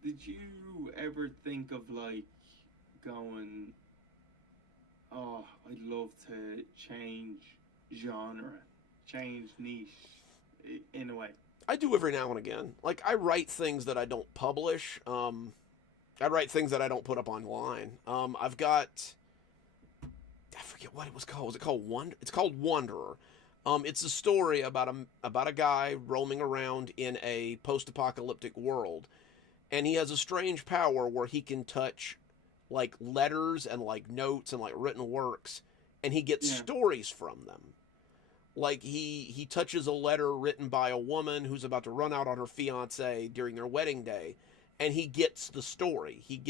Did you ever think of, like, going, oh, I'd love to change genre, change niche in a way? I do every now and again. Like, I write things that I don't publish. I write things that I don't put up online. I've got, I forget what it was called. Was it called It's called Wanderer. It's a story about a guy roaming around in a post-apocalyptic world, and he has a strange power where he can touch like letters and like notes and like written works, and he gets stories from them. Like he touches a letter written by a woman who's about to run out on her fiance during their wedding day, and he gets the story. He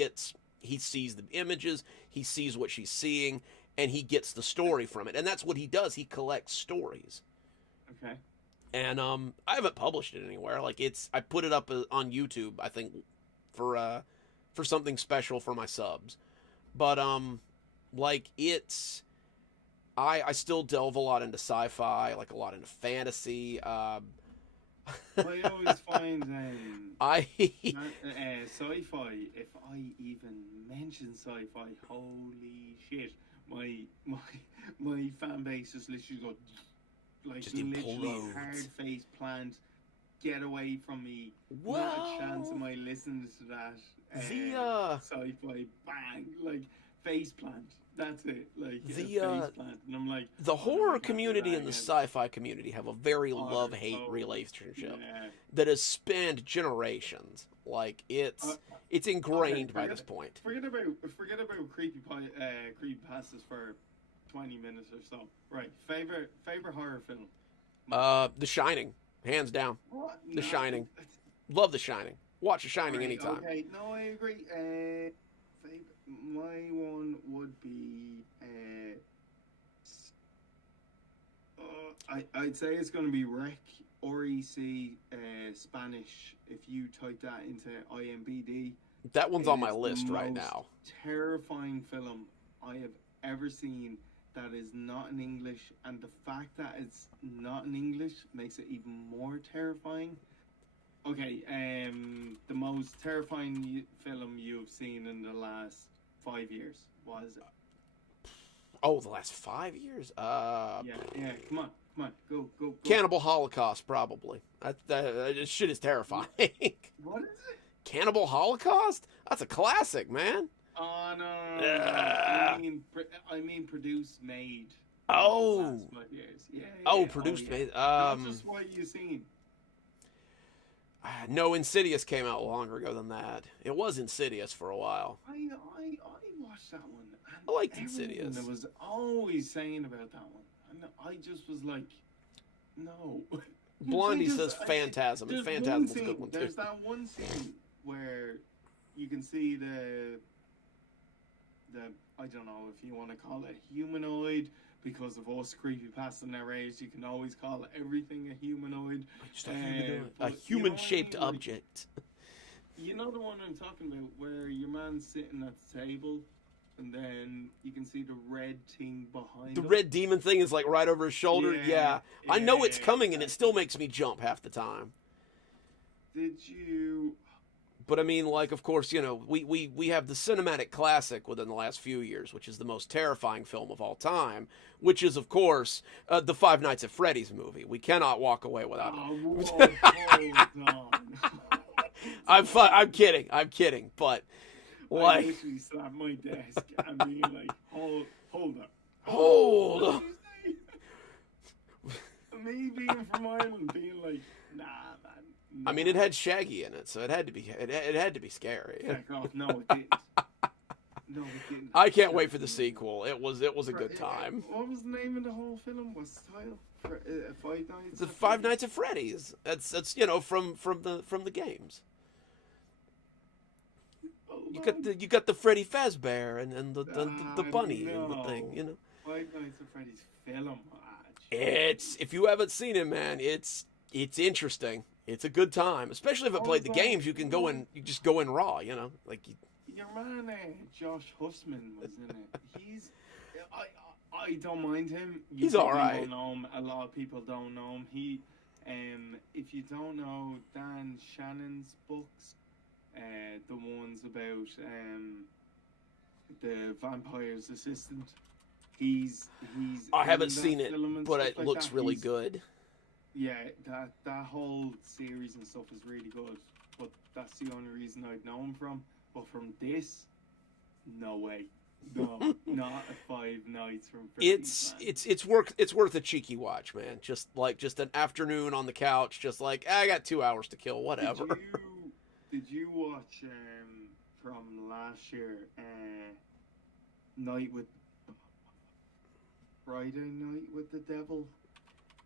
sees the images, he sees what she's seeing, and he gets the story from it. And that's what he does. He collects stories. Okay. And I haven't published it anywhere. Like, I put it up on YouTube, I think, for something special for my subs. But like, I still delve a lot into sci-fi, like a lot into fantasy. I always find sci-fi. If I even mention sci-fi, holy shit, my fan base just literally got like just literally hard face plant. Get away from me! Whoa. Not a chance am I listening to that. Sci-fi bang, like face plant. That's it. Like a The face plant, and I'm like, the oh, no, horror I can't do community that and the again. sci-fi community have a very Oh, they're love-hate so relationship yeah. that has spanned generations. Like Uh, it's okay, ingrained by this point. forget about creepypastas for 20 minutes or so. Right. Favorite horror film. The Shining, hands down. What? The No. Shining, love The Shining. Watch The Shining Right, anytime. okay, no, I agree. My one would be. I'd say it's going to be Rec, REC, Spanish. If you type that into IMBD, That one's it on my is the list right most now. terrifying film I have ever seen that is not in English, and the fact that it's not in English makes it even more terrifying. Okay, the most terrifying film you've seen in the last 5 years. What is it? Oh, the last 5 years? Yeah. Come on. Go. Cannibal Holocaust, probably. That shit is terrifying. What is it? Cannibal Holocaust? That's a classic, man. Oh no. Ah. I mean, produced, made. Oh. The last 5 years. Yeah. Oh, produced, yeah. made. Not just what you seen. No, Insidious came out longer ago than that. It was Insidious for a while. I watched that one. And I liked everyone Insidious. that was always saying about that one, and I just was like, no. Blondie They says just- Phantasm, and there's one Phantasm's a scene- good one too. There's that one scene where you can see the I don't know if you want to call it humanoid because of us creepypasta narrators. You can always call everything a humanoid. Just a Uh, humanoid. but A you know human-shaped what I mean? Like, object. You know the one I'm talking about, where your man's sitting at the table, and then you can see the red thing behind The him. red demon thing is like right over his shoulder. Yeah. I know it's yeah, coming, and it still makes me jump half the time. Did you? But I mean, like, of course, you know, we have the cinematic classic within the last few years, which is the most terrifying film of all time, which is, of course, the Five Nights at Freddy's movie. We cannot walk away without it. Oh, whoa, hold on. I'm kidding, but I like, literally slapped my desk and being like, hold up. hold What up. did you say? Me being from Ireland, being like, nah, man. I mean, it had Shaggy in it, so it had to be scary. Heck off. No, it didn't. No, it didn't. I can't wait for the sequel. It was a good time. What was the name of the whole film? What's the title? Five Nights. The at Five Freddy's? Nights at Freddy's. That's you know from the games. Hold on. You got the Freddy Fazbear and the bunny and the no. thing. You know, Five Nights at Freddy's film. it's if you haven't seen it, man, it's interesting. It's a good time, especially if I played the games. You just go in raw. You know, like Your man, Josh Hussman was in it. I don't mind him. You He's probably alright. don't know him. A lot of people don't know him. If you don't know Dan Shannon's books, the ones about the vampire's assistant, he's. I in haven't that seen it, film and but stuff it like looks that. really He's- good. Yeah, that whole series and stuff is really good, but that's the only reason I'd know him from. But from this, no way, no, not a Five Nights from Freddy's. It's worth a cheeky watch, man. Just an afternoon on the couch, just like I got 2 hours to kill, whatever. Did you watch from last year, Friday Night with the Devil?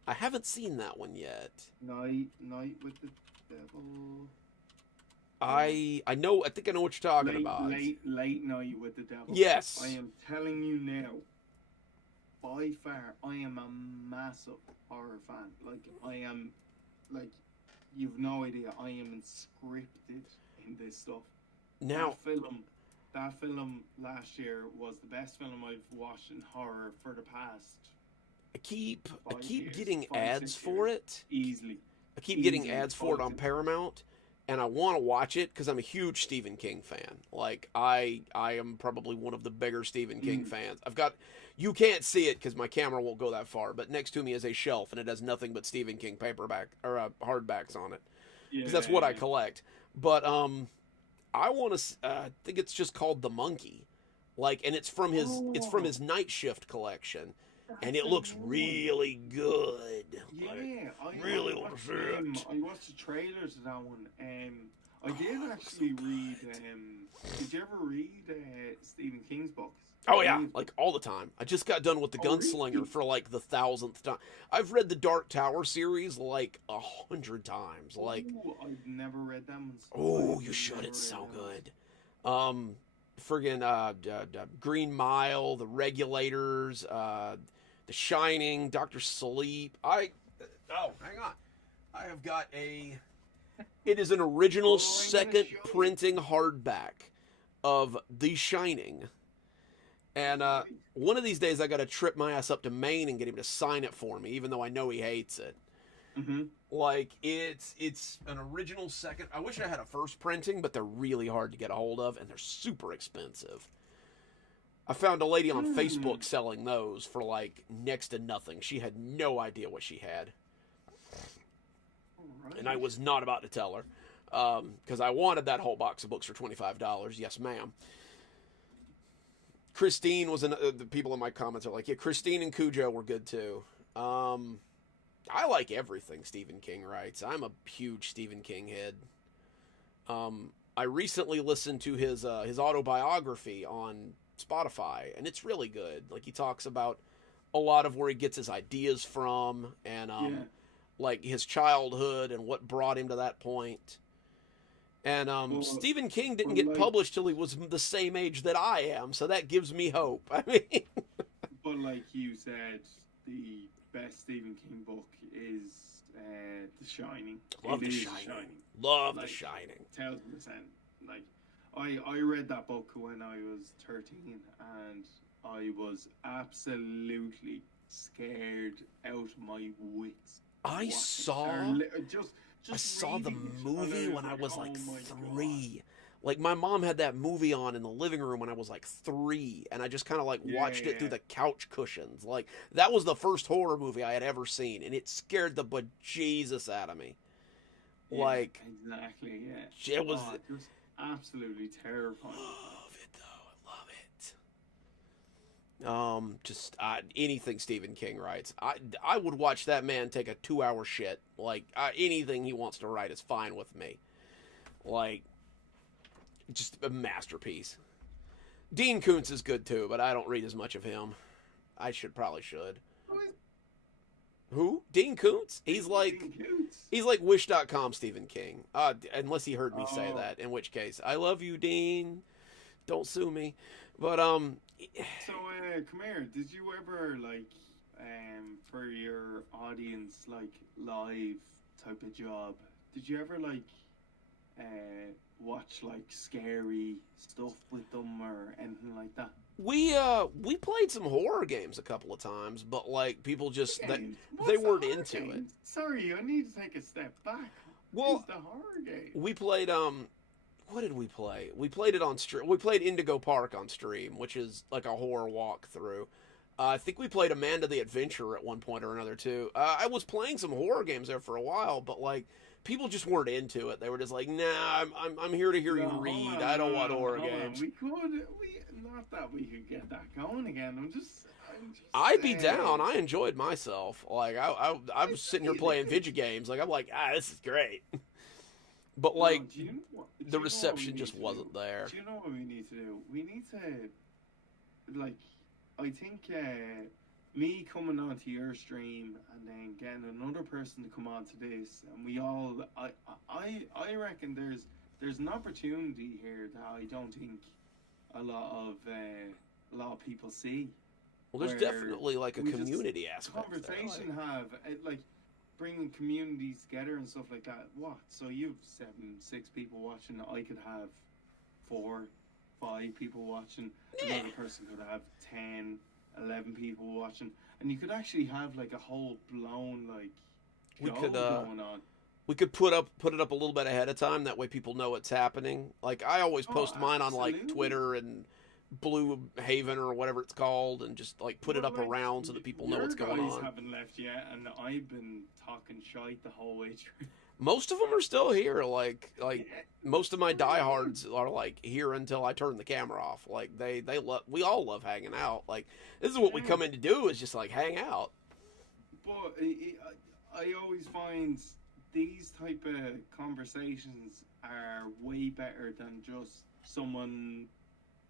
I haven't seen that one yet. Night with the Devil. I think I know what you're talking about. Late Night with the Devil. Yes. I am telling you now, by far, I am a massive horror fan. Like, I am, like, you've no idea, I am scripted in this stuff. Now, That film last year was the best film I've watched in horror for the past I keep 5 years, getting 5, ads 6 for years. it. Easily. I keep getting Easily. ads for it on Paramount, and I want to watch it because I'm a huge Stephen King fan. Like I am probably one of the bigger Stephen King fans. You can't see it because my camera won't go that far, but next to me is a shelf and it has nothing but Stephen King paperback or hardbacks on it because that's what I collect. But I want to. I think it's just called The Monkey. Like, and it's from Oh, his Night Shift collection, and that's it the looks new one. really good. Like, Yeah, really want to see it. I watched the trailer to that one. I Oh, did it looks so actually read. good. Did you ever read Stephen King's books? Oh yeah, Any of them? like all the time. I just got done with the Oh, Gunslinger really? for like the 1,000th time. I've read the Dark Tower series like 100 times. Like, Oh, I've never read them ones. oh, I've you should. never It's read so them ones. good. Friggin' Green Mile, The Regulators, The Shining, Doctor Sleep. Hang on. I have got a. It is an original Oh, I'm gonna second show you. printing hardback of The Shining. And Right. one of these days, I got to trip my ass up to Maine and get him to sign it for me, even though I know he hates it. Mhm. Like it's an original second. I wish I had a first printing, but they're really hard to get a hold of, and they're super expensive. I found a lady on Facebook selling those for like next to nothing. She had no idea what she had, All right. and I was not about to tell her because I wanted that whole box of books for $25. Yes, ma'am. Christine was the people in my comments are like, yeah, Christine and Cujo were good too. I like everything Stephen King writes. I'm a huge Stephen King head. I recently listened to his autobiography on Spotify, and it's really good. Like he talks about a lot of where he gets his ideas from, and Yeah. like his childhood and what brought him to that point. And Well, Stephen King didn't well, get like, published till he was the same age that I am, so that gives me hope. I mean, but like you said, the best Stephen King book is The Shining. love It The is Shining. Love The Like, Shining. 1,000%. Like, I read that book when I was 13, and I was absolutely scared out of my wits. I watching- saw or li- just I saw the reading it, and movie when I like, was like oh my God. 3. Like my mom had that movie on in the living room when I was like 3, and I just kind of like watched it through Yeah. the couch cushions. Like that was the first horror movie I had ever seen, and it scared the bejesus out of me. Yeah, Like exactly, yeah. it was. Just absolutely terrifying. Love it though. I love it. Just anything Stephen King writes, I would watch that man take a 2-hour shit. Like anything he wants to write is fine with me. Like, just a masterpiece. Dean Koontz is good too, but I don't read as much of him. I probably should. Who? Dean Koontz? He's like Wish.com Stephen King. Unless he heard me say Oh. that, in which case I love you, Dean. Don't sue me. But So, come here. Did you ever like, for your audience, like live type of job? Did you ever like, watch like scary stuff with them or anything like that? we played some horror games a couple of times, but like people just Games? they What's weren't the horror into it. games? Sorry, I need to take a step back. Well, What's the horror game? we played what did we play? We played it on stream. We played Indigo Park on stream, which is like a horror walkthrough. I think we played Amanda the Adventurer at one point or another too. I was playing some horror games there for a while, but like people just weren't into it. They were just like, "Nah, I'm here to hear you No, read. hold on, I don't hold want on, horror hold on. games." We not that we could get that going again. I'm just I'd be saying. down. I enjoyed myself. Like I was sitting here playing video games. Like I'm like, this is great. But No, like do you know what- do the you know what we reception need just to wasn't do? there. Do you know what we need to do? We need to, like, I think me coming onto your stream and then getting another person to come onto this, and we all, I reckon there's an opportunity here that I don't think a lot of people see. Well, there's where definitely like a we just- community aspect there. Conversation like bringing communities together and stuff like that. What? So you've 6 people watching. I could have 4, 5 people watching. Another person could have 10, 11 people watching, and you could actually have like a whole blown like We show could, going on. We could put it up a little bit ahead of time. That way people know what's happening. Like I always post mine on like absolutely. Twitter and Blue Haven or whatever it's called, and just like put it Well, up like, around so that people know what's going Your guys on. haven't left yet, and I've been talking shite the whole way through. Most of them are still here. Like most of my diehards are like here until I turn the camera off. Like they love. We all love hanging out. Like this is what we come in to do, is just like hang out. But I always find these type of conversations are way better than just someone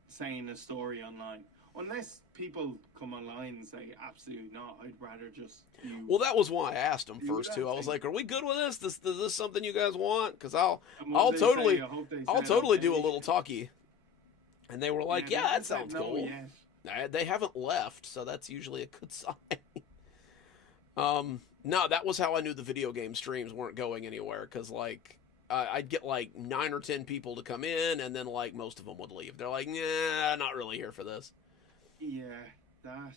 saying a story online. Unless people come online and say, absolutely not, I'd rather just you. Well, that was why I asked them Do first that too. I was thing. like, "Are we good with this? Is this something you guys want? Because I'll And what they totally say, I hope they I'll said totally okay. do a little talkie." And they were like, they "Yeah, haven't that said sounds no cool." yet. They haven't left, so that's usually a good sign. No, that was how I knew the video game streams weren't going anywhere, because like I'd get like 9 or 10 people to come in, and then like most of them would leave. They're like, "Nah, not really here for this." Yeah, that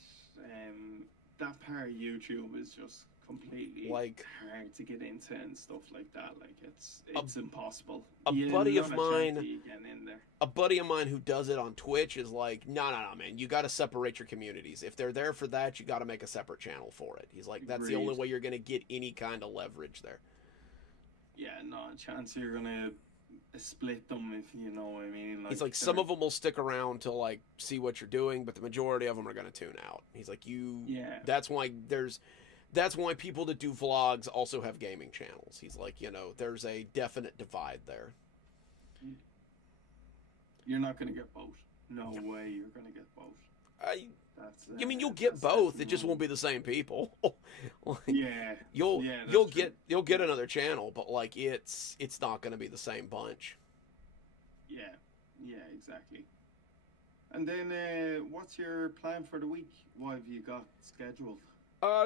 that part of YouTube is just completely Like hard to get into and stuff like that. Like it's impossible. a You're buddy of not a chance mine- of you getting in there. a buddy of mine who does it on Twitch is like, no, man, you got to separate your communities. If they're there for that, you got to make a separate channel for it. He's like, that's the only Agreed. way you're going to get any kind of leverage there. Yeah, not a chance you're gonna split them, if you know what I mean. He's like, some of them will stick around to like see what you're doing, but the majority of them are going to tune out. He's like, Yeah. that's why people that do vlogs also have gaming channels. He's like, there's a definite divide there. You're not gonna get both. No way you're gonna get both. That's. I mean, you'll get that's both. It just no. won't be the same people. Like, Yeah. You'll Yeah, that's you'll true. get another channel, but like it's not going to be the same bunch. Yeah. Yeah. Exactly. And then, what's your plan for the week? What have you got scheduled?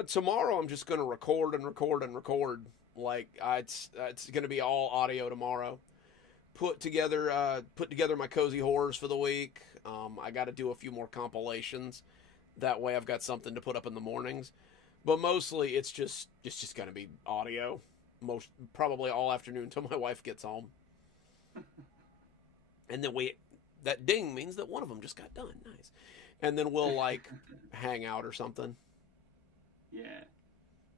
Tomorrow I'm just going to record and record and record. Like it's going to be all audio tomorrow. Put together my cozy horrors for the week. I got to do a few more compilations. That way I've got something to put up in the mornings. But mostly it's just going to be audio. Probably all afternoon until my wife gets home. And then that ding means that one of them just got done. Nice. And then we'll like hang out or something. Yeah.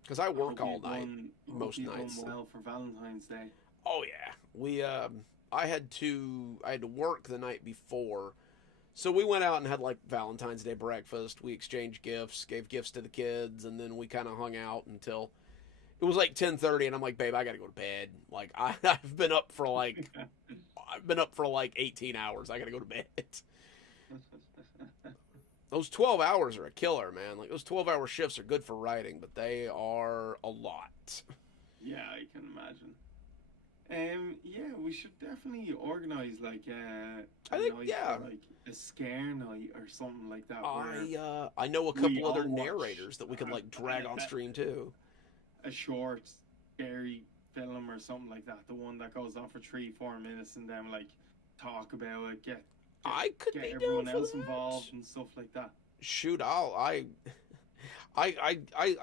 Because I work all Hope you've night done- most hope you've nights. Done well for Valentine's Day. Oh yeah, we I had to work the night before, so we went out and had like Valentine's Day breakfast. We exchanged gifts, gave gifts to the kids, and then we kind of hung out until it was like 10:30. And I'm like, babe, I gotta go to bed. Like I've been up for like 18 hours. I gotta go to bed. Those 12 hours are a killer, man. Like those 12-hour shifts are good for writing, but they are a lot. Yeah, I can imagine. Yeah, we should definitely organize like I think, night yeah. for, like a scare night or something like that. Where I know a we couple all other watch, narrators that we could like drag on stream too. a short, scary film or something like that. The one that goes on for 3-4 minutes and then like talk about it, get I could be everyone down for else that. involved and stuff like that. Shoot, I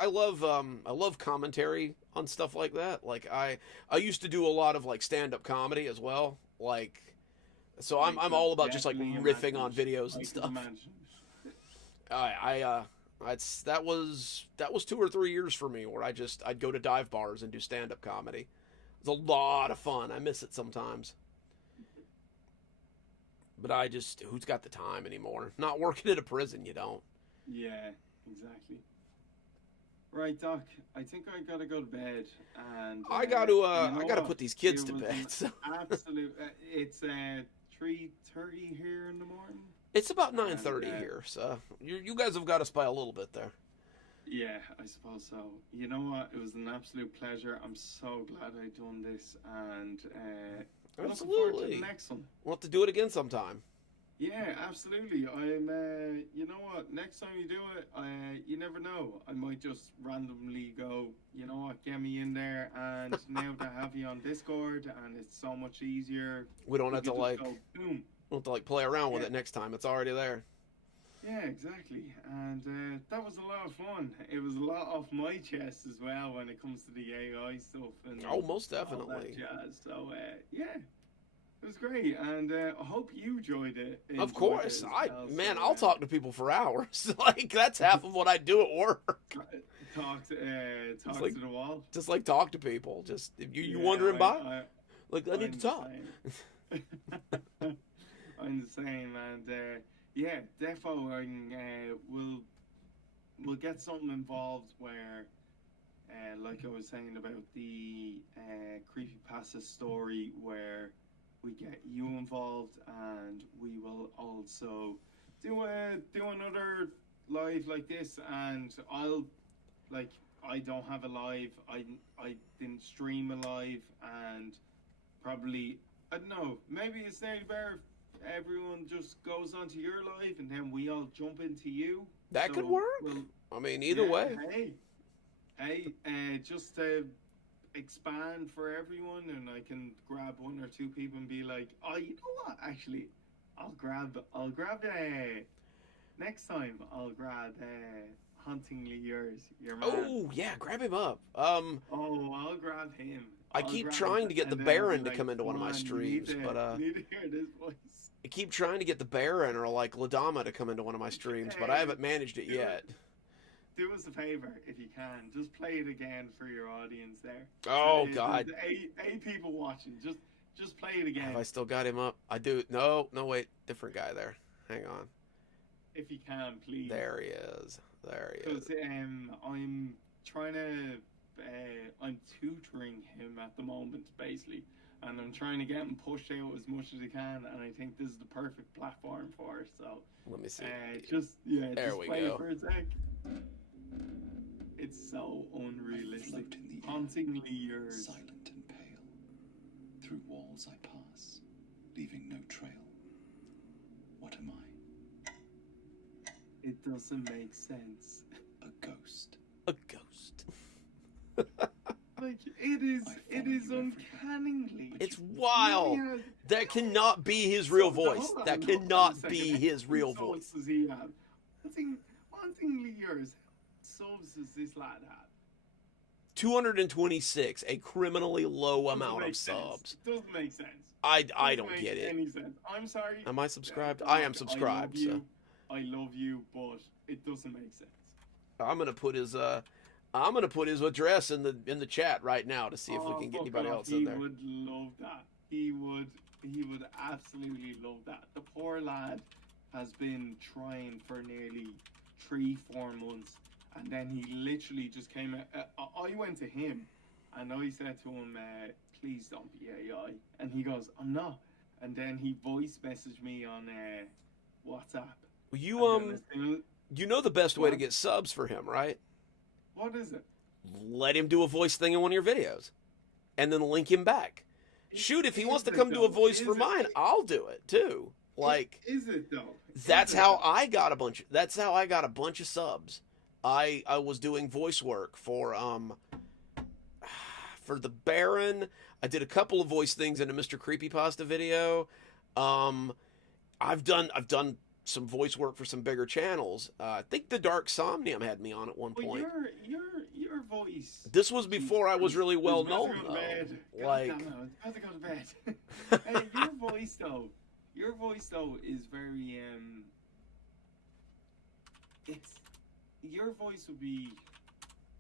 love commentary on stuff like that. Like I used to do a lot of like stand-up comedy as well. Like, so I'm all about just like Definitely riffing on imagine. videos I and can stuff. imagine. That was 2 or 3 years for me where I'd go to dive bars and do stand-up comedy. It was a lot of fun. I miss it sometimes. But who's got the time anymore? Not working at a prison, you don't. Yeah, exactly. Right, Doc. I think I gotta go to bed, and I got to put these kids It to was bed. an So. Absolute. It's 3:30 here in the morning. It's about 9:30 And, here, so you guys have got us by a little bit there. Yeah, I suppose so. You know what? It was an absolute pleasure. I'm so glad I done this, and I'm looking forward to Absolutely. the next one. We'll have to do it again sometime. Yeah, absolutely. I'm. You know what? Next time you do it, you never know. I might just randomly go. You know what? Get me in there, and now that I have you on Discord, and it's so much easier. We don't we have to can just like go, boom. we'll have to like play around with Yeah. it next time. It's already there. Yeah, exactly. And that was a lot of fun. It was a lot off my chest as well when it comes to the AI stuff and Oh, most all that definitely. jazz. So yeah, it was great, and I hope you enjoyed it. Of enjoyed course, it as well. man, So, I'll talk to people for hours. Like that's half of what I do at work. talk like- to the wall. Just like talk to people. Just if you Yeah, wondering by? Like I need I'm to talk. the same. I'm the same, and yeah, defo. We'll get something involved where, like I was saying about the creepypasta story, where we get you involved, and we will also do another live like this, and I don't have a live. I didn't stream a live, and probably I don't know. Maybe it's nearly better if everyone just goes onto your live, and then we all jump into you. That could work. I mean, either way. Just to expand for everyone, and I can grab one or two people and be like, oh, you know what? Actually, I'll grab next time. I'll grab Huntingly yours, your man. Oh yeah, grab him up. Oh, I'll grab him. I keep trying to get the Baron to come into one of my streams, but need to hear this voice. I keep trying to get the Baron or like Ladama to come into one of my streams, but I haven't managed it yet. Do us a favor if you can. Just play it again for your audience there. Oh God. There's eight people watching. Just play it again. Have I still got him up? I do. No, wait, different guy there. Hang on. If you can, please. There he is. Because I'm trying to, I'm tutoring him at the moment, basically, and I'm trying to get him pushed out as much as I can, and I think this is the perfect platform for it. So let me see. There just we play go. It for a sec. It's so unrealistic. Hauntingly yours. Silent and pale. Through walls I pass, leaving no trail. What am I? It doesn't make sense. A ghost. A ghost. Like it is uncannily. It's wild. That cannot be his real voice. That cannot be his real voice. Does he have? Hauntingly yours. Subs does this lad have? 226, a criminally low amount of subs. It doesn't make sense. I don't get it. Any sense. I'm sorry. Am I subscribed? I am subscribed. I love you, but it doesn't make sense. I'm gonna put his address in the chat right now to see if we can get anybody else in there. He would love that. He would absolutely love that. The poor lad has been trying for nearly 3-4 months, and then he literally just came out. I went to him, and I said to him, "Please don't be AI," and he goes, "I'm not." And then he voice messaged me on WhatsApp. You know the best way to get subs for him, right? What is it? Let him do a voice thing in one of your videos, and then link him back. Shoot, if he wants to come do a voice for mine, I'll do it too. Like, is it though? That's how I got a bunch. That's how I got a bunch of subs. I was doing voice work for the Baron. I did a couple of voice things in a Mr. Creepypasta video. I've done some voice work for some bigger channels. I think the Dark Somnium had me on at one point. Your voice. This was before I was really well known, though. Like, I have to go to bed. Hey, your voice though is very your voice would be.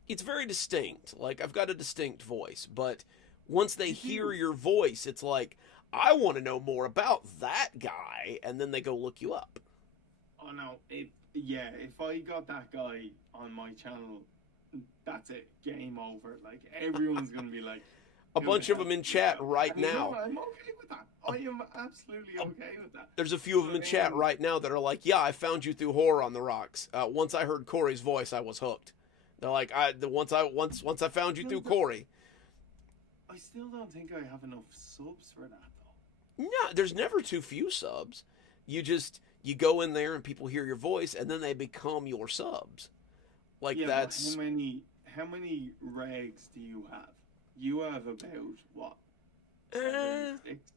It's very distinct. Like, I've got a distinct voice, but once they hear your voice, it's like, I want to know more about that guy, and then they go look you up. Oh no, if I got that guy on my channel, that's it, game over. Like, everyone's gonna be like, a bunch of them in chat right now. I'm okay with that. I am absolutely okay with that. There's a few of them in chat right now that are like, yeah, I found you through Horror on the Rocks. Once I heard Corey's voice, I was hooked. They're like, once I found you through Corey. I still don't think I have enough subs for that though. No, there's never too few subs. You go in there and people hear your voice, and then they become your subs. Like, yeah, that's. How many regs do you have? You have about what? 7, 6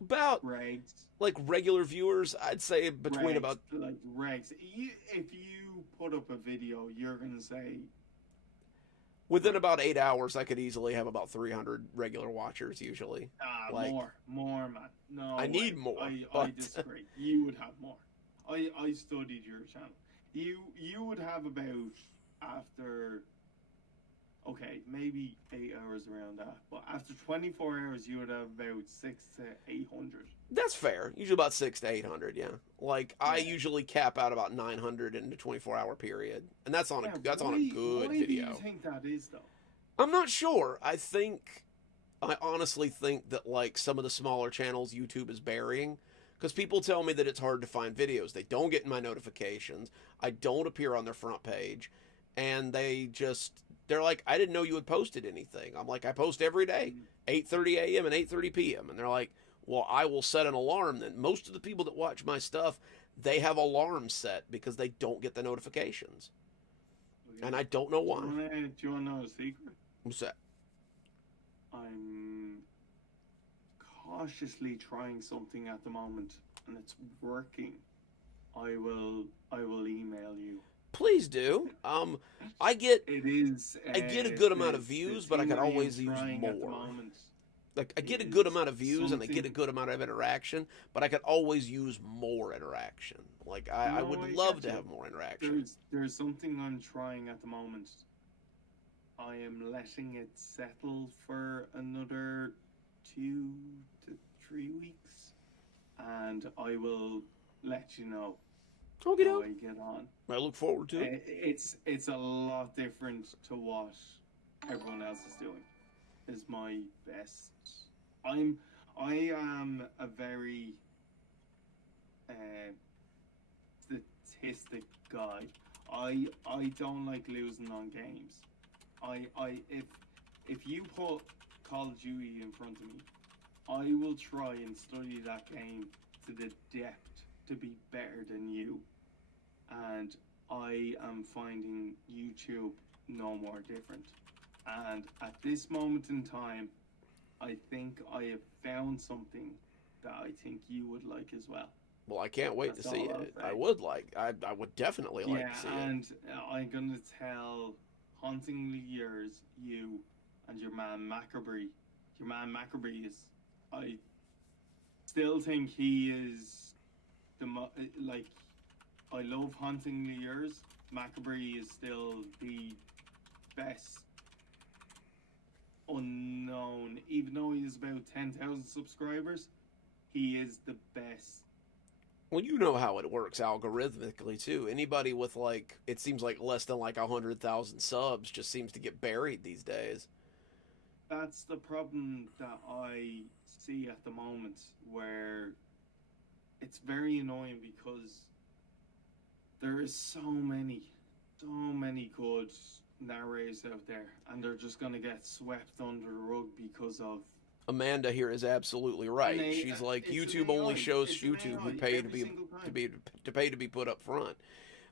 about regs. Like regular viewers, I'd say between regs, about like regs. If you put up a video, you're gonna say within about 8 hours, I could easily have about 300 regular watchers usually. Like, more, man. No, I need more. I disagree. You would have more. I studied your channel. You would have about after okay, maybe 8 hours around that. But after 24 hours, you would have about 6 to 800. That's fair. Usually about 6 to 800. Yeah. Like I Yeah. usually cap out about 900 in a 24-hour period, and that's on Yeah, a good why do video. you think that is, though? I'm not sure. I honestly think that like some of the smaller channels YouTube is burying, because people tell me that it's hard to find videos. They don't get in my notifications. I don't appear on their front page, and they're like, I didn't know you had posted anything. I'm like, I post every day, 8:30 a.m. and 8:30 p.m. And they're like, well, I will set an alarm. Then most of the people that watch my stuff, they have alarms set because they don't get the notifications, Okay. and I don't know why. Do you want to know a secret? What's that? I'm cautiously trying something at the moment, and it's working. I will email you. Please do. I get It is. I get a good amount of views, but I could always use more. Like I get a good amount of views and I get a good amount of interaction, but I could always use more interaction. Like I would love to have more interaction. There's something I'm trying at the moment. I am letting it settle for another 2 to 3 weeks, and I will let you know Okay, how I get on. I look forward to it. It's a lot different to what everyone else is doing. Is my best. I am a very statistic guy. I don't like losing on games. If you put Call of Duty in front of me, I will try and study that game to the depth to be better than you. And I am finding YouTube no more different. And at this moment in time, I think I have found something that I think you would like as well. Well, I can't wait to That's see all I'll it. say. I would definitely like to see it. And I'm gonna tell Hauntingly Yours, you and your man Maccabery. Your man Maccabery is, I still think he is like, I love Hauntingly Yours. Maccabery is still the best unknown, even though he has about 10,000 subscribers. He is the best. Well, you know how it works algorithmically too. Anybody with like, it seems like less than like 100,000 subs just seems to get buried these days. That's the problem that I see at the moment, where it's very annoying because there is so many good narrators out there, and they're just gonna get swept under the rug because of. Amanda here is absolutely right. She's like, YouTube only shows YouTube who pay to be put up front.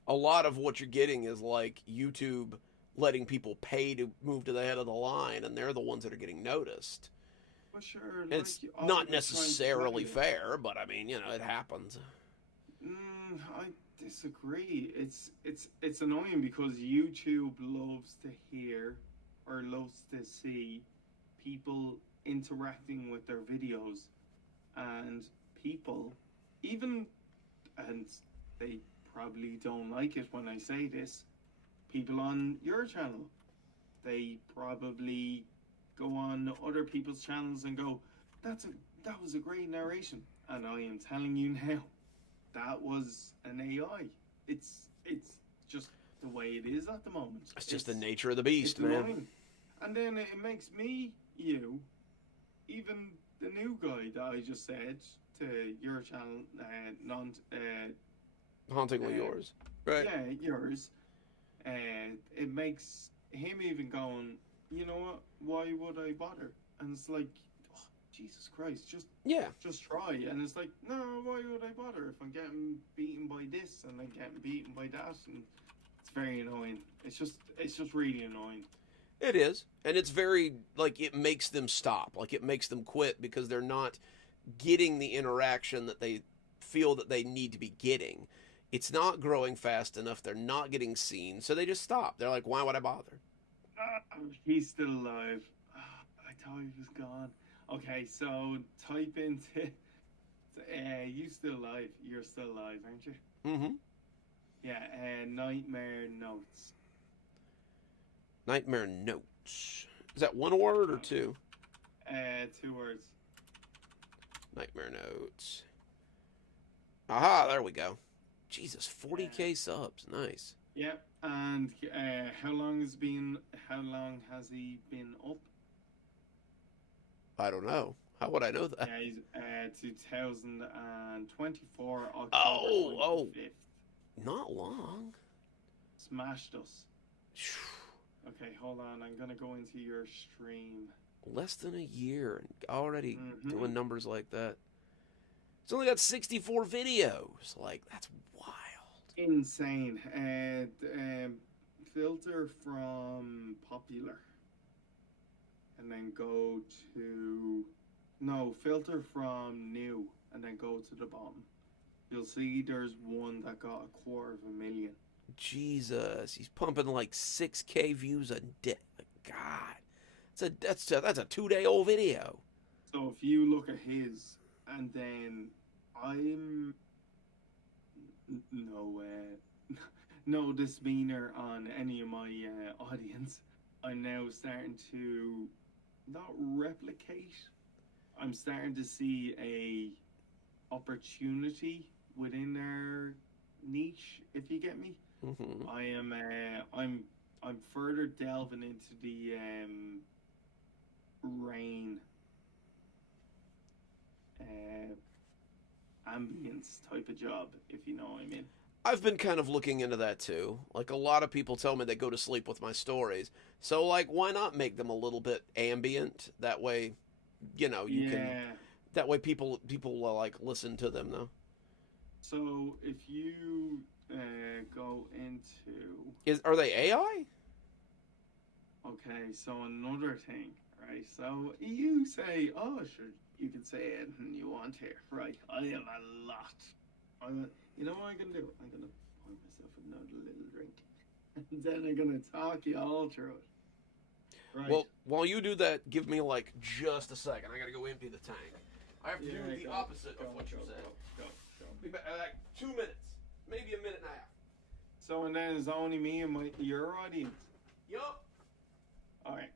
A lot of what you're getting is like YouTube letting people pay to move to the head of the line, and they're the ones that are getting noticed. Well, sure, like, It's not necessarily fair, but I mean, it happens. I disagree. It's annoying because YouTube loves to hear or loves to see people interacting with their videos, and people even, and they probably don't like it when I say this, people on your channel, they probably go on other people's channels and go, that was a great narration, and I am telling you now, that was an AI. It's just the way it is at the moment. It's just the nature of the beast, man. Annoying. And then it makes me, you, even the new guy that I just said to your channel, Hauntingly Yours, right? Yeah, yours. It makes him even going, you know what? Why would I bother? And it's like, oh, Jesus Christ, just try. And it's like, no, why would I bother if I'm getting beaten by this and I'm getting beaten by that? And it's very annoying. It's just really annoying. It is, and it's very, like, it makes them stop. Like, it makes them quit because they're not getting the interaction that they feel that they need to be getting. It's not growing fast enough. They're not getting seen, so they just stop. They're like, why would I bother? He's still alive. I thought he was gone. Okay, so type into... you still alive. You're still alive, aren't you? Mm-hmm. Yeah, Nightmare Notes. Nightmare Notes. Notes. Is that one word or two? 2 words. Nightmare Notes. Aha, there we go. Jesus, 40K subs. Nice. Yeah, and how long has he been up? I don't know. How would I know that? He's 2024 October Oh, 25th. not long. Smashed us. Okay, hold on. I'm gonna go into your stream. Less than a year and already Mhm. doing numbers like that. It's only got 64 videos. Like, that's wild. Insane. Filter from popular, and then go to filter from new, and then go to the bottom. You'll see there's one that got 250,000. Jesus, he's pumping like 6K views a day. God, that's a 2-day-old video. So if you look at his, and then I'm no demeanor on any of my audience. I'm now starting to not replicate. I'm starting to see a opportunity within their niche, if you get me. Mm-hmm. I'm further delving into the rain ambience type of job, if you know what I mean. I've been kind of looking into that too. Like, a lot of people tell me they go to sleep with my stories. So, like, why not make them a little bit ambient? That way, you can. That way, people will like listen to them though. So if you go into Are they AI? okay, so another thing, right? So you say, oh, sure, you can say anything you want here, right? I have a lot. You know what I'm gonna do? I'm gonna pour myself another little drink, and then I'm gonna talk you all through it. Right. Well, while you do that, give me like just a second. I gotta go empty the tank. I have to do the opposite of what you said. Go. Be back, like 2 minutes, maybe a minute and a half. So and then it's only me and your audience. Yup. All right.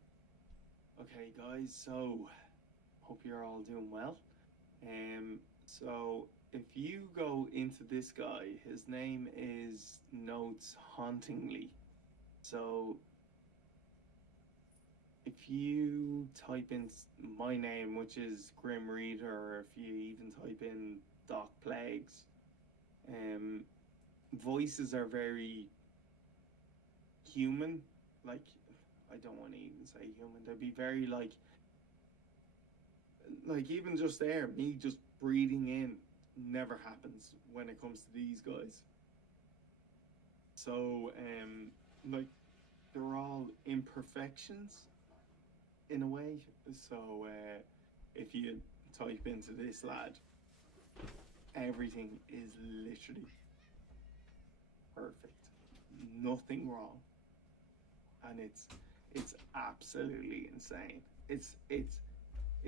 Okay, guys. So hope you're all doing well. So if you go into this guy, his name is Notes Hauntingly. So if you type in my name, which is Grim Reader, or if you even type in Doc Plagues, voices are very human. Like, I don't want to even say human. They'd be very like even just there, me just breathing in never happens when it comes to these guys. So like, they're all imperfections in a way. So if you type into this lad, everything is literally perfect, nothing wrong, and it's absolutely insane. It's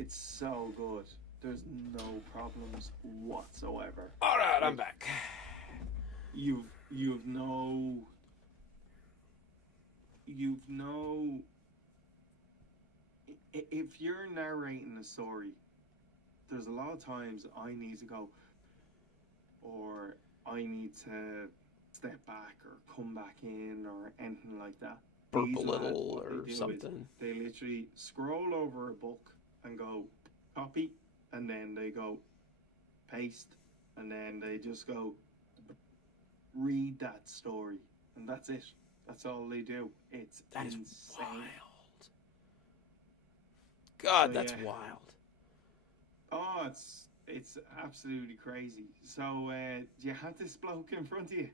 so good. There's no problems whatsoever. All right, I'm back. You've no. If you're narrating a story, there's a lot of times I need to go, or I need to step back or come back in or anything like that. Burp These a lads, little what or they do is something. they literally scroll over a book and go copy, and then they go paste, and then they just go read that story, and that's it. That's all they do. It's That's insane. wild. God, So, that's yeah. wild. Oh, it's absolutely crazy. So, do you have this bloke in front of you?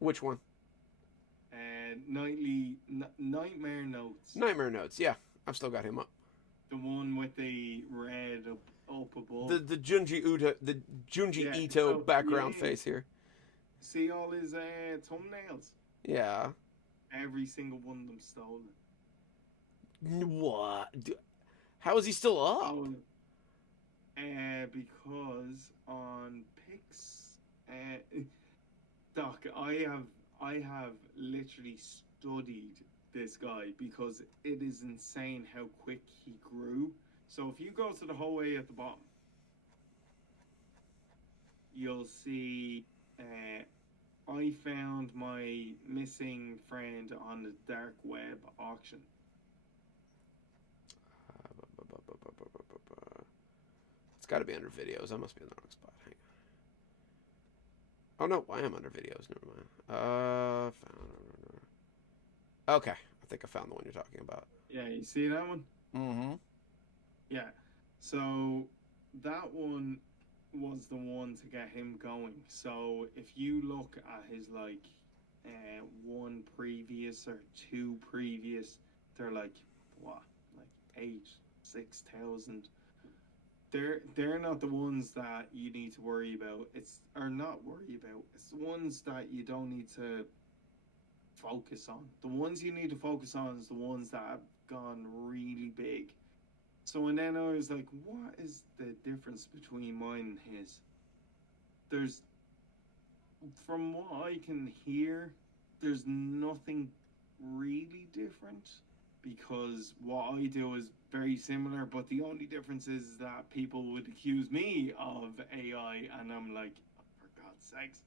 Which one? Nightmare Notes. Nightmare Notes. Yeah, I've still got him up. The one with the red up above. The Junji Yeah, Ito so, background yeah. face here. See all his thumbnails? Yeah. Every single one of them stolen. What? How is he still up? Oh, because on Pix, Doc, I have literally studied this guy because it is insane how quick he grew. So if you go to the hallway at the bottom, you'll see I found my missing friend on the dark web auction. It's got to be under videos. I must be in the wrong spot. Hang on. Oh no, I am under videos. Never mind. Okay, I think I found the one you're talking about. Yeah, you see that one? Mm-hmm. Yeah. So that one was the one to get him going. So if you look at his like one previous or two previous, they're like what, like 6,000. They're not the ones that you need to worry about. It's or not worry about. It's the ones that you don't need to focus on. The ones you need to focus on is the ones that have gone really big. So and then I was like, what is the difference between mine and his? There's, from what I can hear, there's nothing really different because what I do is very similar, but the only difference is that people would accuse me of AI, and I'm like, oh, for God's sakes.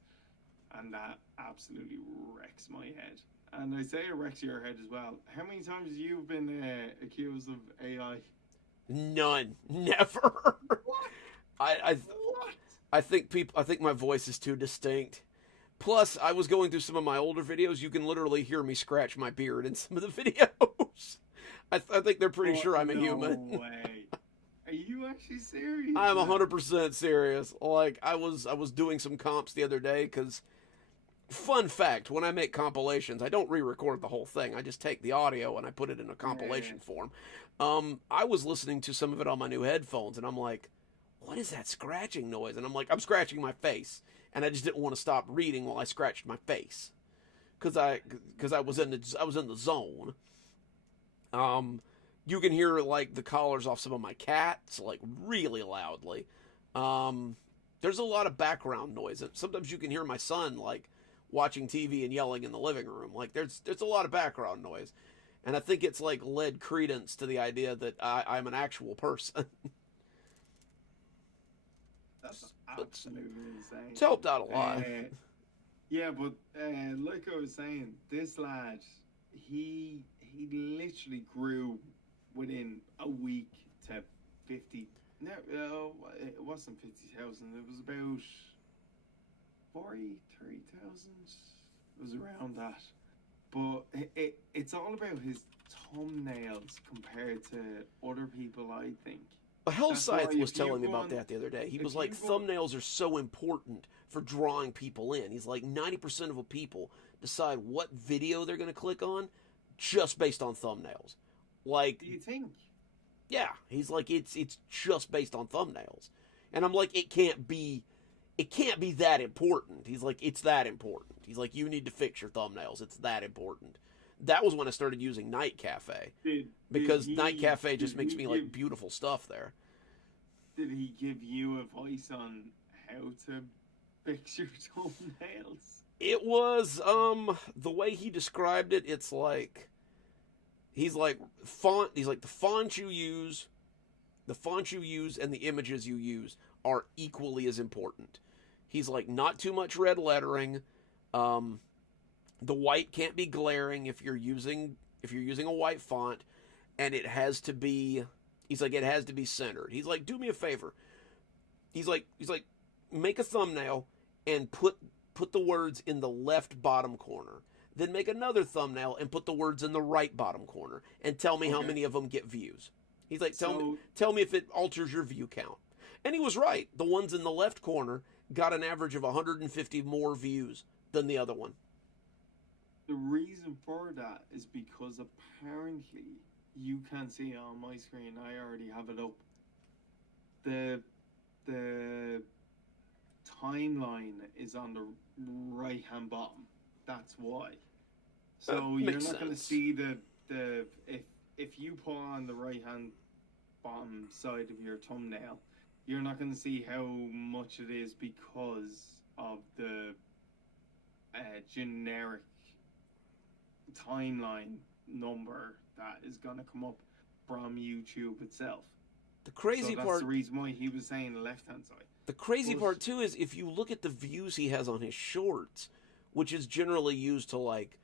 And that absolutely wrecks my head. And I say it wrecks your head as well. How many times have you been accused of AI? None. Never. What? I What? I think my voice is too distinct. Plus, I was going through some of my older videos. You can literally hear me scratch my beard in some of the videos. I think they're pretty sure I'm a human. No way. Are you actually serious? I'm 100% serious. Like I was doing some comps the other day because, fun fact, when I make compilations, I don't re-record the whole thing. I just take the audio and I put it in a compilation form. I was listening to some of it on my new headphones, and I'm like, what is that scratching noise? And I'm like, I'm scratching my face, and I just didn't want to stop reading while I scratched my face, because I was in the zone. You can hear like the collars off some of my cats like really loudly. There's a lot of background noise, and sometimes you can hear my son like watching TV and yelling in the living room. Like there's a lot of background noise, and I think it's like led credence to the idea that I'm an actual person. That's absolutely insane. It's helped out a lot. Yeah, but like I was saying, this lad, he literally grew within a week to 50. No, it wasn't 50,000. It was about 43,000. It was around that. But it's all about his thumbnails compared to other people, I think. Hellscythe was telling me about that the other day. He was like, thumbnails are so important for drawing people in. He's like, 90% of the people decide what video they're going to click on just based on thumbnails. Like, do you think? Yeah, he's like, it's just based on thumbnails. And I'm like, it can't be that important. He's like, it's that important. He's like, you need to fix your thumbnails. It's that important. That was when I started using Night Cafe. Because Night Cafe just makes me like beautiful stuff there. Did he give you advice on how to fix your toenails? It was the way he described it. It's like he's like the font you use and the images you use are equally as important. He's like, not too much red lettering. The white can't be glaring if you're using a white font, and it has to be centered. He's like, do me a favor. He's like, make a thumbnail and put the words in the left bottom corner. Then make another thumbnail and put the words in the right bottom corner, and tell me how many of them get views. He's like, tell me if it alters your view count. And he was right. The ones in the left corner got an average of 150 more views than the other one. The reason for that is because apparently you can't see it on my screen. I already have it up. The timeline is on the right hand bottom. That's why. So you're not going to see the if you put on the right hand bottom side of your thumbnail, you're not going to see how much it is because of the generic timeline number that is gonna come up from YouTube itself. The crazy So that's part, the reason why he was saying the left hand side. the crazy But part too is if you look at the views he has on his shorts, which is generally used to like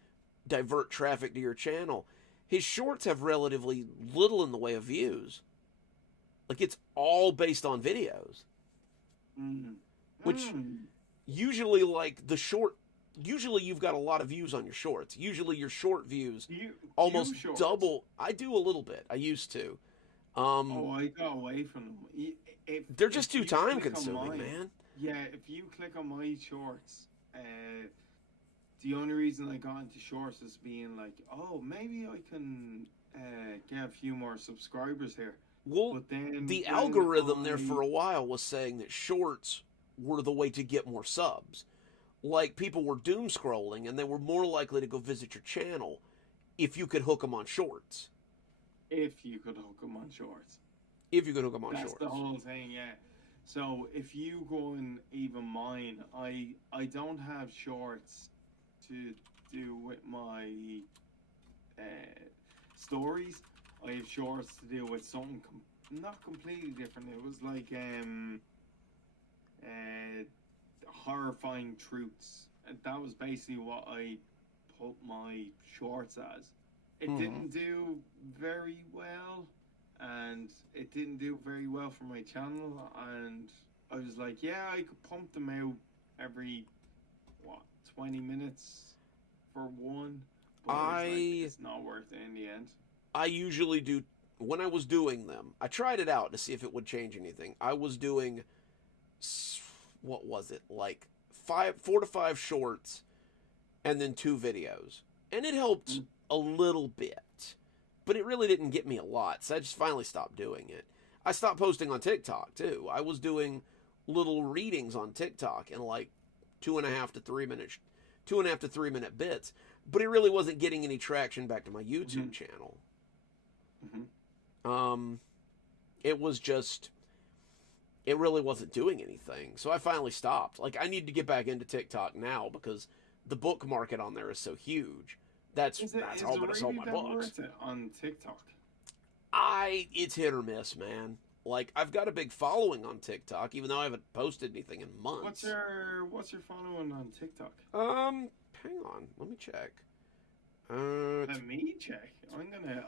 divert traffic to your channel, his shorts have relatively little in the way of views. Like it's all based on videos, which usually like the short. Usually you've got a lot of views on your shorts. Usually your short views almost shorts? double. I do a little bit. I used to. Oh, I got away from them. They're just too you time click on consuming, mine- man. Yeah, if you click on my shorts, the only reason I got into shorts is being like, oh, maybe I can get a few more subscribers here. Well, But then the when algorithm there I- for a while was saying that shorts were the way to get more subs. Like people were doom scrolling and they were more likely to go visit your channel if you could hook them on shorts. If you could hook them on shorts. If you could hook them on That's shorts. the whole thing, yeah. So if you go in even mine, I don't have shorts to do with my stories. I have shorts to do with something not completely different. It was like horrifying truths, and that was basically what I put my shorts as. It didn't do very well, and it didn't do very well for my channel, and I was like, yeah, I could pump them out every 20 minutes for one, but I was like, it's not worth it in the end. I usually do, when I was doing them, I tried it out to see if it would change anything. I was doing, what was it, like 4 to 5 shorts and then 2 videos. And it helped a little bit, but it really didn't get me a lot, so I just finally stopped doing it. I stopped posting on TikTok, too. I was doing little readings on TikTok in like 2.5 to 3 minute bits, but it really wasn't getting any traction back to my YouTube channel. It was just, it really wasn't doing anything. So I finally stopped. Like, I need to get back into TikTok now because the book market on there is so huge. That's how I'm going to sell my books. Worth it on TikTok? It's hit or miss, man. Like, I've got a big following on TikTok, even though I haven't posted anything in months. What's your following on TikTok? Hang on, let me check. Let me check.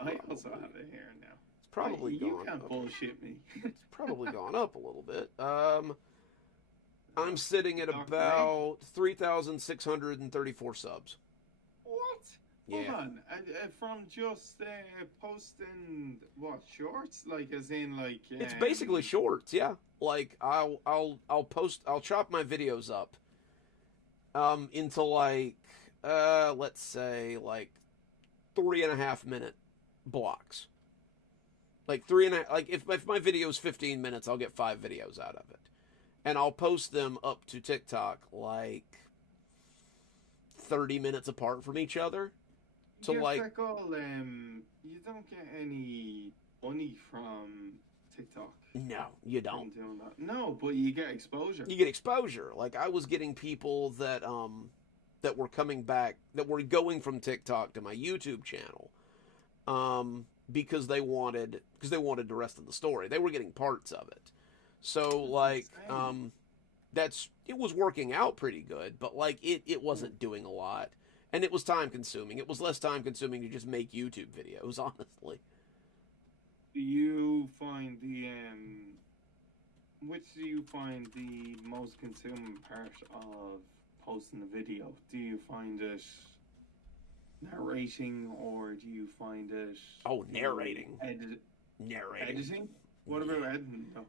I also have it here now. It's probably You gone can't up. bullshit me. It's probably gone up a little bit. I'm sitting at Dark about 3,634 subs. What? Yeah. Hold on. From just posting shorts, like as in like. It's basically shorts, yeah. Like I'll chop my videos up into like let's say like 3.5 minute blocks. Like if my video is 15 minutes, I'll get 5 videos out of it. And I'll post them up to TikTok like 30 minutes apart from each other. So you like you don't get any money from TikTok. No, you don't. from doing that. No, but you get exposure. You get exposure. Like I was getting people that were coming back, that were going from TikTok to my YouTube channel, because they wanted the rest of the story. They were getting parts of it. So like it was working out pretty good, but like it wasn't doing a lot, and it was time consuming. It was less time consuming to just make YouTube videos, honestly. Do you find which do you find the most consuming part of posting a video? Do you find it narrating, or do you find it Narrating. Narrating. Editing? What about editing though?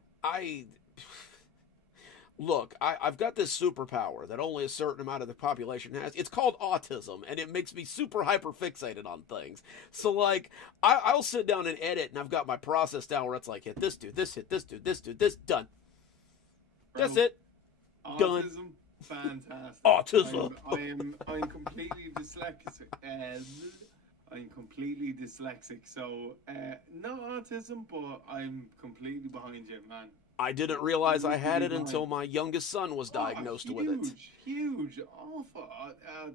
I've got this superpower that only a certain amount of the population has. It's called autism, and it makes me super hyper fixated on things. So like, I'll sit down and edit, and I've got my process down where it's like, hit this, do this, hit this, do this, do this, done. Bro, That's it. Done. Autism, fantastic. Autism. I'm completely dyslexic. I'm completely dyslexic, so not autism, but I'm completely behind you, man. I didn't realize I had it until my youngest son was diagnosed with it. Huge, awful.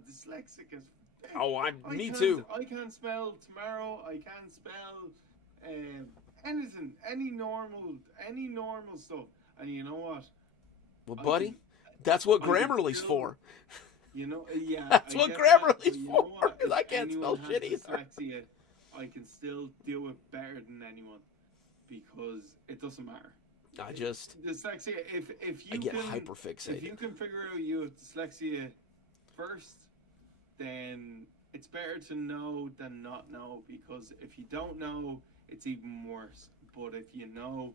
Dyslexic as Oh, I me can't. too. I can't spell tomorrow. I can't spell anything. Any normal stuff. And you know what? Well, I buddy, can. that's what I can Grammarly's still. for. Yeah, That's I what get that. But Grammarly's you for. know what? Because If I can't spell anyone has shit either. dyslexia, I can still do it better than anyone because it doesn't matter. I just Dyslexia. If I you get can if hyperfixated. you can figure out you have dyslexia first, then it's better to know than not know, because if you don't know, it's even worse. But if you know,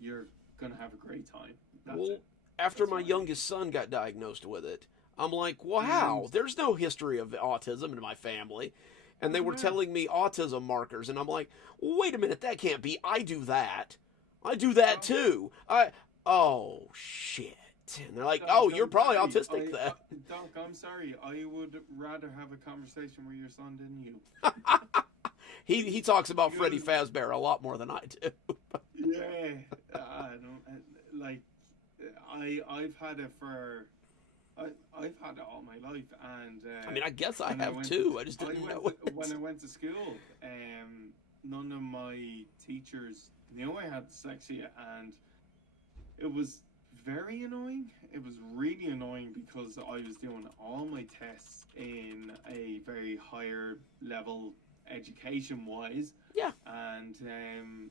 you're gonna have a great time. That's Well, it. after That's my what I youngest son got diagnosed with it, I'm like, well, And how? There's no history of autism in my family. And they doesn't were matter. telling me autism markers, and I'm like, wait a minute, that can't be. I do that. I do that Doc, too. Oh, shit. And they're like, Doc, oh, you're I'm probably sorry. autistic then. Doc, I'm sorry. I would rather have a conversation with your son than you. He talks about Freddy Because- Fazbear a lot more than I do. Yeah, I don't like. I've had it for. I've had it all my life, and I mean, I guess I when have went too. to- I just didn't went know to- it. When I went to school, none of my teachers knew I had dyslexia, and it was very annoying. It was really annoying because I was doing all my tests in a very higher level education wise. Yeah. And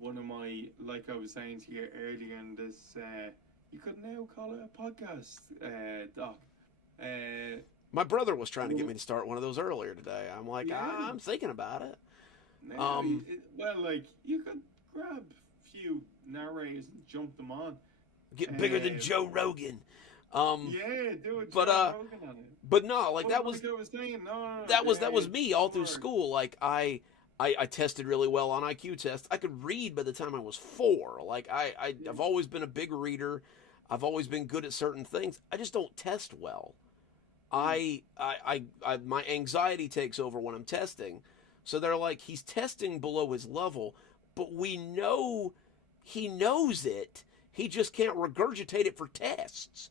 one of my, like I was saying to you earlier in this, you could now call it a podcast, Doc. My brother was trying to get me to start one of those earlier today. I'm like, Yeah. I'm thinking about it. Now, well, like, you could grab a few narrators and jump them on. Get bigger than Joe Rogan. Yeah, do it. but, Rogan on it. But no, like But that was like I was saying, no, that was me all through sure. school. Like I tested really well on IQ tests. I could read by the time I was 4. Like I've always been a big reader. I've always been good at certain things. I just don't test well. I my anxiety takes over when I'm testing. So they're like, he's testing below his level, but we know he knows it. He just can't regurgitate it for tests.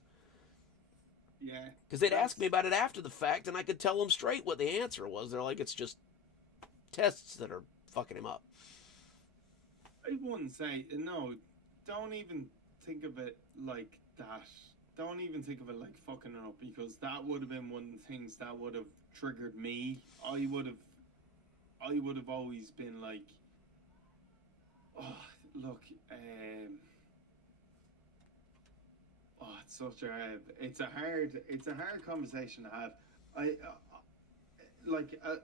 Yeah. Because they'd ask me about it after the fact, and I could tell them straight what the answer was. They're like, it's just tests that are fucking him up. I wouldn't say, no, don't even think of it like that. Don't even think of it like fucking it up, because that would have been one of the things that would have triggered me. I would have always been like, oh, look, it's a hard conversation to have.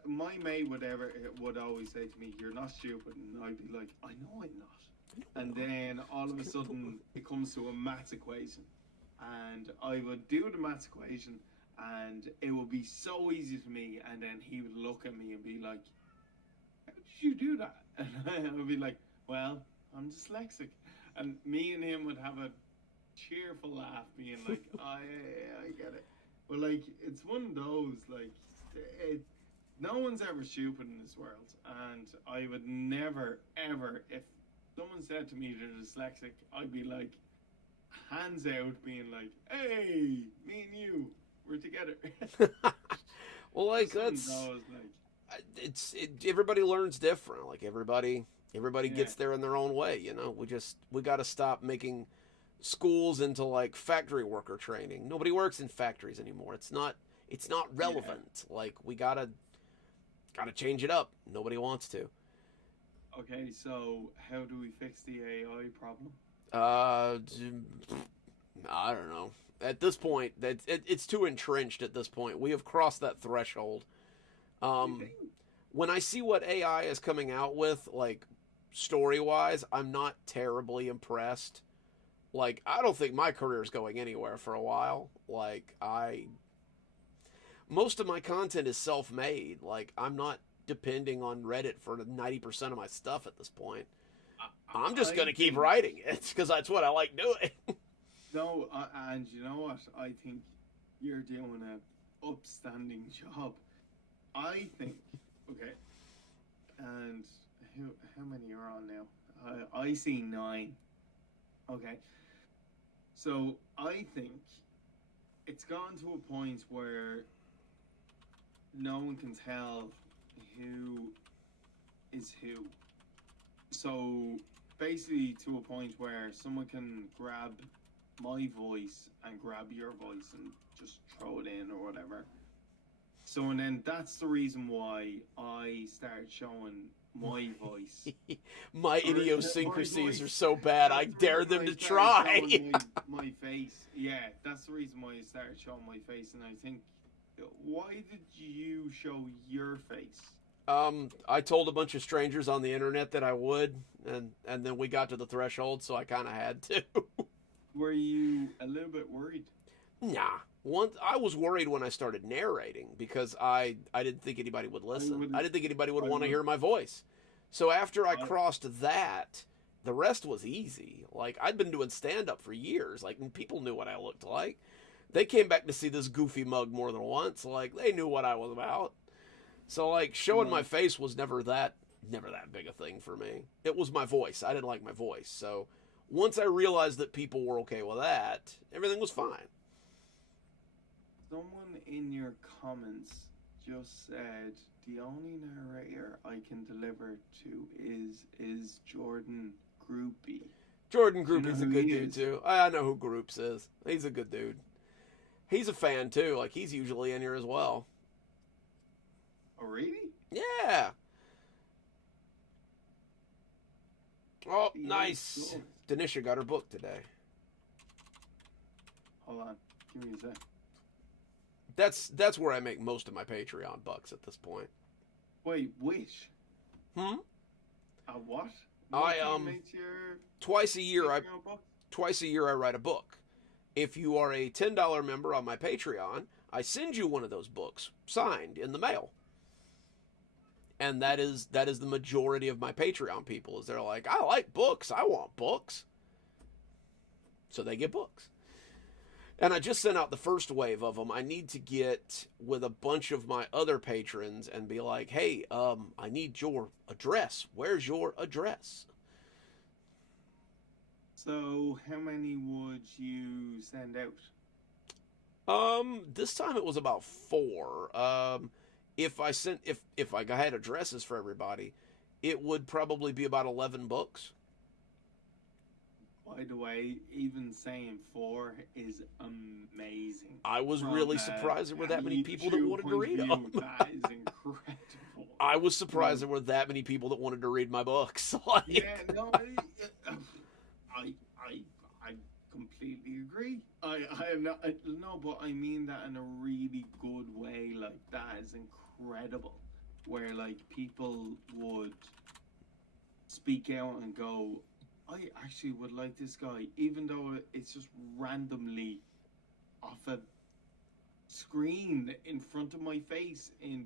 My mate would always say to me, "You're not stupid," and I'd be like, "I know I'm not." And then all of a sudden, it comes to a maths equation, and I would do the maths equation, and it would be so easy for me. And then he would look at me and be like, "How did you do that?" And I would be like, "Well, I'm dyslexic." And me and him would have a cheerful laugh, being like, I get it. But like, it's one of those, like, no one's ever stupid in this world, and I would never ever, if someone said to me they're dyslexic, I'd be like, hands out, being like, hey, me and you, we're together. Well, like, Some of that's those, like, everybody learns different. Like everybody Yeah. gets there in their own way. You know, we got to stop making schools into like factory worker training. Nobody works in factories anymore. It's not relevant. Like we gotta change it up. Nobody wants to. Okay, so how do we fix the AI problem? I don't know. At this point, it's too entrenched. At this point, we have crossed that threshold. When I see what AI is coming out with, like story-wise, I'm not terribly impressed. Like, I don't think my career is going anywhere for a while. Like, most of my content is self-made. Like, I'm not depending on Reddit for 90% of my stuff at this point. I'm just going to keep writing it because that's what I like doing. No, and you know what? I think you're doing an upstanding job. I think, okay, and how many are on now? I see 9. Okay, so I think it's gotten to a point where no one can tell who is who. So basically, to a point where someone can grab my voice and grab your voice and just throw it in or whatever. So, and then that's the reason why I started showing my voice. My Or, idiosyncrasies my are so bad, I That's the dare reason them I to started try. showing my face. Yeah, that's the reason why I started showing my face. And I think, why did you show your face? I told a bunch of strangers on the internet that I would, and then we got to the threshold, so I kind of had to. Were you a little bit worried? Nah. I was worried when I started narrating because I didn't think anybody would listen. I didn't think anybody would want to hear my voice. So after I crossed that, the rest was easy. Like, I'd been doing stand-up for years. Like, and people knew what I looked like. They came back to see this goofy mug more than once. Like, they knew what I was about. So, like, showing my face was never that big a thing for me. It was my voice. I didn't like my voice. So once I realized that people were okay with that, everything was fine. Someone in your comments just said the only narrator I can deliver to is Jordan Groupie. Jordan Do you know Groupie's a who good he dude is? too. I know who Groups is. He's a good dude. He's a fan too. Like, he's usually in here as well. Oh, really? Yeah. Oh, Yeah, nice. cool. Denisha got her book today. Hold on, give me a sec. That's where I make most of my Patreon bucks at this point. Wait, which? Hmm? What? I, What makes your Twice a year I Patreon book? write a book. If you are a $10 member on my Patreon, I send you one of those books signed in the mail. And that is the majority of my Patreon people. Is they're like, I like books. I want books. So they get books. And I just sent out the first wave of them. I need to get with a bunch of my other patrons and be like, hey, I need your address. Where's your address? So, how many would you send out? This time it was about 4. If I had addresses for everybody, it would probably be about 11 books. By the way, even saying 4 is amazing. I was From really surprised there were that many people that YouTube wanted to point of read view, them. That is incredible. I was surprised there were that many people that wanted to read my books. Like, Yeah, no, I completely agree. I am not no, but I mean that in a really good way. Like, that is incredible. Where like people would speak out and go, I actually would like this guy, even though it's just randomly off a screen in front of my face in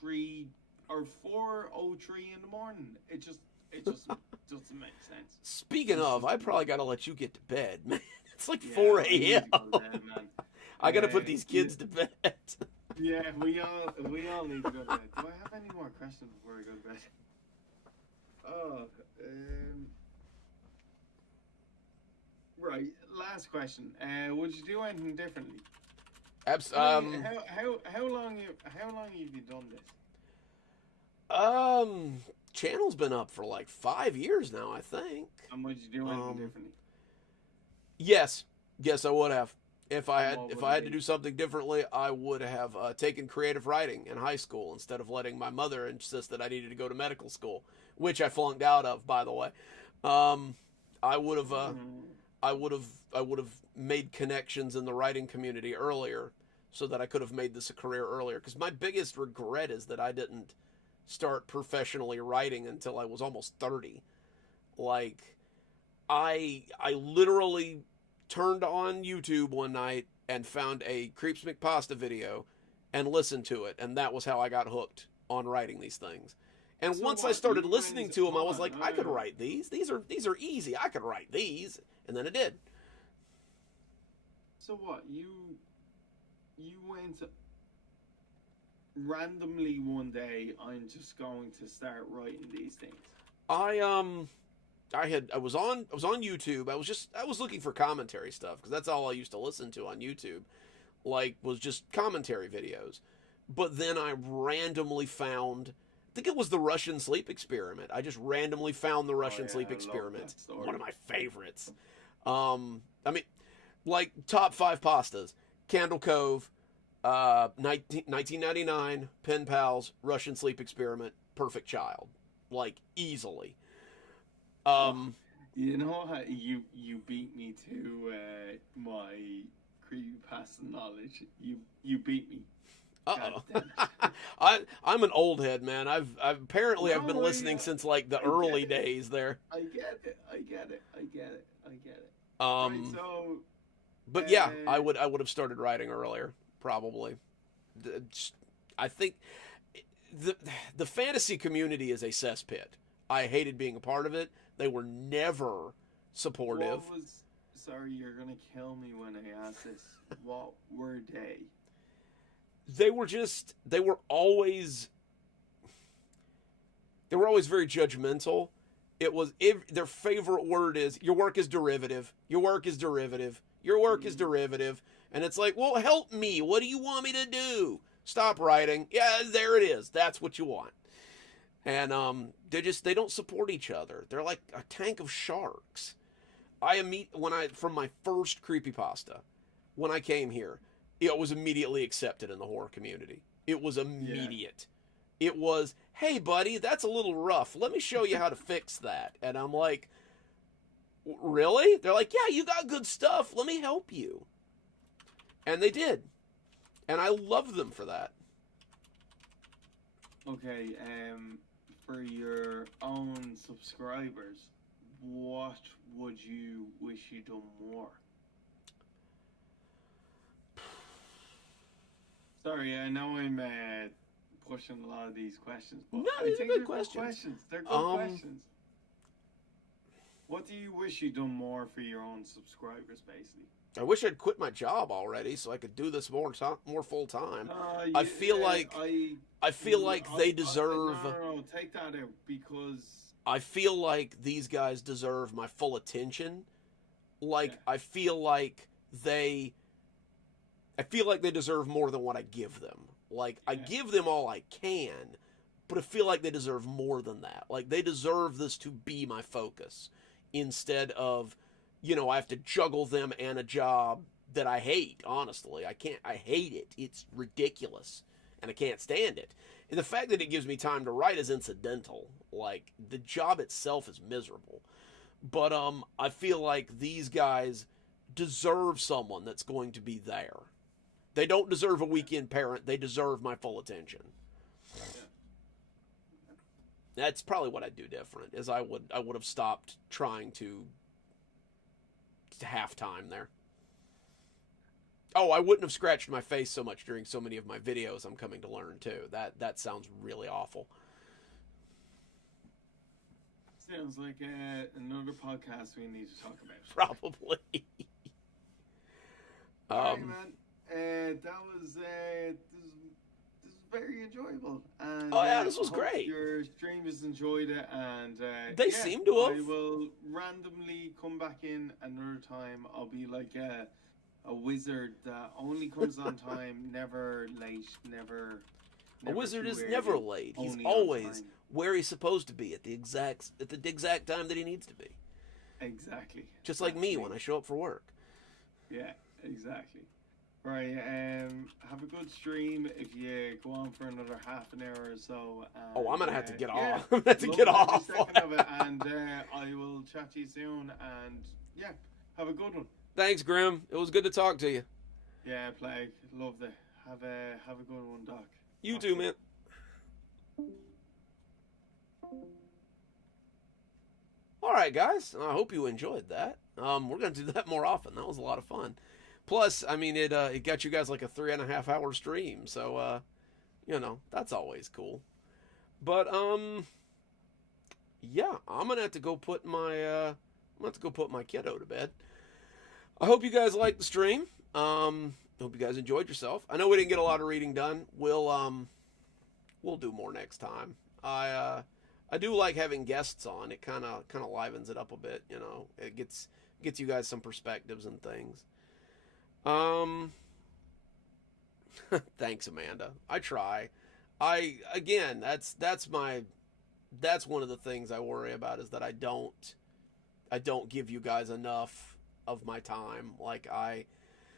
3 or 4:03 in the morning. It just doesn't make sense. speaking of, I probably got to let you get to bed, man. It's like Yeah, 4 I need a.m. to go to bed, man. I got to put these kids to bed. Yeah, we all need to go to bed. Do I have any more questions before I go to bed? Oh, right. Last question. Would you do anything differently? How long have you done this? Channel's been up for like 5 years now, I think. And would you do anything differently? Yes, I would have. If I had What if would I it had to be? do something differently, I would have taken creative writing in high school instead of letting my mother insist that I needed to go to medical school, which I flunked out of, by the way. I would have made connections in the writing community earlier, so that I could have made this a career earlier. Because my biggest regret is that I didn't start professionally writing until I was almost 30. Like, I literally turned on YouTube one night and found a creepypasta video and listened to it, and that was how I got hooked on writing these things. And So once I what, started you listening went- to them, I hold was on, like, no, I no, could no. write these. These are easy. I could write these, and then I did. So what? You went randomly one day. I'm just going to start writing these things. I was on YouTube. I was looking for commentary stuff because that's all I used to listen to on YouTube. Like, was just commentary videos. but then I randomly found, I think it was the Russian sleep experiment. I just randomly found the Russian sleep I love experiment. that story. One of my favorites. I mean, like top 5 pastas: Candle Cove, 1999, Pen Pals, Russian sleep experiment, Perfect Child, like easily. You know how you beat me to my creepypasta knowledge. You beat me. Uh-oh. God damn it. I'm an old head, man. I've apparently I've been No, listening since like the I early get it. days there. I get it. I get it. I get it. I get it. Um, Right, so but yeah, I uh, would have started writing earlier, probably. I think the fantasy community is a cesspit. I hated being a part of it. They were never supportive. what was? Sorry, you're gonna kill me when I ask this. What were they? They were always very judgmental. It was their favorite word is your work is derivative. Your work is derivative. Your work is derivative. And it's like, well, help me. What do you want me to do? Stop writing. Yeah, there it is. That's what you want. And they don't support each other. They're like a tank of sharks. From my first creepypasta, when I came here, it was immediately accepted in the horror community. It was immediate. It was, hey buddy, that's a little rough. Let me show you how to fix that. And I'm like, really? They're like, yeah, you got good stuff. Let me help you. And they did. And I love them for that. Okay, for your own subscribers, what would you wish you'd done more? Sorry, I know I'm pushing a lot of these questions, but No, I these are think good they're questions. good questions. They're good questions. What do you wish you'd done more for your own subscribers, basically? I wish I'd quit my job already so I could do this more full time. I I feel like they deserve. No, take that out because I feel like these guys deserve my full attention. Like Yeah. I feel like they deserve more than what I give them. Like I Yeah. give them all I can, but I feel like they deserve more than that. Like they deserve this to be my focus instead of, I have to juggle them and a job that I hate, honestly. I hate it. It's ridiculous and I can't stand it. And the fact that it gives me time to write is incidental. Like the job itself is miserable. But I feel like these guys deserve someone that's going to be there. They don't deserve a weekend parent. They deserve my full attention. That's probably what I'd do different. Is I would have stopped trying to halftime there. Oh, I wouldn't have scratched my face so much during so many of my videos. I'm coming to learn too. That sounds really awful. sounds like another podcast we need to talk about. Probably. All right, man. That was this is very enjoyable. And, Oh, yeah, this was I hope great. Your streamers enjoyed it, and They seem to have. I will randomly come back in another time. I'll be like a wizard that only comes on time, never late, never. A wizard too is early, never late. He's only on always time. where he's supposed to be at the exact time that he needs to be. Exactly. Just like me when I show up for work. Yeah, exactly. Right, have a good stream if you go on for another half an hour or so. Oh, I'm gonna have to get yeah, off. I'm gonna have to love get every off. second of it, and I will chat to you soon. And yeah, have a good one. Thanks, Grim. It was good to talk to you. Yeah, Plague, loved it. Have a good one, Doc. You Talk too, to man. All right, guys. I hope you enjoyed that. We're gonna do that more often. That was a lot of fun. Plus, I mean, it got you guys like a 3.5 hour stream, so that's always cool. But yeah, I'm gonna have to go put my kiddo to bed. I hope you guys liked the stream. Hope you guys enjoyed yourself. I know we didn't get a lot of reading done. We'll do more next time. I do like having guests on. It kind of livens it up a bit. It gets you guys some perspectives and things. Thanks, Amanda. I try. Again, that's one of the things I worry about, is that I don't give you guys enough of my time. Like,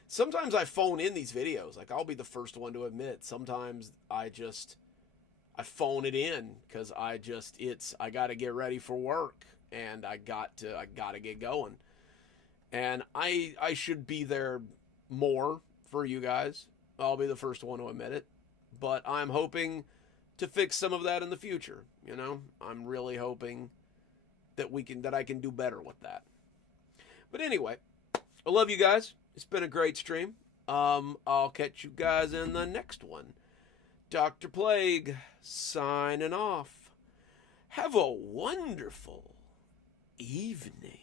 sometimes I phone in these videos. Like, I'll be the first one to admit, sometimes I phone it in because I got to get ready for work, and I got to get going. And I should be there more for you guys. I'll be the first one to admit it. But I'm hoping to fix some of that in the future, you know? I'm really hoping that I can do better with that. But anyway, I love you guys. It's been a great stream. I'll catch you guys in the next one. Dr. Plague signing off. Have a wonderful evening.